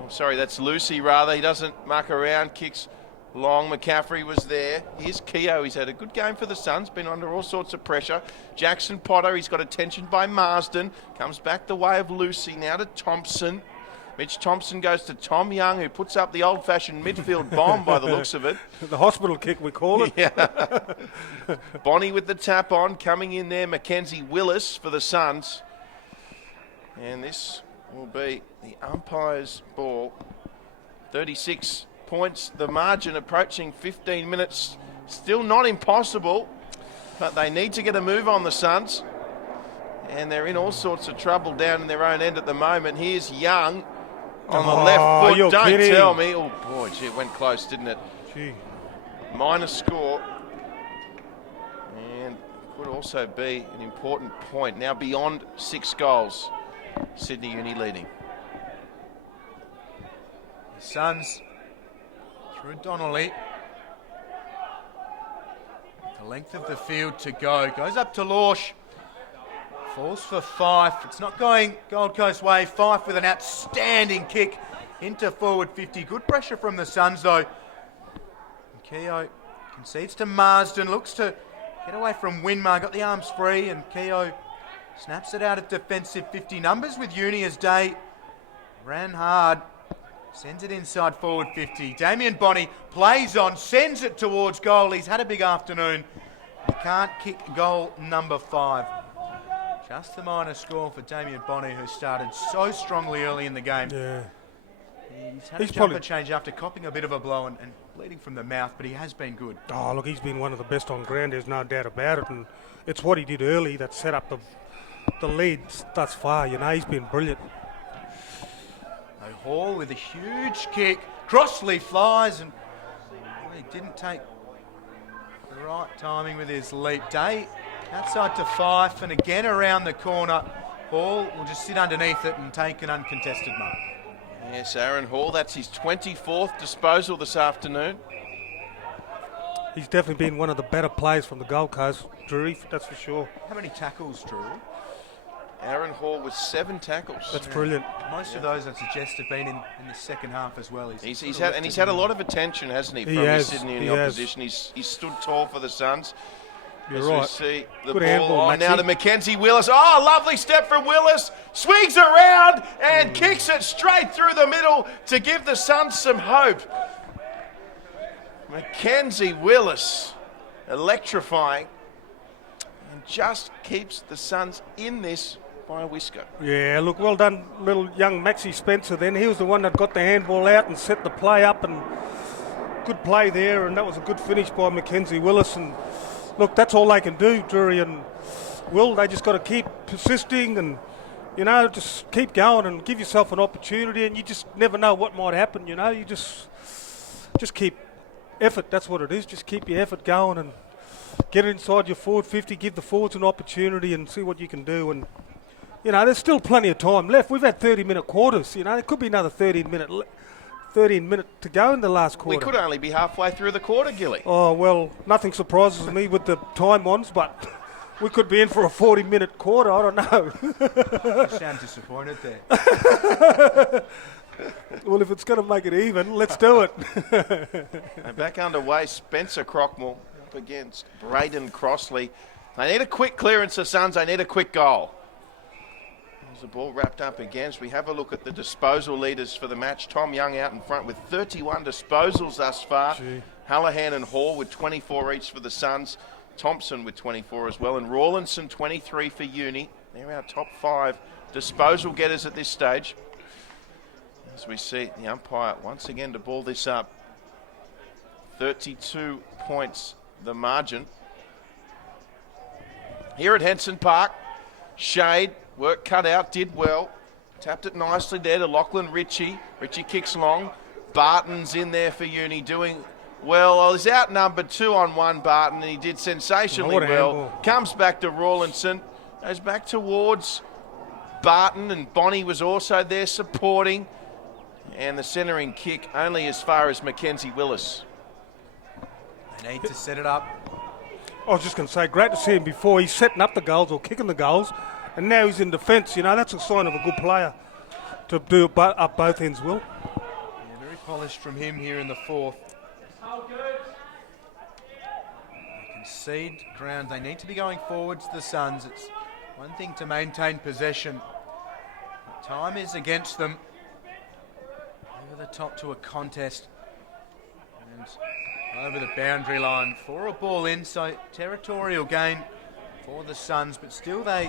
Oh, sorry, that's Lucy rather. He doesn't muck around, kicks long. McCaffrey was there. Here's Keogh. He's had a good game for the Suns, been under all sorts of pressure. Jackson Potter, he's got attention by Marsden. Comes back the way of Lucy, now to Thompson. Mitch Thompson goes to Tom Young, who puts up the old-fashioned midfield bomb by the looks of it. The hospital kick, we call it. Yeah. Bonnie with the tap on, coming in there, Mackenzie Willis for the Suns. And this will be the umpire's ball. 36 points, the margin approaching 15 minutes Still not impossible, but they need to get a move on, the Suns. And they're in all sorts of trouble down in their own end at the moment. Here's Young on the left foot. You're Don't kidding. tell me. Oh, boy, gee, it went close, didn't it? Gee. Minor score. And could also be an important point. Now beyond 6 goals. Sydney Uni leading. The Suns through Donnelly. The length of the field to go. Goes up to Lorsch. Falls for Fife. It's not going Gold Coast way. Fife with an outstanding kick into forward 50. Good pressure from the Suns though. And Keogh concedes to Marsden. Looks to get away from Winmar. Got the arms free and Keogh snaps it out of defensive 50. Numbers with Uni as Day ran hard. Sends it inside forward 50. Damien Bonney plays on. Sends it towards goal. He's had a big afternoon. He can't kick goal number 5. Just the minor score for Damien Bonney, who started so strongly early in the game. Yeah. He's had a jumper change after copping a bit of a blow and bleeding from the mouth, but he has been good. Oh, look, he's been one of the best on ground. There's no doubt about it. And it's what he did early that set up the lead thus far. You know, he's been brilliant. Hall with a huge kick. Crossley flies and he didn't take the right timing with his leap. Day outside to Fife and again around the corner. Hall will just sit underneath it and take an uncontested mark. Yes, Aaron Hall, that's his 24th disposal this afternoon. He's definitely been one of the better players from the Gold Coast, Drury, that's for sure. How many tackles, Drew? Aaron Hall with 7 tackles. That's brilliant. Most of those, I'd suggest, have been in the second half as well. He's had a lot of attention, hasn't he, from his Sydney Uni opposition. He's stood tall for the Suns. You're As right. we see the Good ball handball, on now Maxie. to Mackenzie Willis. Oh, lovely step from Willis. Swings around and kicks it straight through the middle to give the Suns some hope. Mackenzie Willis, electrifying, and just keeps the Suns in this by a whisker. Yeah, look, well done, little young Maxie Spencer then. He was the one that got the handball out and set the play up, and good play there, and that was a good finish by Mackenzie Willis. And look, that's all they can do, Drury and Will. They just got to keep persisting and, you know, just keep going and give yourself an opportunity, and you just never know what might happen, you know. You just keep effort, that's what it is. Just keep your effort going and get it inside your forward 50, give the forwards an opportunity and see what you can do. And you know, there's still plenty of time left. We've had 30-minute quarters. You know, it could be another 13 minute to go in the last quarter. We could only be halfway through the quarter, Gilly. Oh, well, nothing surprises me with the time ones, but we could be in for a 40-minute quarter. I don't know. You sound disappointed there. Well, if it's going to make it even, let's do it. And back underway, Spencer Crockmore up against Braden Crossley. They need a quick clearance, the Suns. They need a quick goal. The ball wrapped up against. We have a look at the disposal leaders for the match. Tom Young out in front with 31 disposals thus far. Gee. Hallahan and Hall with 24 each for the Suns. Thompson with 24 as well. And Rawlinson 23 for Uni. They're our top 5 disposal getters at this stage. As we see the umpire once again to ball this up. 32 points the margin. Here at Henson Park, Shade. Work cut out, did well. Tapped it nicely there to Lachlan Ritchie. Ritchie kicks long. Barton's in there for Uni doing well. He's outnumbered 2-on-1, Barton, and he did sensationally well. Handball. Comes back to Rawlinson. Goes back towards Barton, and Bonnie was also there supporting. And the centering kick only as far as Mackenzie Willis. They need to set it up. I was just going to say, great to see him before. He's setting up the goals or kicking the goals. And now he's in defence, you know, that's a sign of a good player to do up both ends, Will. Yeah, very polished from him here in the 4th. They concede ground. They need to be going forwards, the Suns. It's one thing to maintain possession. But time is against them. Over the top to a contest. And over the boundary line for a ball in. So territorial gain for the Suns, but still they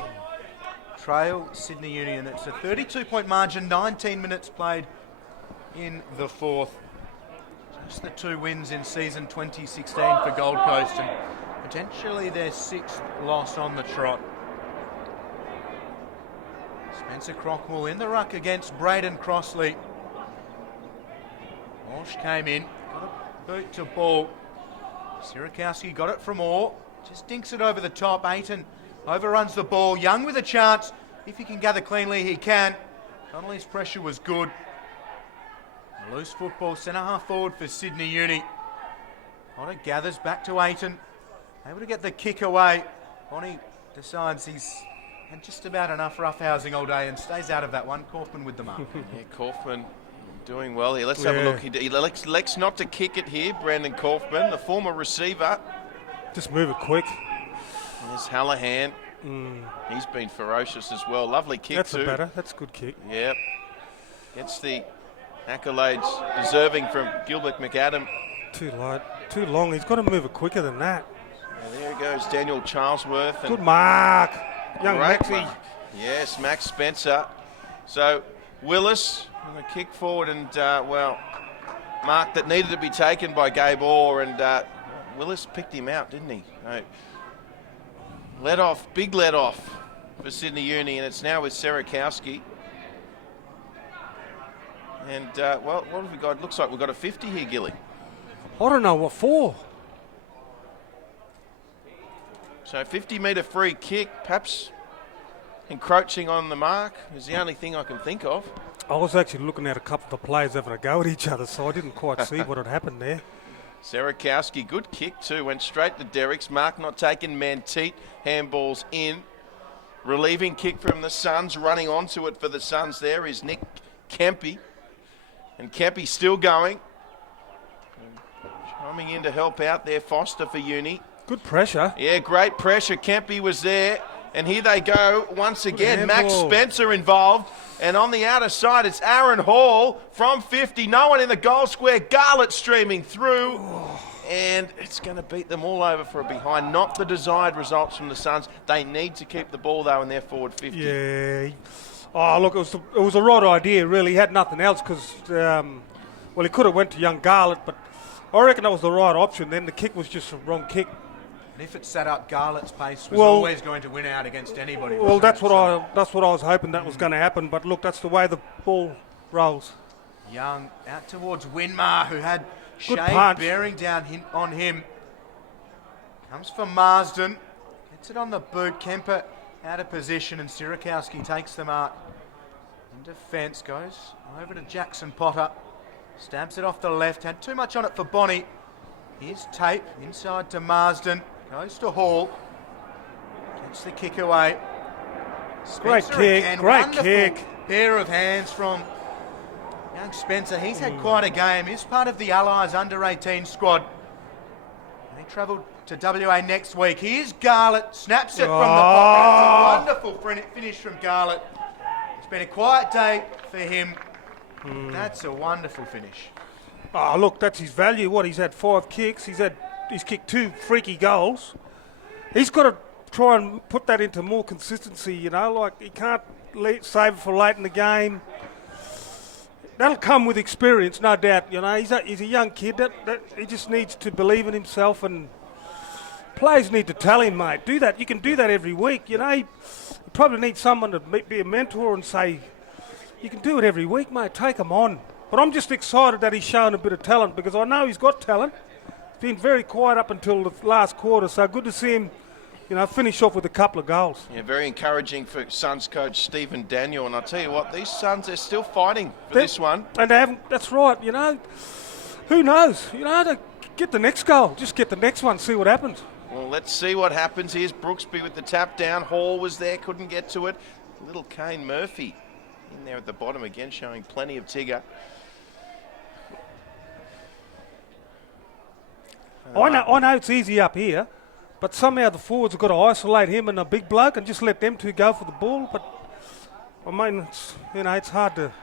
trail Sydney Union. It's a 32-point margin, 19 minutes played in the 4th. Just the 2 wins in season 2016 for Gold Coast and potentially their 6th loss on the trot. Spencer Crockwell in the ruck against Braden Crossley. Walsh came in, got a boot to ball. Sierakowski got it from Orr, just dinks it over the top. Ayton overruns the ball. Young with a chance. If he can gather cleanly, he can. Connolly's pressure was good. A loose football, centre half forward for Sydney Uni. Otter gathers back to Ayton. Able to get the kick away. Bonnie decides he's had just about enough roughhousing all day and stays out of that one. Kaufman with the mark. Yeah, Kaufman doing well here. Let's have a look. He elects not to kick it here, Brandon Kaufman, the former receiver. Just move it quick. There's Hallahan. He's been ferocious as well. Lovely kick That's too. That's a good kick. Yep. Gets the accolades deserving from Gilbert McAdam. Too light, too long. He's got to move it quicker than that. There goes Daniel Charlesworth. Good mark. Young Great Maxie. mark. Yes, Max Spencer. So Willis on a kick forward and, mark that needed to be taken by Gabe Orr, and Willis picked him out, didn't he? No. Big let off for Sydney Uni, and it's now with Sierakowski. And, what have we got? Looks like we've got a 50 here, Gilly. I don't know what for. So 50-metre free kick, perhaps encroaching on the mark is the only thing I can think of. I was actually looking at a couple of the players having a go at each other, so I didn't quite see what had happened there. Sierakowski, good kick too, went straight to Derricks. Mark not taken, Manteet, handballs in. Relieving kick from the Suns, running onto it for the Suns there is Nick Kempy. And Kempy still going. Coming in to help out there, Foster for Uni. Good pressure. Yeah, great pressure. Kempy was there. And here they go once again. Max Spencer involved. And on the outer side, it's Aaron Hall from 50. No one in the goal square. Garlett streaming through. And it's going to beat them all over for a behind. Not the desired results from the Suns. They need to keep the ball, though, in their forward 50. Yeah. Oh, look, it was the right idea, really. He had nothing else because, he could have went to young Garlett, but I reckon that was the right option. Then the kick was just a wrong kick. And if it sat up, Garlett's pace was always going to win out against anybody. Well, that's what I was hoping that was going to happen. But look, that's the way the ball rolls. Young out towards Winmar, who had Good Shade punch. bearing down on him. Comes for Marsden. Gets it on the boot. Kemper out of position, and Sierakowski takes the mark. In defence, goes over to Jackson Potter. Stabs it off the left. Had too much on it for Bonnie. Here's Tape inside to Marsden. Goes to Hall. Gets the kick away. Great Spencer kick. again. Great Wonderful kick. pair of hands from young Spencer. He's had quite a game. He's part of the Allies under-18 squad. And he travelled to WA next week. Here's Garlett. Snaps it from the pocket. It's a wonderful finish from Garlett. It's been a quiet day for him. That's a wonderful finish. Oh, look, that's his value. He's had 5 kicks. He's kicked 2 freaky goals. He's got to try and put that into more consistency, like he can't save it for late in the game. That'll come with experience, no doubt. He's a young kid. That he just needs to believe in himself, and players need to tell him, mate, do that. You can do that every week. You probably need someone to be a mentor and say, you can do it every week, mate. Take him on. But I'm just excited that he's shown a bit of talent because I know he's got talent. He's been very quiet up until the last quarter, so good to see him, finish off with a couple of goals. Yeah, very encouraging for Suns coach Stephen Daniel. And I'll tell you what, these Suns, they're still fighting for this one. And they haven't, that's right, Who knows? To get the next goal. Just get the next one, see what happens. Well, let's see what happens. Here's Brooksby with the tap down. Hall was there, couldn't get to it. Little Kane Murphy in there at the bottom again, showing plenty of Tigger. I know it's easy up here, but somehow the forwards have got to isolate him and a big bloke and just let them two go for the ball. But it's hard to.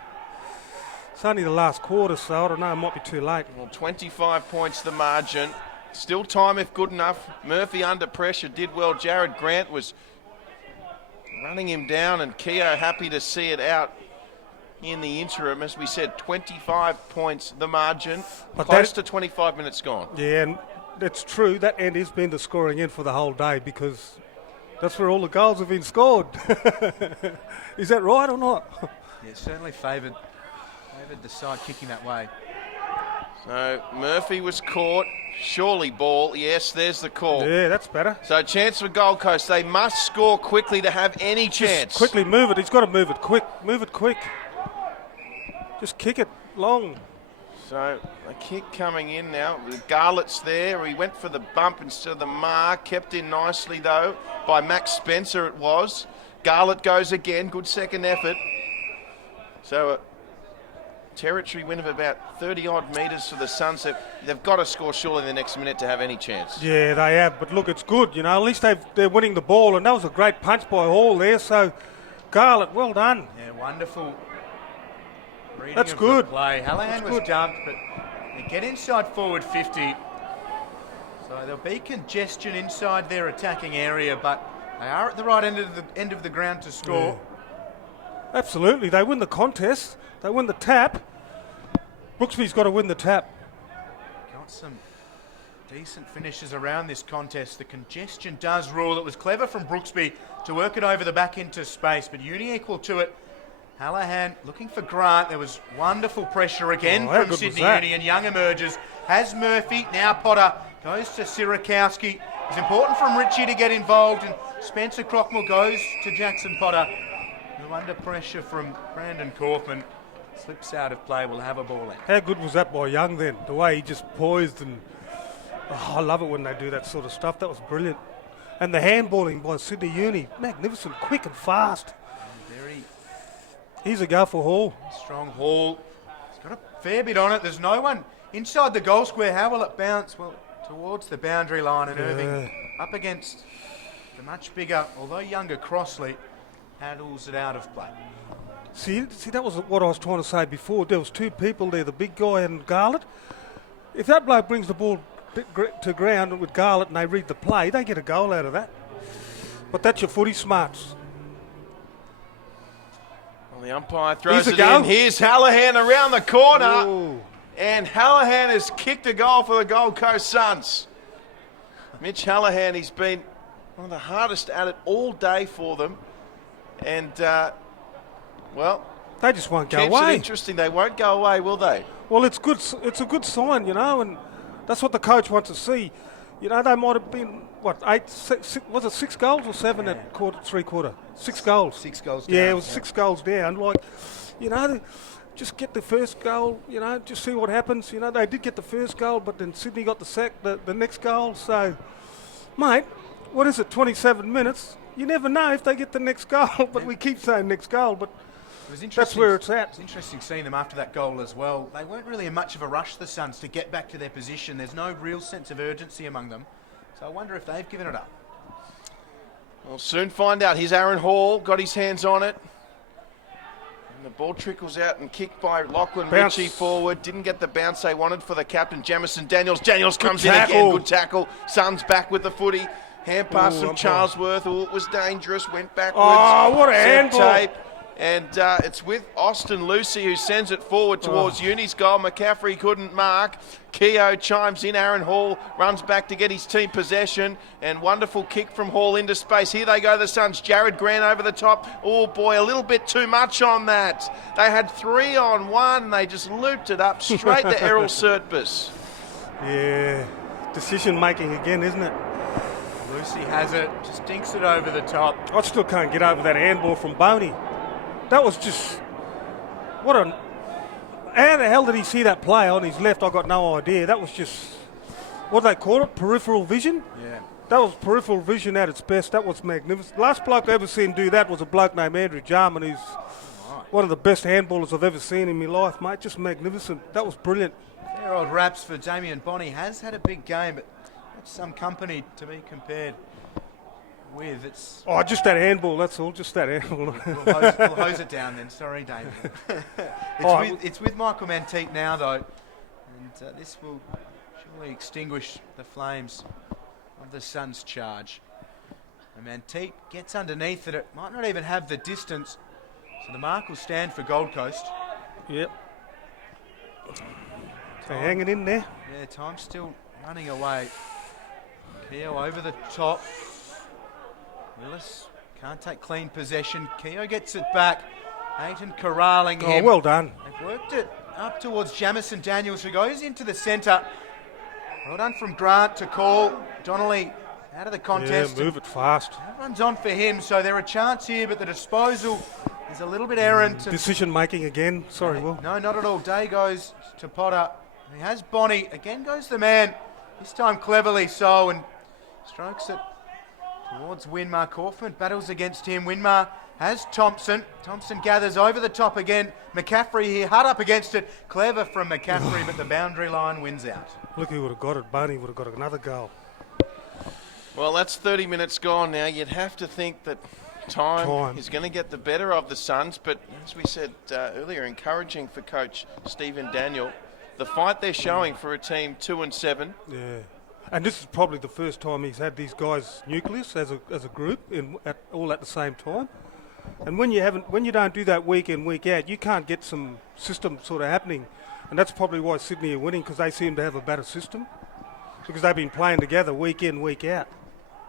It's only the last quarter, so I don't know. It might be too late. Well, 25 points the margin. Still time if good enough. Murphy under pressure did well. Jared Grant was running him down, and Keogh happy to see it out in the interim. As we said, 25 points the margin, But close to 25 minutes gone. Yeah, and that's true. That end has been the scoring end for the whole day because that's where all the goals have been scored. Is that right or not? Yeah, certainly favoured the side kicking that way. So Murphy was caught. Surely ball. Yes, there's the call. Yeah, that's better. So chance for Gold Coast. They must score quickly to have any chance. Just quickly move it. He's got to move it quick. Move it quick. Just kick it long. So a kick coming in now. Garlett's there. He went for the bump instead of the mark. Kept in nicely though by Max Spencer it was. Garlett goes again. Good second effort. So a territory win of about 30-odd metres for the Suns. They've got to score surely in the next minute to have any chance. Yeah, they have. But look, it's good. You know, at least they're winning the ball. And that was a great punch by Hall there. So Garlett, well done. Yeah, wonderful. Reading That's of good. The play. Hallahan was dumped, but they get inside forward 50. So there'll be congestion inside their attacking area, but they are at the right end of the ground to score. Yeah. Absolutely. They win the contest. They win the tap. Brooksby's got to win the tap. Got some decent finishes around this contest. The congestion does rule. It was clever from Brooksby to work it over the back into space, but Uni equal to it. Hallahan looking for Grant. There was wonderful pressure again from Sydney Uni, and Young emerges. Has Murphy, now Potter, goes to Sirakowski. It's important from Ritchie to get involved, and Spencer Crockmore goes to Jackson Potter. Who under pressure from Brandon Kaufman slips out of play, will have a ball out. How good was that by Young then? The way he just poised and... Oh, I love it when they do that sort of stuff. That was brilliant. And the handballing by Sydney Uni, magnificent, quick and fast. Very He's a go for Hall. strong Hall. He's got a fair bit on it. There's no one inside the goal square. How will it bounce? Well, towards the boundary line, and Irving up against the much bigger, although younger Crossley, handles it out of play. See, that was what I was trying to say before. There was two people there, the big guy and Garlett. If that bloke brings the ball to ground with Garlett and they read the play, they get a goal out of that. But that's your footy smarts. Well, the umpire throws Here's it a go. in. Here's Hallahan around the corner. Ooh. And Hallahan has kicked a goal for the Gold Coast Suns. Mitch Hallahan, he's been one of the hardest at it all day for them. And, well, They just won't go keeps it away. interesting. They won't go away, will they? Well, it's good. It's a good sign, you know, and that's what the coach wants to see. You know, they might have been, what, 8, 6, was it 6 goals or 7 at three-quarter? 6 goals. 6 goals down. Yeah, it was 6 goals down. Like, you know, just get the first goal, you know, just see what happens. You know, they did get the first goal, but then Sydney got the next goal. So, mate, what is it, 27 minutes? You never know if they get the next goal, but we keep saying next goal, but It was that's where it's at. It's interesting seeing them after that goal as well. They weren't really in much of a rush, the Suns, to get back to their position. There's no real sense of urgency among them. So I wonder if they've given it up. We'll soon find out. Here's Aaron Hall, got his hands on it. And the ball trickles out and kicked by Lachlan Bounce. Ritchie forward. Didn't get the bounce they wanted for the captain, Jamison Daniels. Daniels comes in tackle. again. Good tackle. Suns back with the footy. Hand pass Ooh, from umpire. Charlesworth. Oh, it was dangerous. Went backwards. Oh, what a Set handball. tape. And it's with Austin Lucy who sends it forward towards Uni's goal. McCaffrey couldn't mark. Keogh chimes in. Aaron Hall runs back to get his team possession. And wonderful kick from Hall into space. Here they go, the Suns. Jared Grant over the top. Oh, boy, a little bit too much on that. They had 3 on 1 and they just looped it up straight to Errol Surtbus. Yeah, decision making again, isn't it? Lucy has it, just dinks it over the top. I still can't get over that handball from Boney. That was just how the hell did he see that play on his left? I got no idea. That was just, what do they call it? Peripheral vision? Yeah. That was peripheral vision at its best. That was magnificent. Last bloke I ever seen do that was a bloke named Andrew Jarman, who's one of the best handballers I've ever seen in my life, mate. Just magnificent. That was brilliant. Fair old raps for Damien Bonney. Has had a big game, but that's some company to be compared with. It's Oh, just that handball, that's all. Just that handball. we'll hose it down then. Sorry, Damien. Oh, it's with Michael Manteep now, though, and this will surely extinguish the flames of the Suns' charge. And Manteep gets underneath it. It might not even have the distance. So the mark will stand for Gold Coast. Yep. They're hanging in there. Yeah, time's still running away. Keogh over the top. Willis can't take clean possession. Keogh gets it back. Ayton corralling him. Oh, well done. They've worked it up towards Jamison Daniels, who goes into the centre. Well done from Grant to call. Donnelly out of the contest. Yeah, move it fast. That runs on for him, so they're a chance here, but the disposal is a little bit errant. Decision making again. Sorry, Will. No, not at all. Day goes to Potter. He has Bonnie. Again goes the man. This time cleverly so, and strokes it towards Winmar. Kaufman battles against him. Winmar has Thompson. Thompson gathers over the top again. McCaffrey here, hard up against it. Clever from McCaffrey, but the boundary line wins out. Look, he would have got it. Barney would have got another goal. Well, that's 30 minutes gone now. You'd have to think that time is going to get the better of the Suns, but as we said earlier, encouraging for Coach Stephen Daniel. The fight they're showing for a team 2-7. Yeah. And this is probably the first time he's had these guys nucleus as a group all at the same time. And when you don't do that week in, week out, you can't get some system sort of happening. And that's probably why Sydney are winning, because they seem to have a better system. Because they've been playing together week in, week out,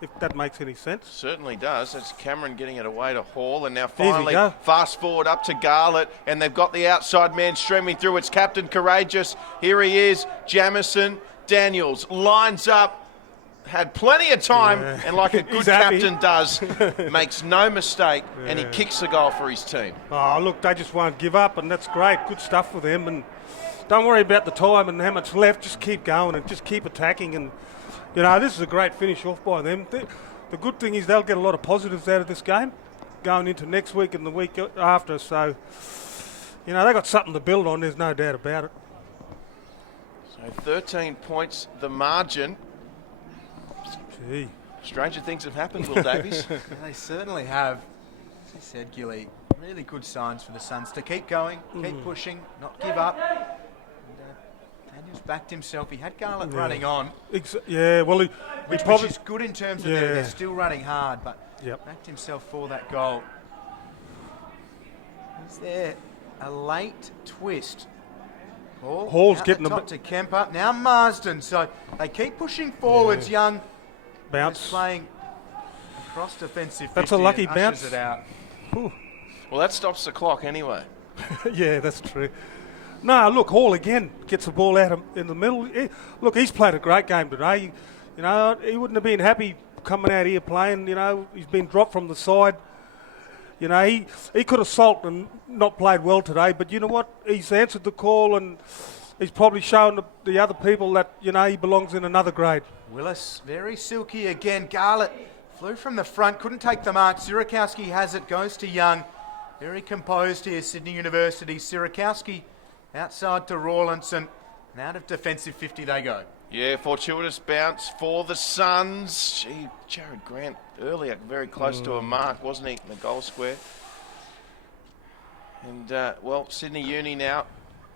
if that makes any sense. Certainly does. That's Cameron getting it away to Hall, and now finally go. fast forward up to Garlett, and they've got the outside man streaming through. It's Captain Courageous. Here he is, Jamison Daniels lines up, had plenty of time, and like a good captain does, makes no mistake, and he kicks the goal for his team. Oh, look, they just won't give up, and that's great. Good stuff for them, and don't worry about the time and how much left. Just keep going and just keep attacking, and you know, this is a great finish off by them. The good thing is they'll get a lot of positives out of this game going into next week and the week after. So, you know, they got something to build on. There's no doubt about it. So 13 points, the margin. Gee. Stranger things have happened, Will Davies. Yeah, they certainly have. As you said, Gilly, really good signs for the Suns to keep going, keep pushing, not give up. Daniels backed himself. He had Garlett running on. Well, which probably is good in terms of they're still running hard, but backed himself for that goal. Is there a late twist? Hall's getting the top to Kemper. Now Marsden. So they keep pushing forwards. Young bounce playing across defensive 50. That's a lucky bounce. It out. Well, that stops the clock anyway. Yeah, that's true. No, look, Hall again gets the ball out in the middle. Look, he's played a great game today. You know, he wouldn't have been happy coming out here playing. You know, he's been dropped from the side. You know, he could have sulked and not played well today, but you know what? He's answered the call, and he's probably shown the other people that, you know, he belongs in another grade. Willis, very silky again. Garlett flew from the front, couldn't take the mark. Sierakowski has it, goes to Young. Very composed here, Sydney University. Sierakowski outside to Rawlinson, and out of defensive 50 they go. Yeah, fortuitous bounce for the Suns. Gee, Jared Grant earlier very close to a mark, wasn't he, in the goal square? And, well, Sydney Uni now,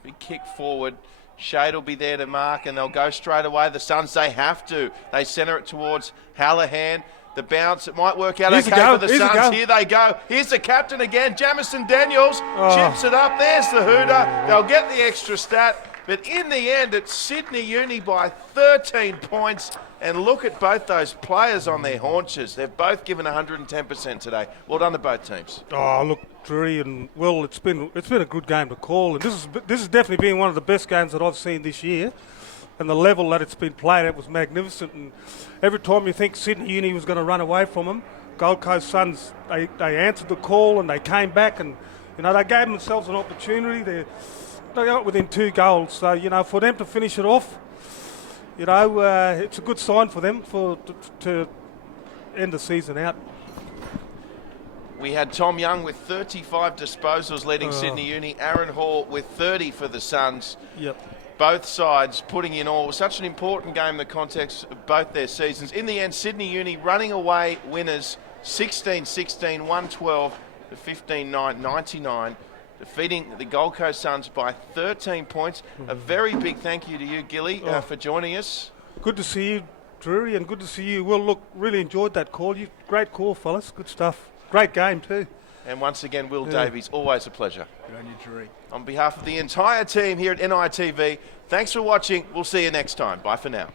big kick forward. Shade will be there to mark, and they'll go straight away. The Suns, they have to. They centre it towards Hallahan. The bounce, it might work out okay for the Suns. Here they go. Here's the captain again, Jamison Daniels. Chips it up. There's the hooter. They'll get the extra stat. But in the end, it's Sydney Uni by 13 points. And look at both those players on their haunches. They've both given 110% today. Well done to both teams. Oh, look, Drury and Will, it's been a good game to call. And this has definitely been one of the best games that I've seen this year. And the level that it's been played at was magnificent. And every time you think Sydney Uni was going to run away from them, Gold Coast Suns, they answered the call and they came back, and you know, they gave themselves an opportunity. They got within 2 goals. So, you know, for them to finish it off, you know, it's a good sign for them to end the season out. We had Tom Young with 35 disposals leading Sydney Uni. Aaron Hall with 30 for the Suns. Yep. Both sides putting in all. Such an important game in the context of both their seasons. In the end, Sydney Uni running away winners 16-16, 112 to 15-9, 99, defeating the Gold Coast Suns by 13 points. A very big thank you to you, Gilly, for joining us. Good to see you, Drury, and good to see you. Will, look, really enjoyed that call. Great call, fellas. Good stuff. Great game too. And once again, Will Davies, always a pleasure. Good on you, Drew. On behalf of the entire team here at NITV, thanks for watching. We'll see you next time. Bye for now.